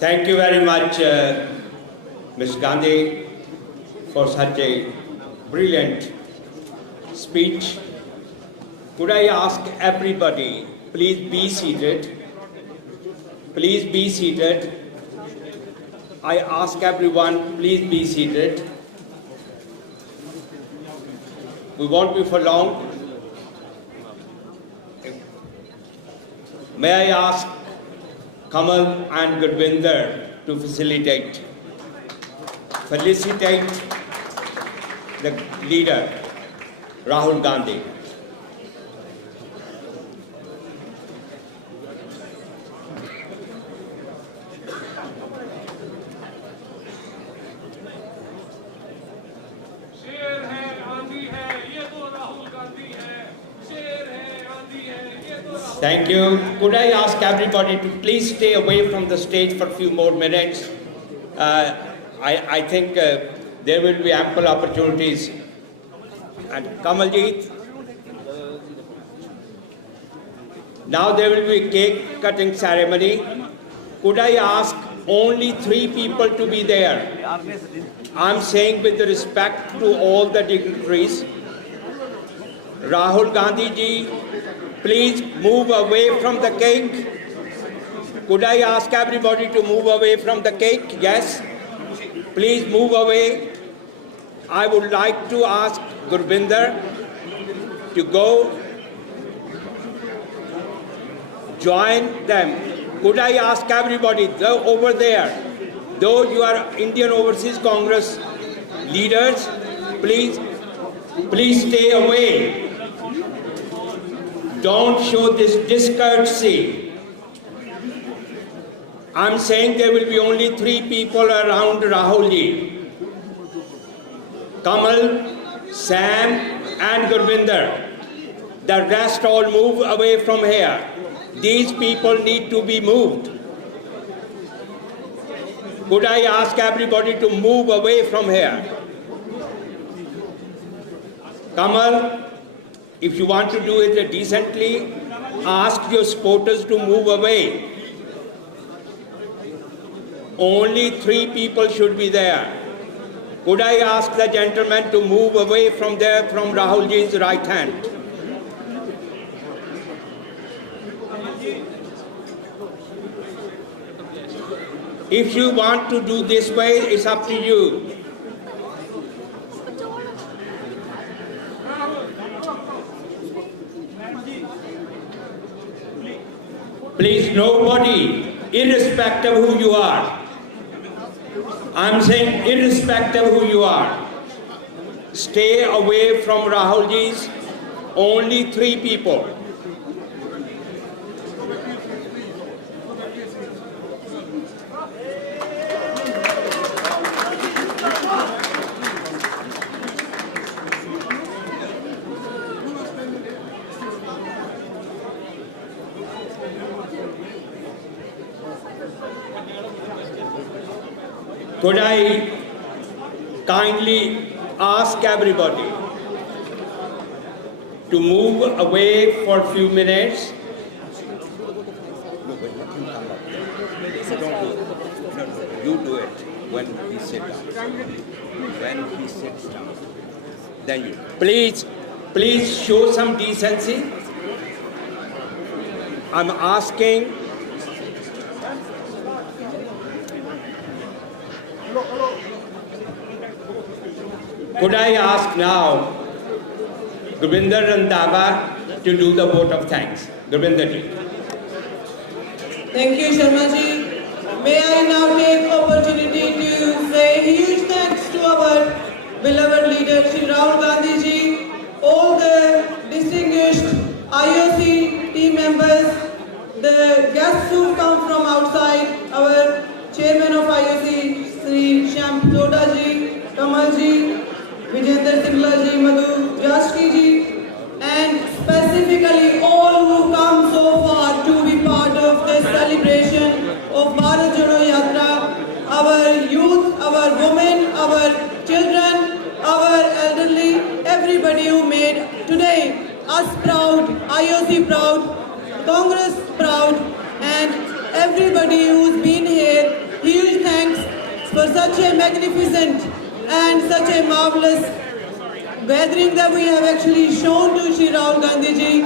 Thank you very much, Ms. Gandhi, for such a brilliant speech. Could I ask everybody, please be seated. Please be seated. I ask everyone, please be seated. We won't be for long. May I ask Kamal and Gurvinder to felicitate the leader, Rahul Gandhi. Thank you. Could I ask everybody to please stay away from the stage for a few more minutes? I think there will be ample opportunities. And Kamaljeet, now there will be a cake cutting ceremony. Could I ask only 3 people to be there? I'm saying with respect to all the dignitaries. Rahul Gandhi ji, please move away from the cake. Could I ask everybody to move away from the cake? Yes. Please move away. I would like to ask Gurvinder to go join them. Could I ask everybody over there, though you are Indian Overseas Congress leaders, please stay away. Don't show this discourtesy. I'm saying there will be only 3 people around Rahulji. Kamal, Sam and Gurvinder. The rest all move away from here. These people need to be moved. Could I ask everybody to move away from here? Kamal, if you want to do it decently, ask your supporters to move away. Only 3 people should be there. Could I ask the gentleman to move away from there, from Rahulji's right hand? If you want to do this way, it's up to you. Please, nobody, irrespective of who you are, I'm saying irrespective of who you are, stay away from Rahulji's. Only 3 people. Could I kindly ask everybody to move away for a few minutes? You do it when he sits down. When he sits down, then you. Please show some decency. I'm asking. Could I ask now Gurvinder Randhawa to do the vote of thanks? Gurvinder ji. Thank you, Sharma ji. May I now take opportunity to say huge thanks to our beloved leader, Shri Rahul Gandhi ji, all the distinguished IOC team members, the guests who come from outside, our chairman of IOC, Shri Shyam Toda ji, Kamal ji, Vijender Singla ji, Madhu Vyashki ji, and specifically all who come so far to be part of this celebration of Bharat Jodo Yatra, our youth, our women, our children, our elderly, everybody who made today us proud, IOC proud, Congress proud, and everybody who's been here. Huge thanks for such a magnificent and such a marvelous gathering that we have actually shown to Shri Rahul Gandhi ji.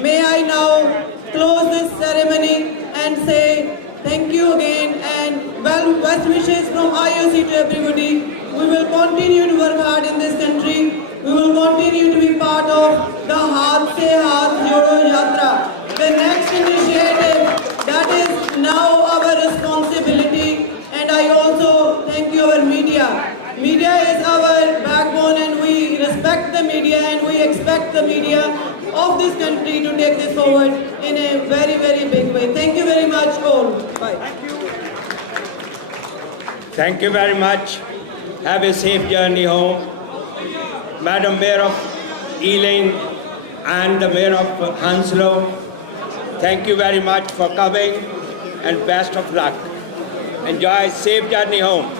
May I now close this ceremony and say thank you again and well best wishes from IOC to everybody. We will continue to work hard in this country. We will continue to be part of the Haath Se Haath Jodo Yatra. The next initiative that is now our responsibility, and I also thank you our media. Media is our backbone and we respect the media and we expect the media of this country to take this forward in a very, very big way. Thank you very much all. Bye. Thank you very much. Have a safe journey home. Madam Mayor of Ealing and the Mayor of Hounslow, thank you very much for coming and best of luck. Enjoy a safe journey home.